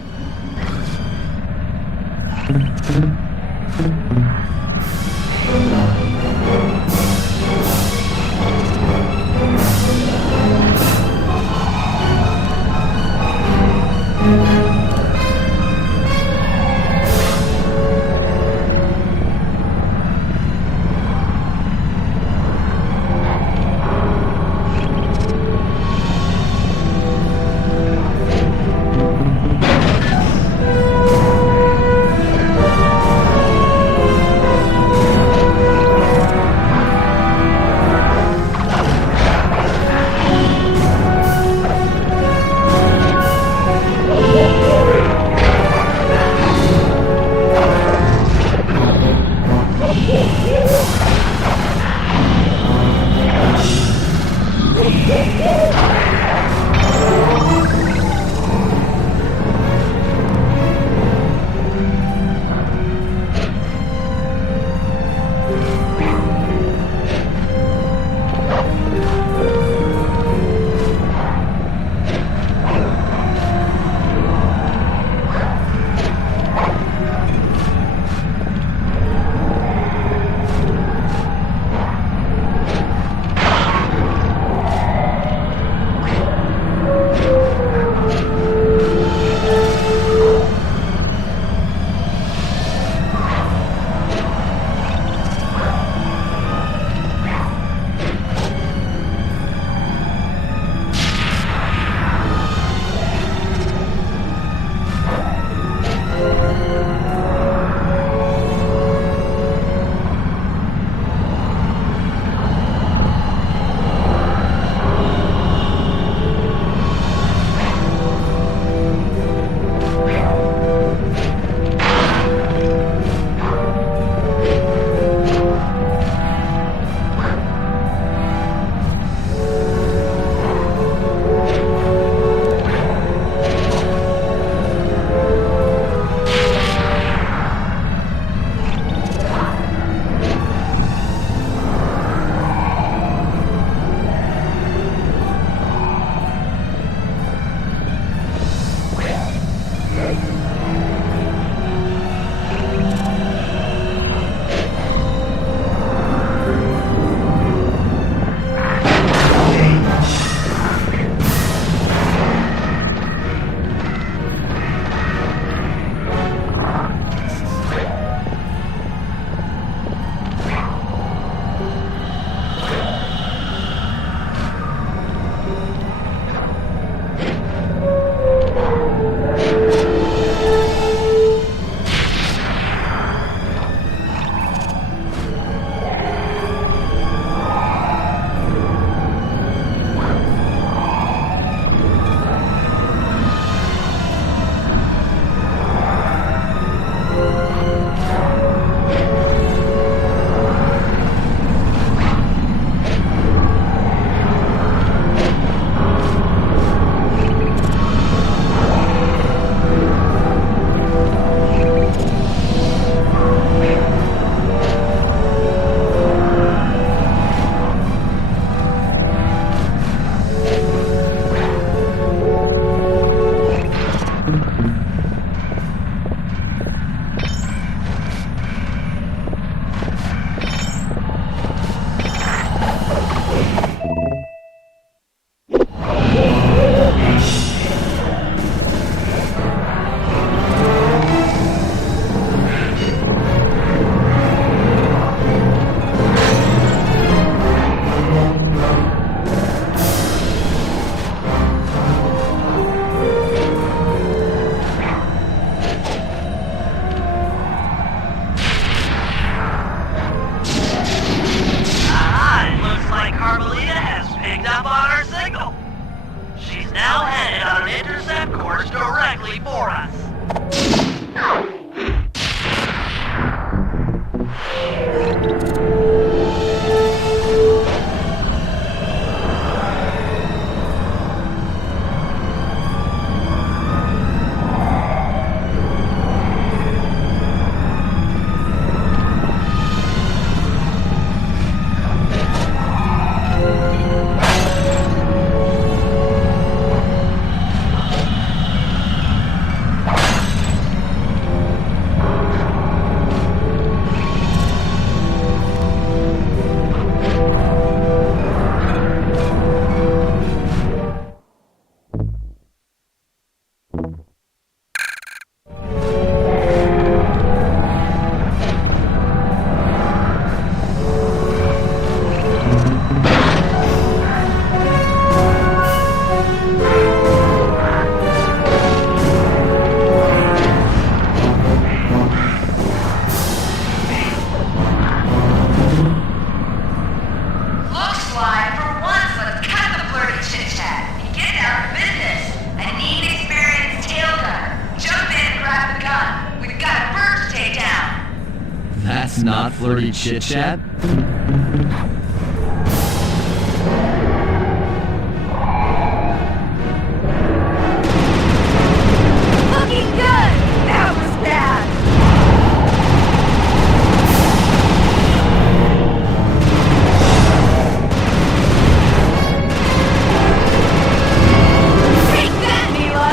That's not flirty chit-chat? Looking good! That was bad! Take that, Mila!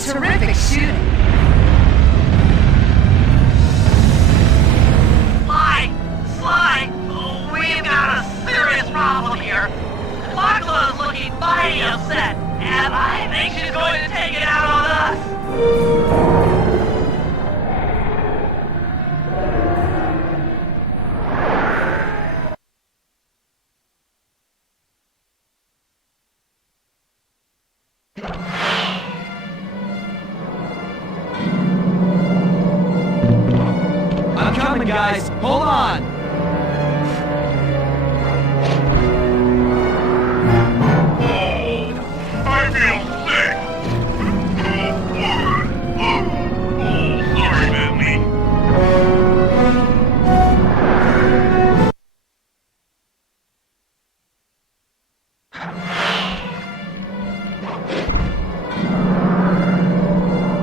terrific shooting. Sly, we've got a serious problem here. Makla is looking mighty upset, and I think she's going to take it out on us. I'm coming, guys. Hold on. I feel sick. Sorry, Bentley.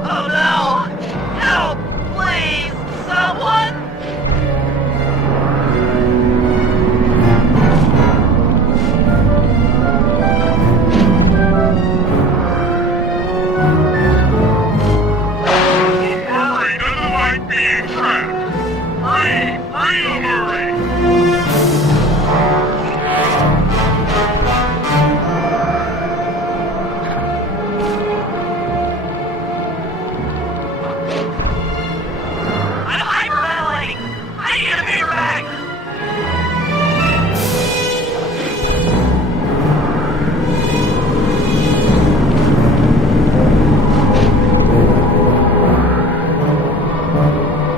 Oh no! Help! Please! Someone! Murray doesn't like being trapped. Free the Murray. I'm hyperventilating! I need a paper bag!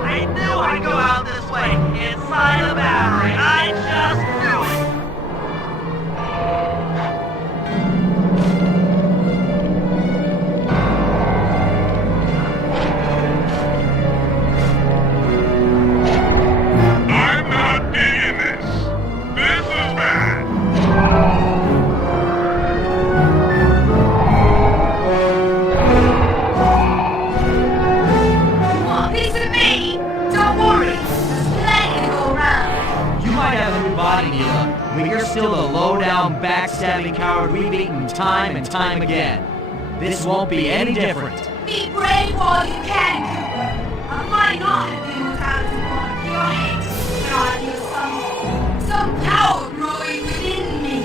I knew I'd go out this way, inside the battery. I just knew it! I'm not digging this. This is bad. Want a piece of me? Don't worry, there's plenty to go around. You might have a new body, Neela, but you're still the low-down, backstabbing coward we've beaten time and time again. This won't be any different. Be brave while you can, Cooper. I might not have been without one of your hate, but I feel some power growing within me.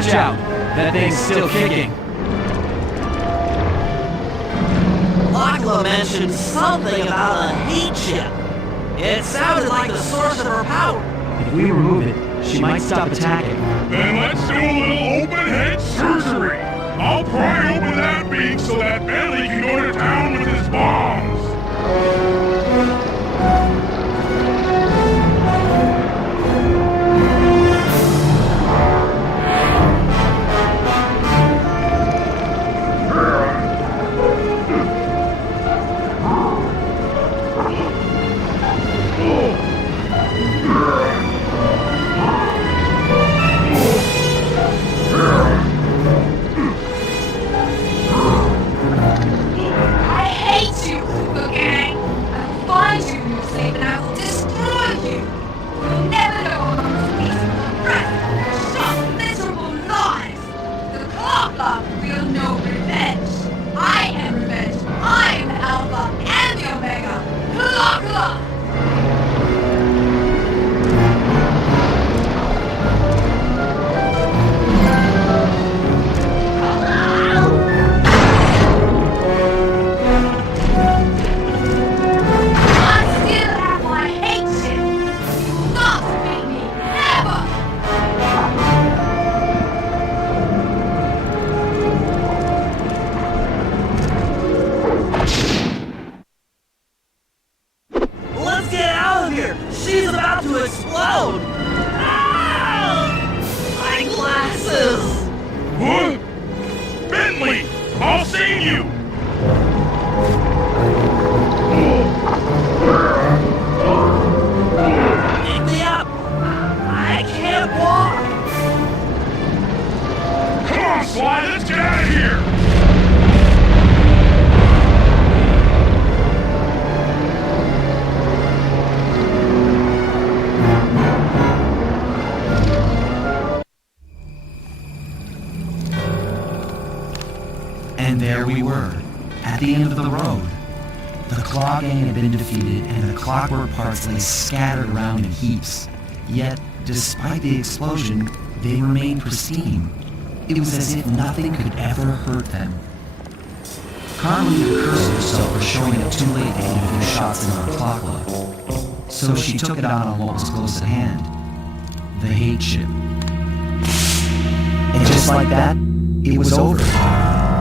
Watch out! That thing's still kicking. Lakla mentioned something about a heat ship. It sounded like the source of her power. If we remove it, she might stop attacking. Then let's do a little open-head surgery. I'll pry open that beak so that Bentley can go to town with his bombs. I hate you, Cooper Gang. I will find you when you're safe and I will destroy you. You'll never know how much peace and rest and short, miserable lives. The Clock Lock will know revenge. I am revenge. I am the Alpha and the Omega. Clock Lock! I still have my hate shit. You will not defeat me. Never! Let's get out of here! She's about to explode! Ah! My glasses! What? Bentley! I'll save you! Pick me up! I can't walk! Come on, Sly, let's get out of here! And there we were, at the end of the road. The Claw Gang had been defeated, and the clockwork parts lay scattered around in heaps. Yet, despite the explosion, they remained pristine. It was as if nothing could ever hurt them. Carmelita cursed herself for showing up too late to get a few shots in on Clockwork. So she took it out on what was close at hand, the hate ship. And just like that, it was over.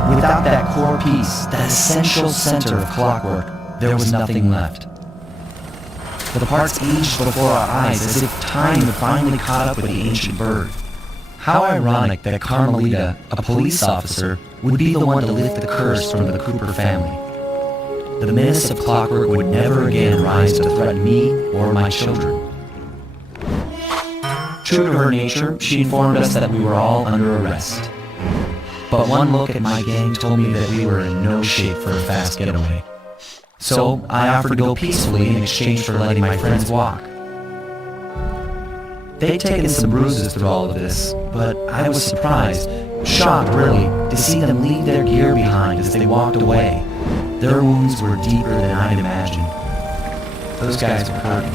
Without that core piece, that essential center of Clockwork, there was nothing left. The parts aged before our eyes as if time had finally caught up with the ancient bird. How ironic that Carmelita, a police officer, would be the one to lift the curse from the Cooper family. The menace of Clockwork would never again rise to threaten me or my children. True to her nature, she informed us that we were all under arrest. But one look at my gang told me that we were in no shape for a fast getaway. So I offered to go peacefully in exchange for letting my friends walk. They'd taken some bruises through all of this, but I was surprised, shocked really, to see them leave their gear behind as they walked away. Their wounds were deeper than I'd imagined. Those guys were hurting.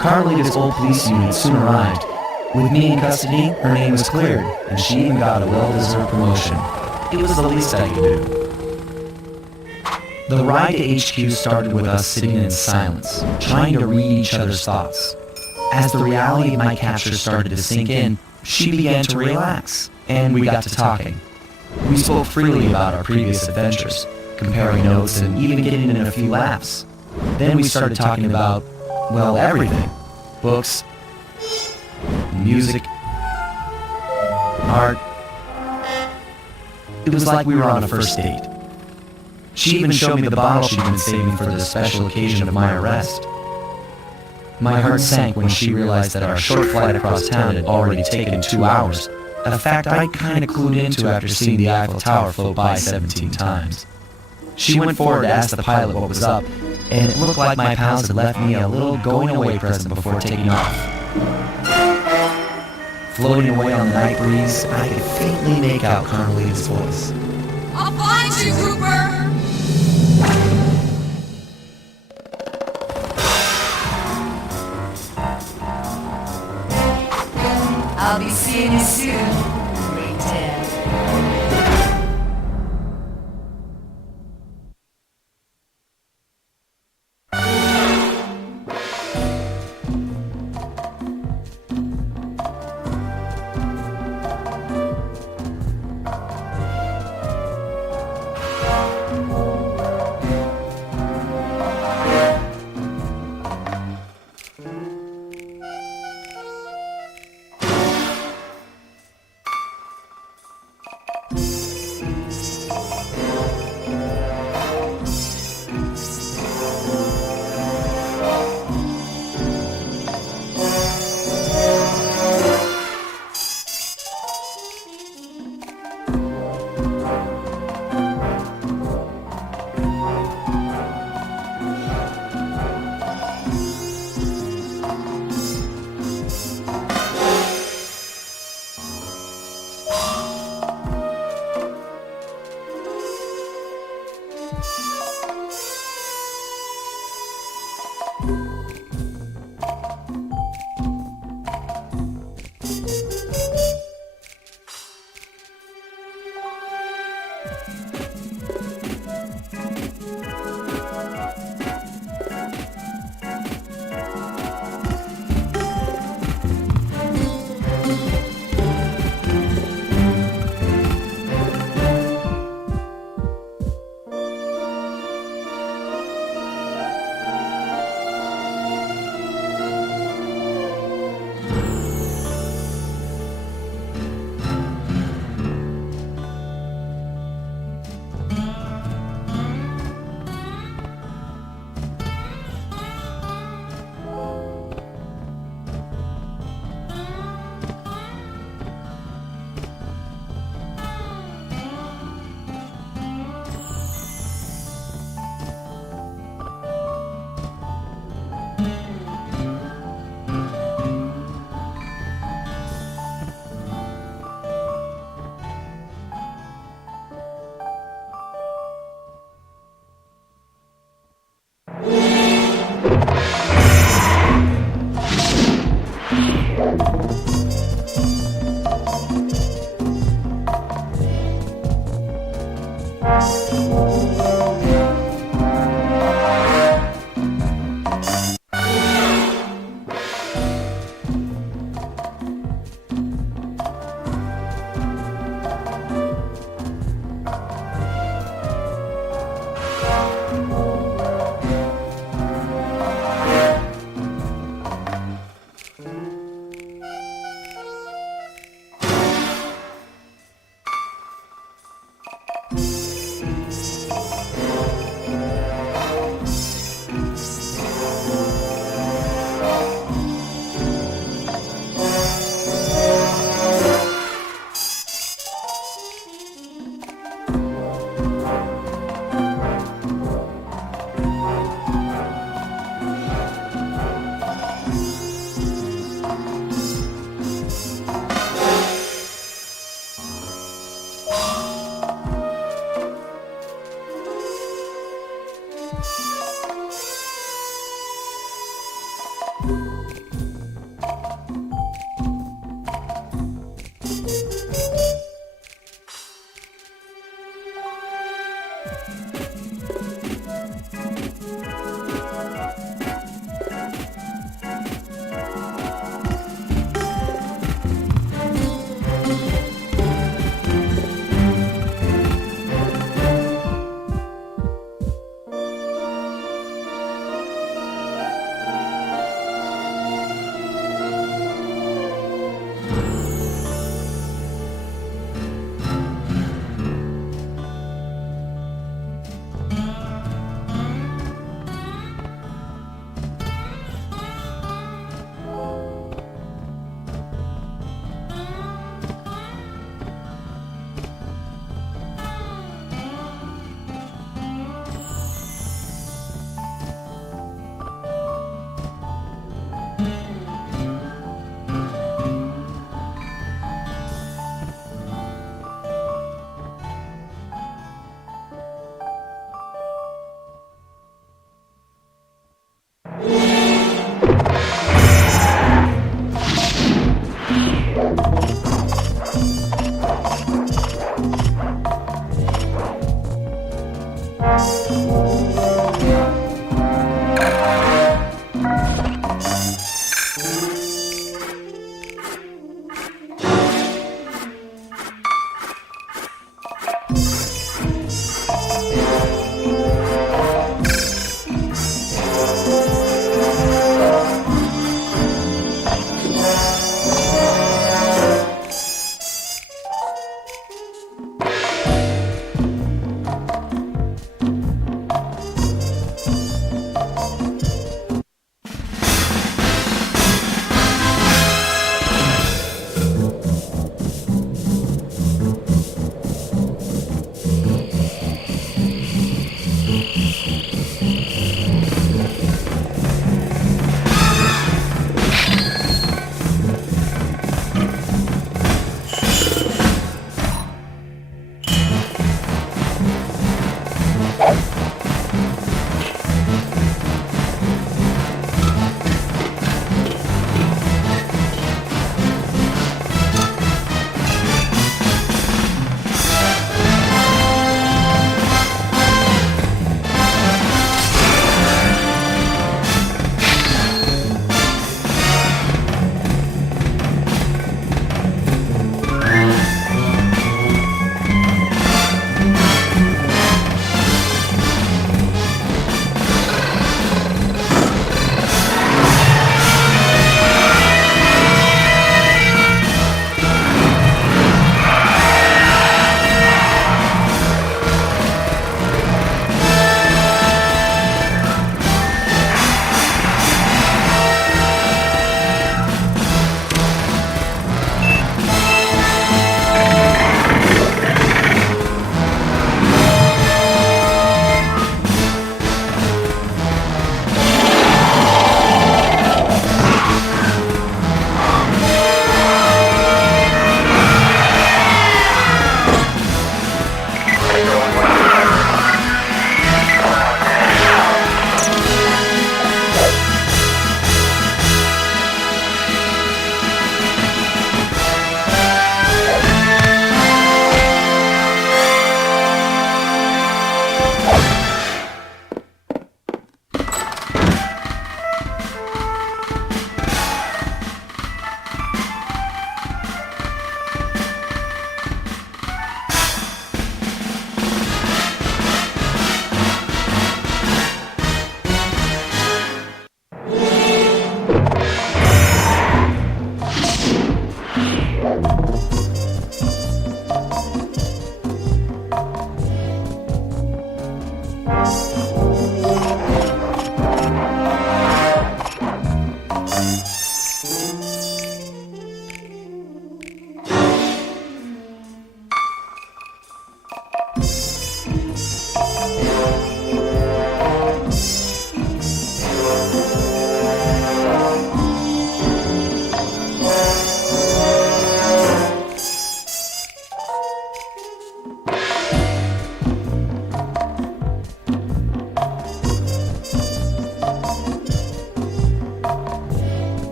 Carmelita's old police unit soon arrived. With me in custody, her name was cleared, and she even got a well-deserved promotion. It was the least I could do. The ride to HQ started with us sitting in silence, trying to read each other's thoughts. As the reality of my capture started to sink in, she began to relax, and we got to talking. We spoke freely about our previous adventures, comparing notes and even getting in a few laughs. Then we started talking about, well, everything. Books, music, art. It was like we were on a first date. She even showed me the bottle she'd been saving for the special occasion of my arrest. My heart sank when she realized that our short flight across town had already taken 2 hours, a fact I kinda clued into after seeing the Eiffel Tower float by 17 times. She went forward to ask the pilot what was up, and it looked like my pals had left me a little going-away present before taking off. Floating away on the night breeze, I could faintly make out Carmelita's voice. I'll find you, Cooper! seeing you soon, Big Ted.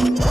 Koopa.